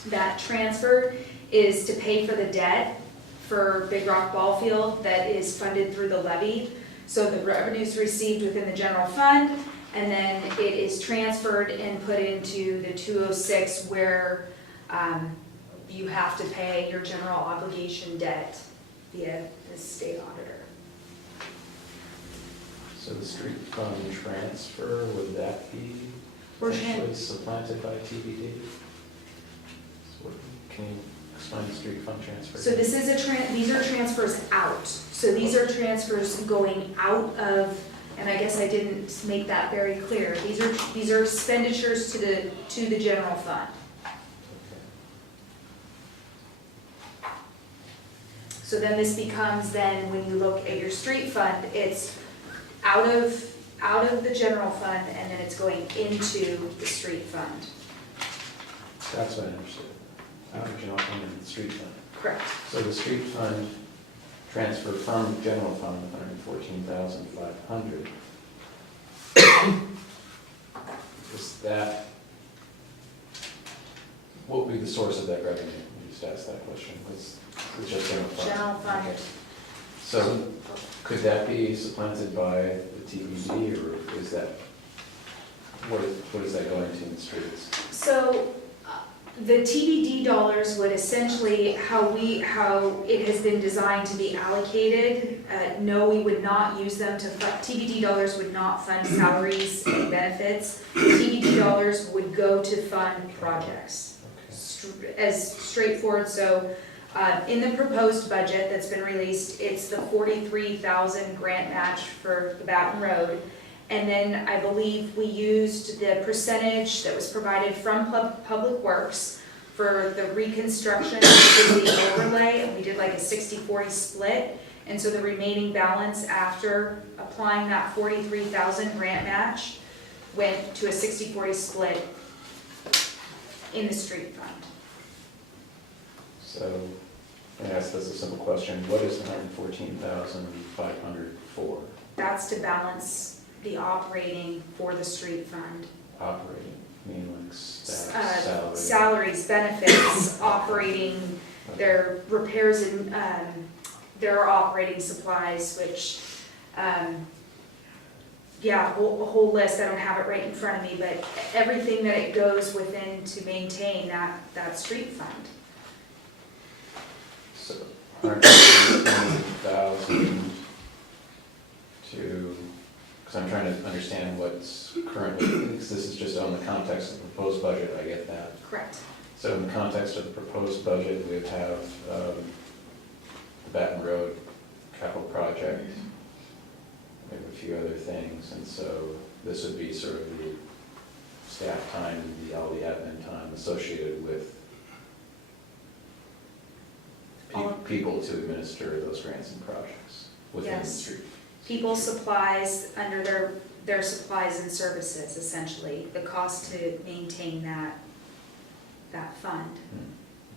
that transfer is to pay for the debt for Big Rock Ball Field that is funded through the levy. So the revenues received within the general fund, and then it is transferred and put into the 206 where you have to pay your general obligation debt via the state auditor. So the street fund transfer, would that be We're potentially supplanted by TBD? So can you Explain the street fund transfer. So this is these are transfers out. So these are transfers going out of, and I guess I didn't make that very clear. These are expenditures to the general fund. So then this becomes then, when you look at your street fund, it's out of the general fund, and then it's going into the street fund. That's what I understood. Out of general fund and the street fund. Correct. So the street fund transfer from general fund, 114,500. Is that, what would be the source of that revenue? You just asked that question. It's just general fund. General fund. Okay. So could that be supplanted by the TBD, or is that, what is that going to in the streets? So the TBD dollars would essentially, how it has been designed to be allocated, no, we would not use them to fund, TBD dollars would not fund salaries and benefits. TBD dollars would go to fund projects. As straightforward, so in the proposed budget that's been released, it's the 43,000 grant match for the Baton Road. And then I believe we used the percentage that was provided from Public Works for the reconstruction of the overlay, and we did like a 60-40 split. And so the remaining balance after applying that 43,000 grant match went to a 60-40 split in the street fund. So, I ask this a simple question, what is the 114,500 for? That's to balance the operating for the street fund. Operating, meaning like staff, salary? Salaries, benefits, operating, their repairs and, their operating supplies, which, yeah, a whole list, I don't have it right in front of me, but everything that it goes within to maintain that street fund. So, 120,000 to, because I'm trying to understand what's currently, because this is just on the context of the proposed budget, I get that. Correct. So in the context of the proposed budget, we have the Baton Road capital project, we have a few other things, and so this would be sort of the staff time, all the admin time associated with people to administer those grants and projects within the Yes. street. People, supplies, under their supplies and services, essentially, the cost to maintain that fund,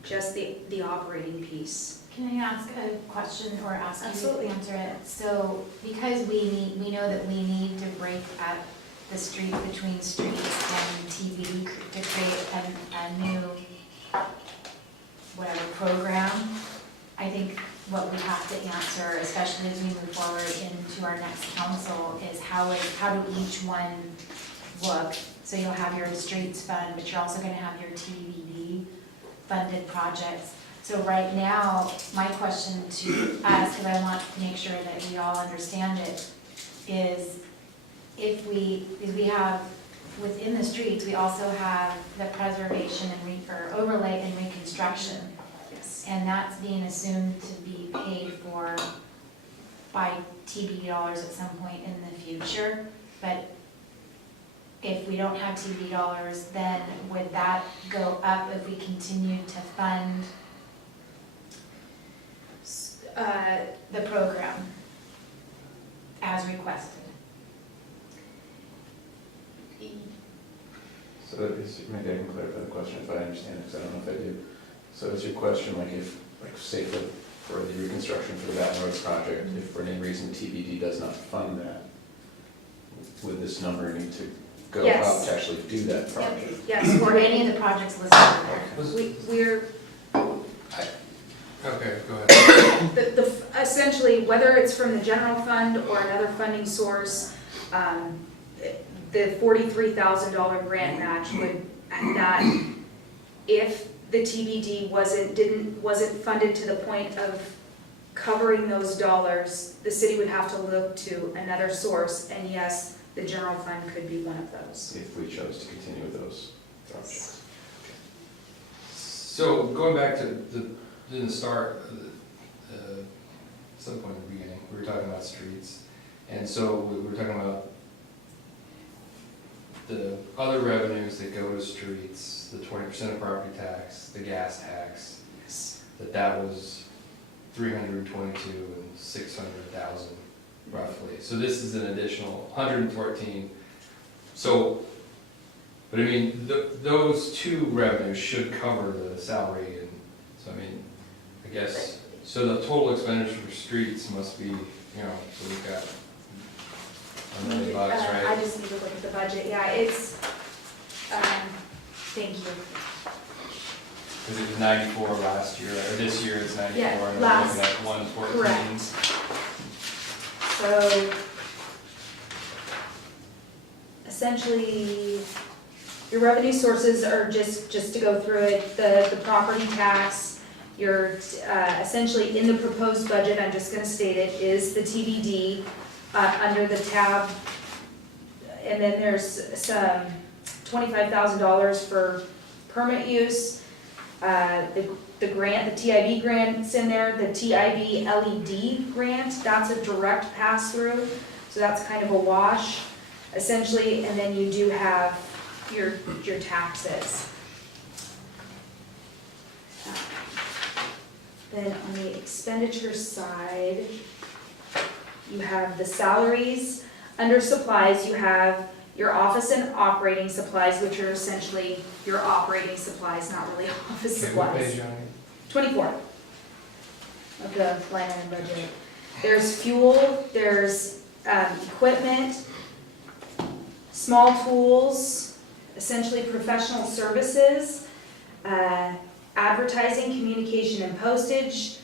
just the operating piece. Can I ask a question or ask you Absolutely. to answer it? So because we know that we need to break up the street between streets and TBD to create a new, whatever, program, I think what we have to answer, especially as we move forward into our next council, is how do each one look? So you'll have your streets fund, but you're also gonna have your TBD funded projects. So right now, my question to us, because I want to make sure that we all understand it, is because we have, within the streets, we also have the preservation and or overlay and reconstruction. Yes. And that's being assumed to be paid for by TBD dollars at some point in the future. But if we don't have TBD dollars, then would that go up if we continue to fund the program as requested? So maybe I can clarify the question if I understand it, because I don't know if I do. So is your question like if, say for the reconstruction for the Baton Road project, if for any reason TBD does not fund that, would this number need to go Yes. up to actually do that project? Yes, Or any of the projects listed there? we're, Okay, go ahead. essentially, whether it's from the general fund or another funding source, the $43,000 grant match would, that if the TBD wasn't funded to the point of covering those dollars, the city would have to look to another source, and yes, the general fund could be one of those. If we chose to continue with those projects. So So going back to the start, some point in the beginning, we were talking about streets. And so we were talking about the other revenues that go to streets, the 20% of property tax, the gas tax, that was 322 and 600,000 roughly. So this is an additional 114. So, but I mean, those two revenues should cover the salary, and so I mean, I guess, so the total expenditure for streets must be, so we've got $1 million, right? I just need to look at the budget, yeah, it's, thank you. Because it was 94 last year, or this year it's 94, Yeah, and we're last- looking at 114. correct. So, essentially, your revenue sources are just to go through it, the property tax, your, essentially in the proposed budget, I'm just gonna state it, is the TBD, under the tab, and then there's some $25,000 for permit use, the grant, the TIB grant's in there, the TIB LED grant, that's a direct pass-through, so that's kind of a wash, essentially, and then you do have your taxes. Then on the expenditure side, you have the salaries. Under supplies, you have your office and operating supplies, which are essentially your operating supplies, not really office Okay, what supplies. page are you on? 24 of the line item budget. There's fuel, there's equipment, small tools, essentially professional services, advertising, communication, and postage,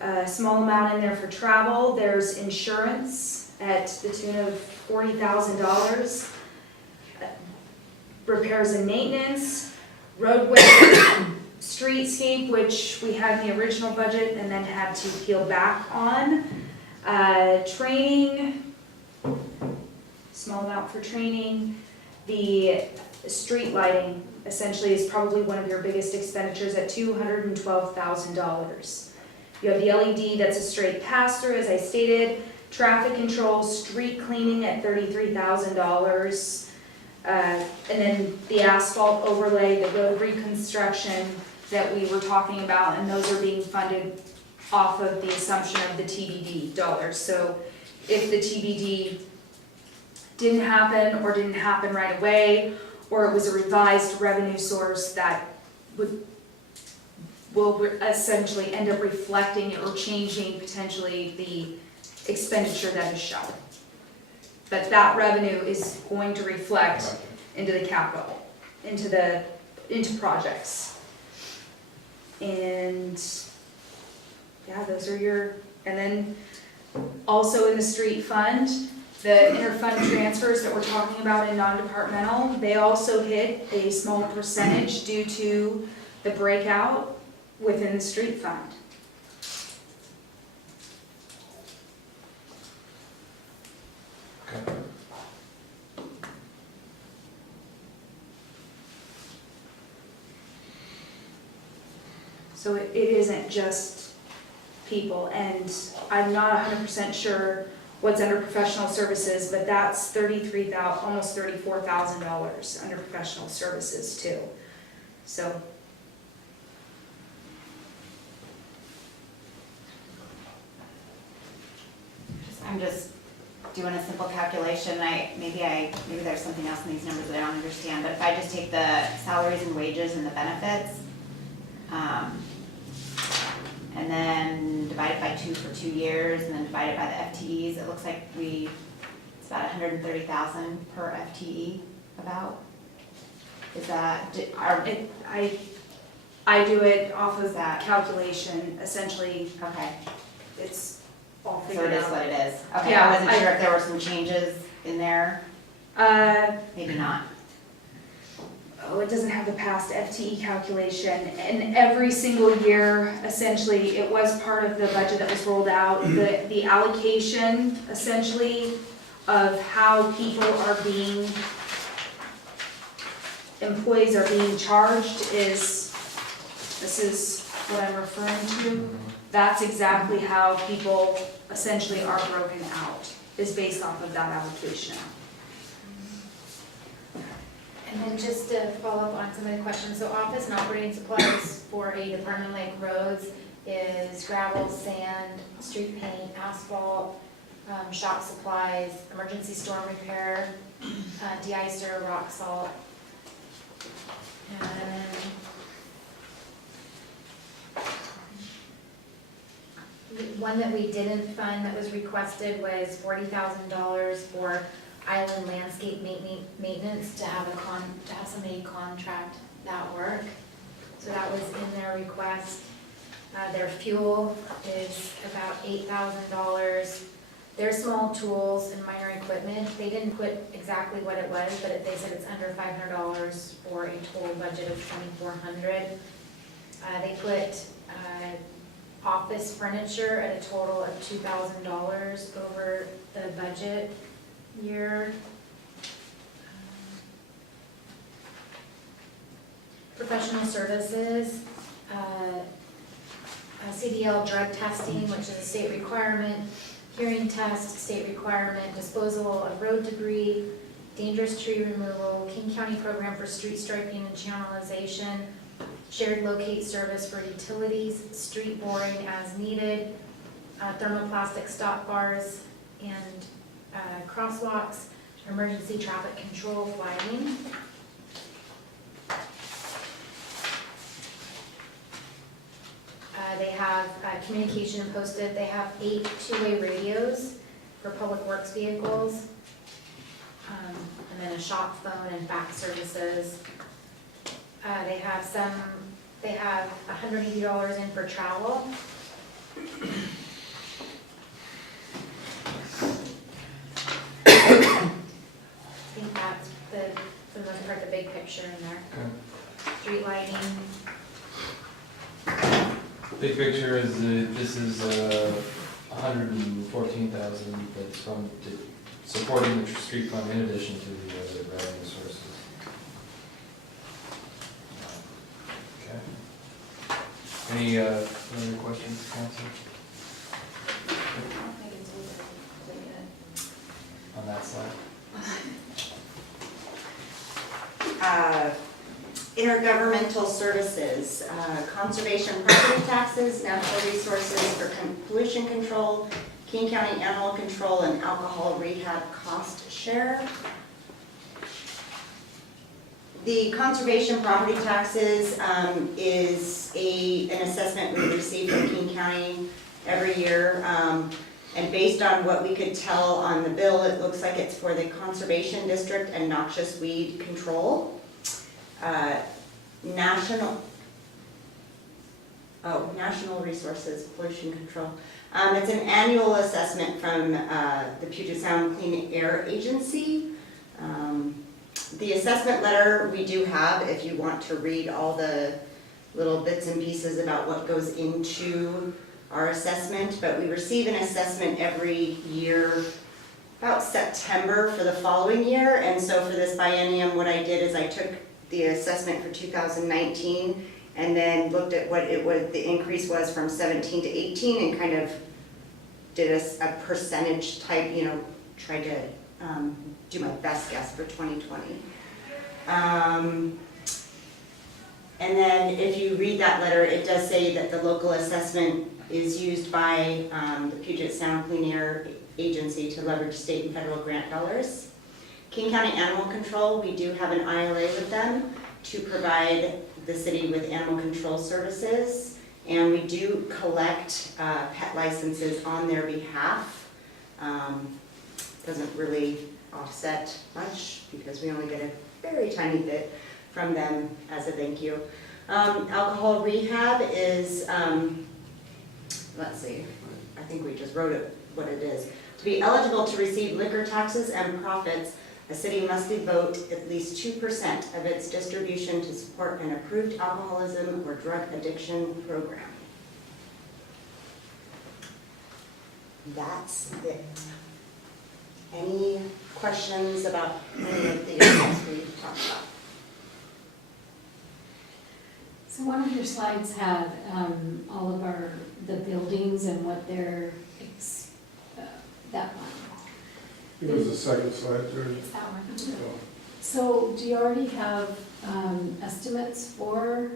a small amount in there for travel. There's insurance at the tune of $40,000, repairs and maintenance, roadway, streetscape, which we had in the original budget and then had to peel back on, training, small amount for training. The street lighting essentially is probably one of your biggest expenditures at $212,000. You have the LED, that's a straight pass-through, as I stated, traffic control, street cleaning at $33,000, and then the asphalt overlay, the road reconstruction that we were talking about, and those are being funded off of the assumption of the TBD dollars. So if the TBD didn't happen right away, or it was a revised revenue source that will essentially end up reflecting or changing potentially the expenditure that is shown. But that revenue is going to reflect into the capital, into projects. And yeah, those are your, and then also in the street fund, the interfund transfers that we're talking about in non-departmental, they also hit a small percentage due to the breakout within the street fund. Okay. So it isn't just people, and I'm not 100% sure what's under professional services, but that's almost $34,000 under professional services too. So. I'm just doing a simple calculation, maybe there's something else in these numbers that I don't understand, but if I just take the salaries and wages and the benefits, and then divide it by 2 for 2 years, and then divide it by the FTEs, it looks like it's about 130,000 per FTE, about. Is that, I do it off of that calculation, essentially, okay, it's all so figured it is out. what it is. Okay, Yeah, I wasn't sure if there were some changes in there, maybe not. Oh, it doesn't have the past FTE calculation, and every single year, essentially, it was part of the budget that was rolled out, the allocation, essentially, of how employees are being charged is this is what I'm referring to, that's exactly how people essentially are broken out, is based off of that allocation. And then just to follow up on some of the questions, so office and operating supplies for a department like roads is gravel, sand, street paint, asphalt, shop supplies, emergency storm repair, de-icer, rock salt. And one that we didn't fund that was requested was $40,000 for island landscape maintenance to have somebody contract that work. So that was in their request. Their fuel is about $8,000. Their small tools and minor equipment, they didn't put exactly what it was, but they said it's under $500 for a total budget of $2,400. They put office furniture at a total of $2,000 over the budget year. Professional services, CDL drug testing, which is a state requirement, hearing test, state requirement, disposal of road debris, dangerous tree removal, King County program for street striping and channelization, shared locate service for utilities, street boring as needed, thermoplastic stop bars and crosswalks, emergency traffic control flagging. They have communication posted. They have 8 two-way radios for public works vehicles, and then a shop phone and fax services. They have $180 in for travel. I think that's for the most part, the big picture in there. Street lighting. Big picture is that this is $114,000 that's from supporting the street fund in addition to the other revenue sources. Okay. Any other questions, council? I think it's really good. On that slide? Intergovernmental services, conservation property taxes, natural resources for pollution control, King County animal control, and alcohol rehab cost share. The conservation property taxes is an assessment we receive from King County every year. And based on what we could tell on the bill, it looks like it's for the conservation district and noxious weed control. National resources, pollution control. It's an annual assessment from the Puget Sound Clean Air Agency. The assessment letter we do have, if you want to read all the little bits and pieces about what goes into our assessment, but we receive an assessment every year about September for the following year. And so for this biennium, what I did is I took the assessment for 2019 and then looked at what the increase was from 17 to 18 and kind of did a percentage type, tried to do my best guess for 2020. And then if you read that letter, it does say that the local assessment is used by the Puget Sound Clean Air Agency to leverage state and federal grant dollars. King County Animal Control, we do have an ILA with them to provide the city with animal control services, and we do collect pet licenses on their behalf. Doesn't really offset much because we only get a very tiny bit from them as a thank you. Alcohol rehab is, let's see, I think we just wrote it what it is. To be eligible to receive liquor taxes and profits, a city must devote at least 2% of its distribution to support an approved alcoholism or drug addiction program. That's it. Any questions about any of the items we talked about? So one of your slides had all of the buildings and what they're, that one. It was the second slide, George. It's that one. Oh. So do you already have estimates for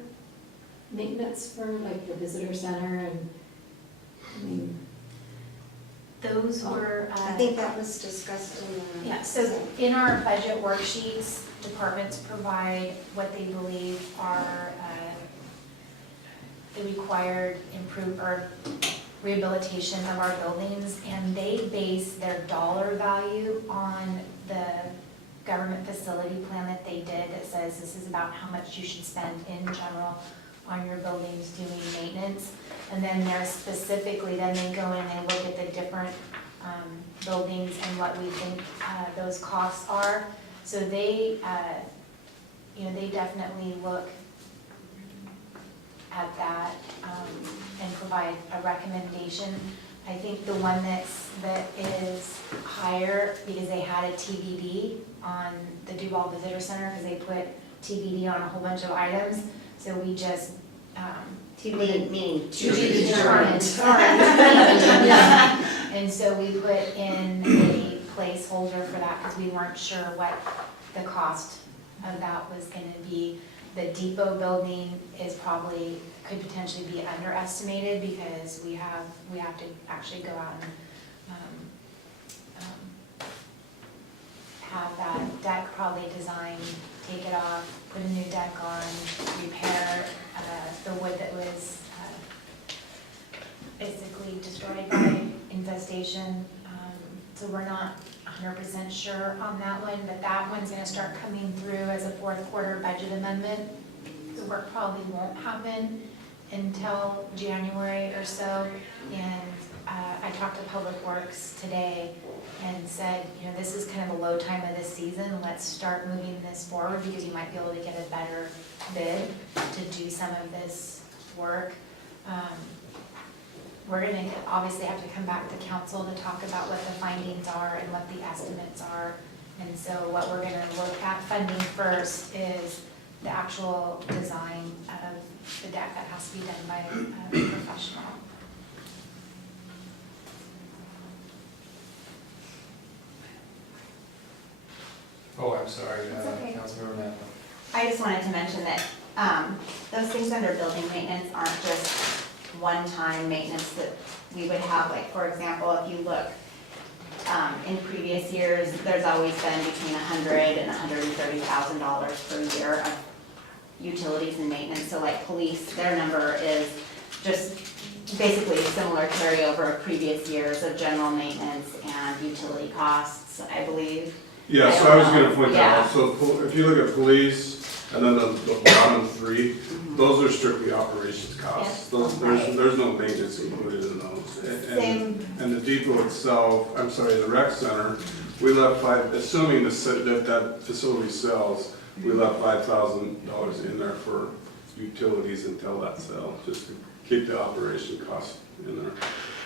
maintenance for like the visitor center and, I mean, Those were, I think that was discussed in the. yeah, so in our budget worksheets, departments provide what they believe are the required or rehabilitation of our buildings, and they base their dollar value on the government facility plan that they did that says this is about how much you should spend in general on your buildings doing maintenance. And then they're specifically, then they go in and look at the different buildings and what we think those costs are. So they, they definitely look at that and provide a recommendation. I think the one that is higher, because they had a TBD on the Duval Visitor Center, because they put TBD on a whole bunch of items, so we just, TBD meaning to be determined. And so we put in a placeholder for that, because we weren't sure what the cost of that was gonna be. The depot building is probably, could potentially be underestimated, because we have to actually go out and have that deck probably designed, take it off, put a new deck on, repair the wood that was basically destroyed by infestation. So we're not 100% sure on that one, but that one's gonna start coming through as a fourth quarter budget amendment. The work probably won't happen until January or so. And I talked to Public Works today and said, this is kind of a low time of the season. Let's start moving this forward, because you might be able to get a better bid to do some of this work. We're gonna obviously have to come back to council to talk about what the findings are and what the estimates are. And so what we're gonna look at funding first is the actual design of the deck that has to be done by a professional. Oh, I'm sorry, It's okay. Councilmember Matlow. I just wanted to mention that those things under building maintenance aren't just one-time maintenance that we would have. Like, for example, if you look in previous years, there's always been between $100,000 and $130,000 per year of utilities and maintenance. So like police, their number is just basically a similar carryover of previous years of general maintenance and utility costs, I believe. Yeah, so I was gonna point that out, so if you look at police, and then the bottom three, those are strictly operations costs. Those, there's no maintenance included in those. And the depot itself, the rec center, we left assuming that facility sells, we left $5,000 in there for utilities until that sells, just to keep the operation costs in there.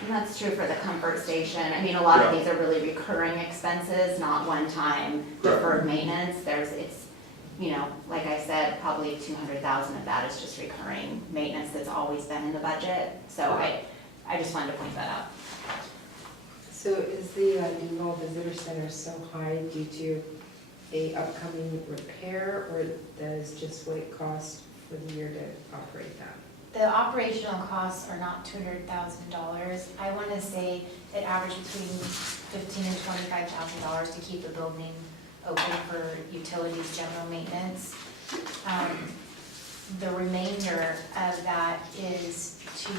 And that's true for the comfort station. I mean, a lot of these are really recurring expenses, not one-time deferred maintenance. It's, like I said, probably 200,000 of that is just recurring maintenance that's always been in the budget. So I just wanted to point that out. So is the Duval Visitor Center so high due to a upcoming repair, or does just what it costs for the year to operate that? The operational costs are not $200,000. I want to say it averaged between $15,000 and $25,000 to keep the building open for utilities, general maintenance. The remainder of that is to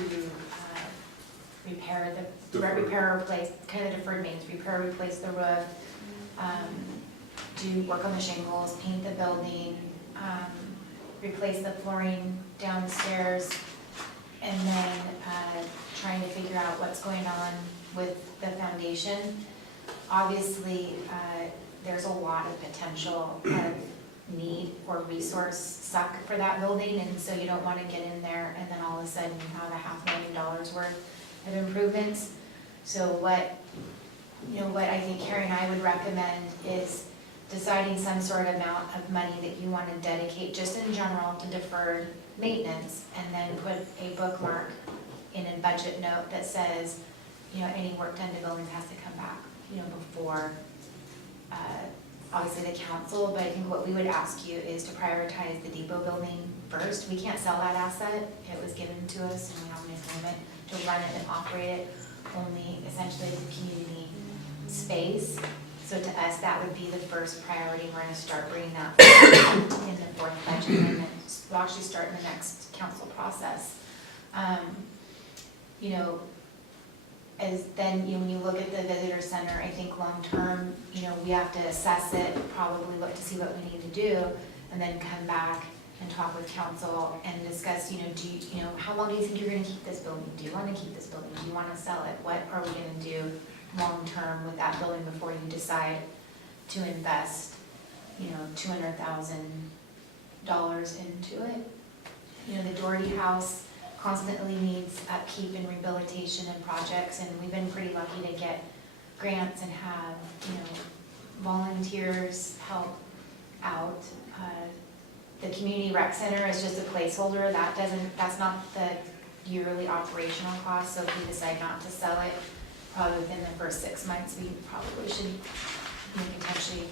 replace, kind of deferred maintenance, replace the roof, do work on the shingles, paint the building, replace the flooring downstairs, and then trying to figure out what's going on with the foundation. Obviously, there's a lot of potential of need or resource suck for that building, and so you don't want to get in there and then all of a sudden you have $500,000 worth of improvements. So what I think Carrie and I would recommend is deciding some sort of amount of money that you want to dedicate just in general to deferred maintenance, and then put a bookmark in a budget note that says, you know, any work done to buildings has to come back, you know, before, obviously the council, but I think what we would ask you is to prioritize the depot building first. We can't sell that asset. It was given to us, and we have an agreement to run it and operate it only essentially as a community space. So to us, that would be the first priority. We're gonna start bringing that in the fourth budget, and then we'll actually start in the next council process. You know, as then, you know, when you look at the visitor center, I think long-term, you know, we have to assess it, probably look to see what we need to do, and then come back and talk with council and discuss, you know, you know, how long do you think you're gonna keep this building? Do you wanna keep this building? Do you wanna sell it? What are we gonna do long-term with that building before you decide to invest, you know, $200,000 into it? You know, the Doherty House constantly needs upkeep and rehabilitation and projects, and we've been pretty lucky to get grants and have, you know, volunteers help out. The community rec center is just a placeholder. That's not the yearly operational cost, so if we decide not to sell it, probably within the first 6 months, we probably should, you know, potentially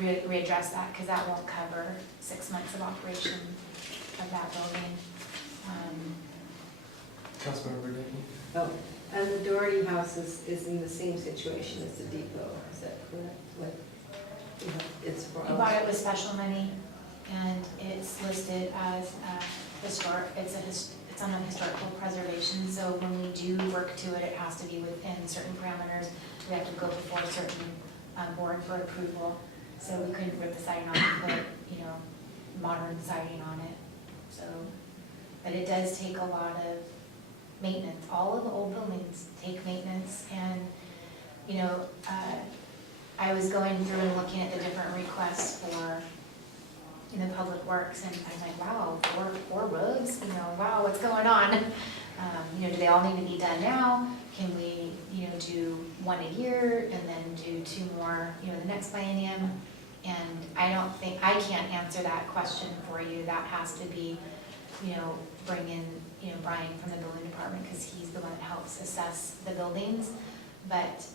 readdress that, because that won't cover 6 months of operation of that building. Councilmember Dickey? Oh, and the Doherty House is in the same situation as the depot, is that correct? Like, you know, it's for. We bought it with special money, and it's listed as historic, it's on a historical preservation, so when we do work to it, it has to be within certain parameters. We have to go before a certain board for approval, so we couldn't rip the siding off and put, you know, modern siding on it. So, but it does take a lot of maintenance. All of the old buildings take maintenance, and, you know, I was going through and looking at the different requests for, you know, public works, and I'm like, wow, four roads, you know, wow, what's going on? You know, do they all need to be done now? Can we, you know, do one a year and then do 2 more, you know, the next biennium? And I can't answer that question for you. That has to be, you know, bring in, you know, Brian from the building department, because he's the one that helps assess the buildings. But,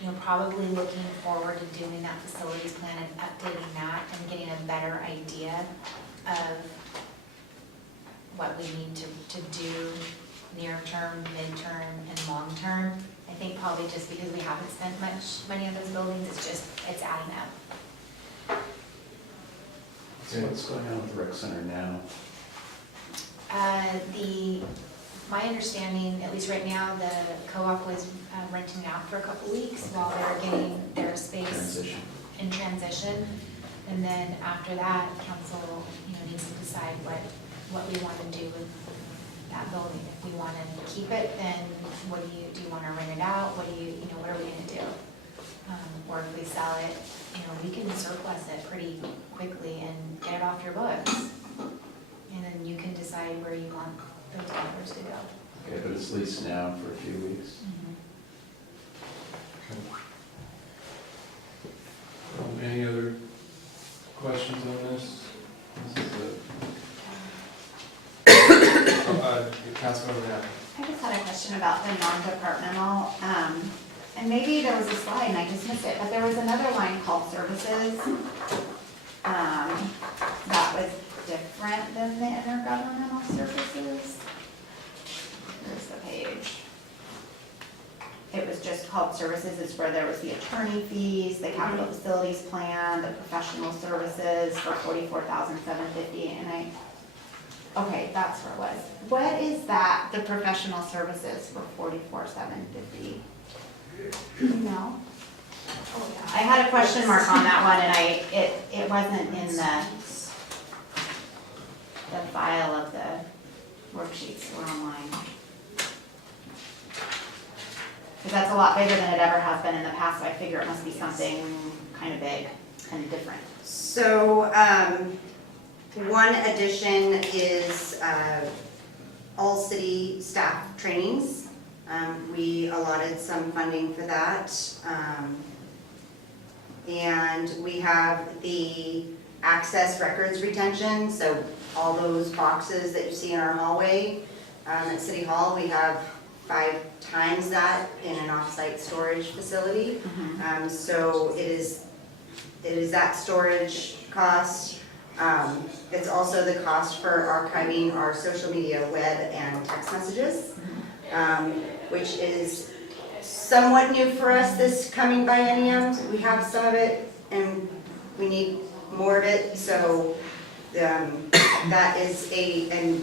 you know, probably looking forward to doing that facilities plan and updating that and getting a better idea of what we need to do near term, midterm, and long term. I think probably just because we haven't spent much money on those buildings, it's adding up. So what's going on with the rec center now? My understanding, at least right now, the co-op was renting it out for a couple weeks while they were getting their space in transition. And then after that, council, you know, needs to decide what we want to do with that building. If we want to keep it, then what do you want to rent it out? What are we going to do? Or if we sell it, you know, we can surplus it pretty quickly and get it off your books. And then you can decide where you want those dollars to go. Okay, but it's leased now for a few weeks. Any other questions on this? This is Councilmember Knapp. I just had a question about the non-departmental, and maybe there was a slide and I just missed it, but there was another line called services, that was different than the intergovernmental services. Here's the page. It was just called services, it's where there was the attorney fees, the capital facilities plan, the professional services for $44,750, and okay, that's where it was. What is that, the professional services for $44,750? No? I had a question mark on that one, and it wasn't in the file of the worksheets that were online. Because that's a lot bigger than it ever has been in the past, so I figure it must be something kind of big and different. So, one addition is all city staff trainings. We allotted some funding for that. And we have the access records retention, so all those boxes that you see in our hallway at City Hall, we have 5 times that in an off-site storage facility. So it is that storage cost. It's also the cost for archiving our social media, web, and text messages, which is somewhat new for us this coming biennium. We have some of it and we need more of it, so that is a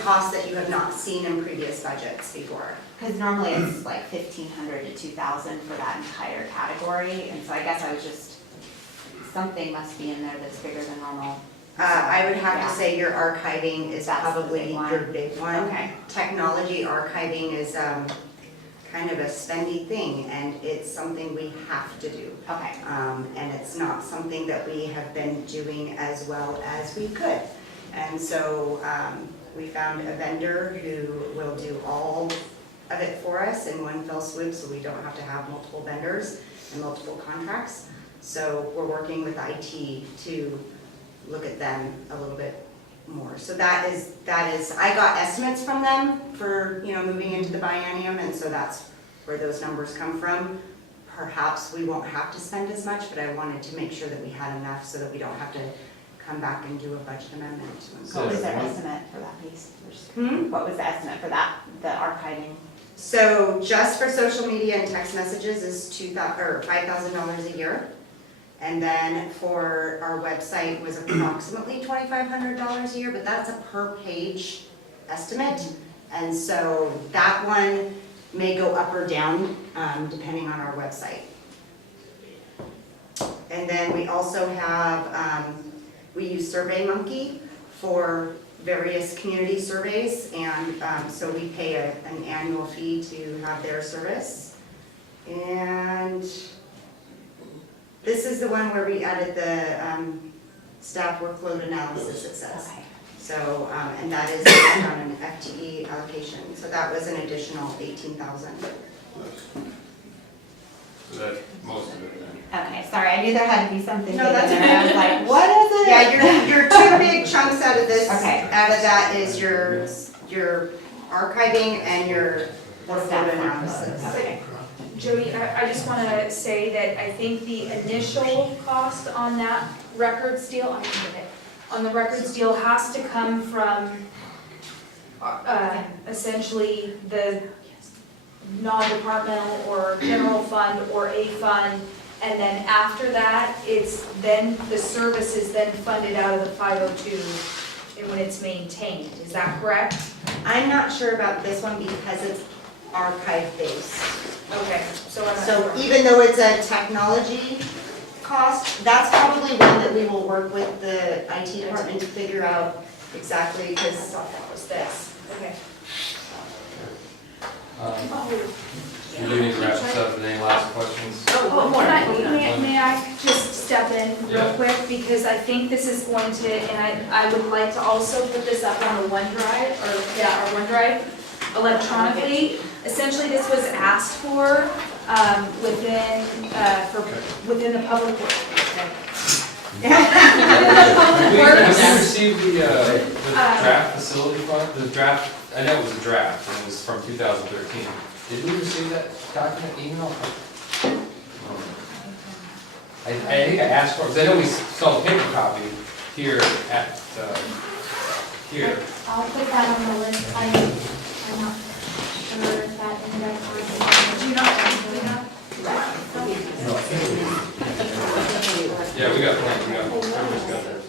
cost that you have not seen in previous budgets before. Because normally it's like 1,500 to 2,000 for that entire category, and so I guess I was just, something must be in there that's bigger than normal. I would have Yeah. to say your archiving is That's the probably big one. your big one. Okay. Technology archiving is kind of a spendy thing, and it's something we have to do. Okay. And it's not something that we have been doing as well as we could. And so we found a vendor who will do all of it for us in one fell swoop, so we don't have to have multiple vendors and multiple contracts. So we're working with IT to look at them a little bit more. So that is, I got estimates from them for, moving into the biennium, and so that's where those numbers come from. Perhaps we won't have to spend as much, but I wanted to make sure that we had enough so that we don't have to come back and do a budget amendment. What was the estimate for that piece? What was the estimate for that, the archiving? So just for social media and text messages is $5,000 a year. And then for our website was approximately $2,500 a year, but that's a per page estimate. And so that one may go up or down depending on our website. And then we also have, we use SurveyMonkey for various community surveys, and so we pay an annual fee to have their service. And this is the one where we added the staff workload analysis, it says. Okay. So, and that is based on an FTE allocation, so that was an additional $18,000. So that's most of it then. Okay, sorry, I knew there had to be something No, big in that's there. I was like, what is it? Yeah, your 2 big chunks out of this, Okay. out of that is your archiving and your Staff workload analysis. Okay. Jody, I just want to say that I think the initial cost on that records deal, I can get it, on the records deal has to come from essentially the non-departmental or general fund or a fund, and then after that, then the service is then funded out of the 502 and when it's maintained. Is that correct? I'm not sure about this one because it's archive-based. Okay, so I'm not So sure. even though it's a technology cost, that's probably one that we will work with the IT department to figure out exactly, I because thought that was this. Okay. We do need to wrap this up. Any last questions? Oh, may I just step in real Yeah. quick, because I think this is going to, and I would like to also put this up on the OneDrive, our OneDrive electronically. Essentially, this was asked for, within the public works. Did we receive the draft facility fund, the draft, I know it was a draft, and it was from 2013. Did we receive that document email? I think I asked for it, because I know we saw the paper copy here at, here. I'll put that on the list. I'm not sure if that ended up on. Do you not have that? Yeah, we got plenty, everybody's got that.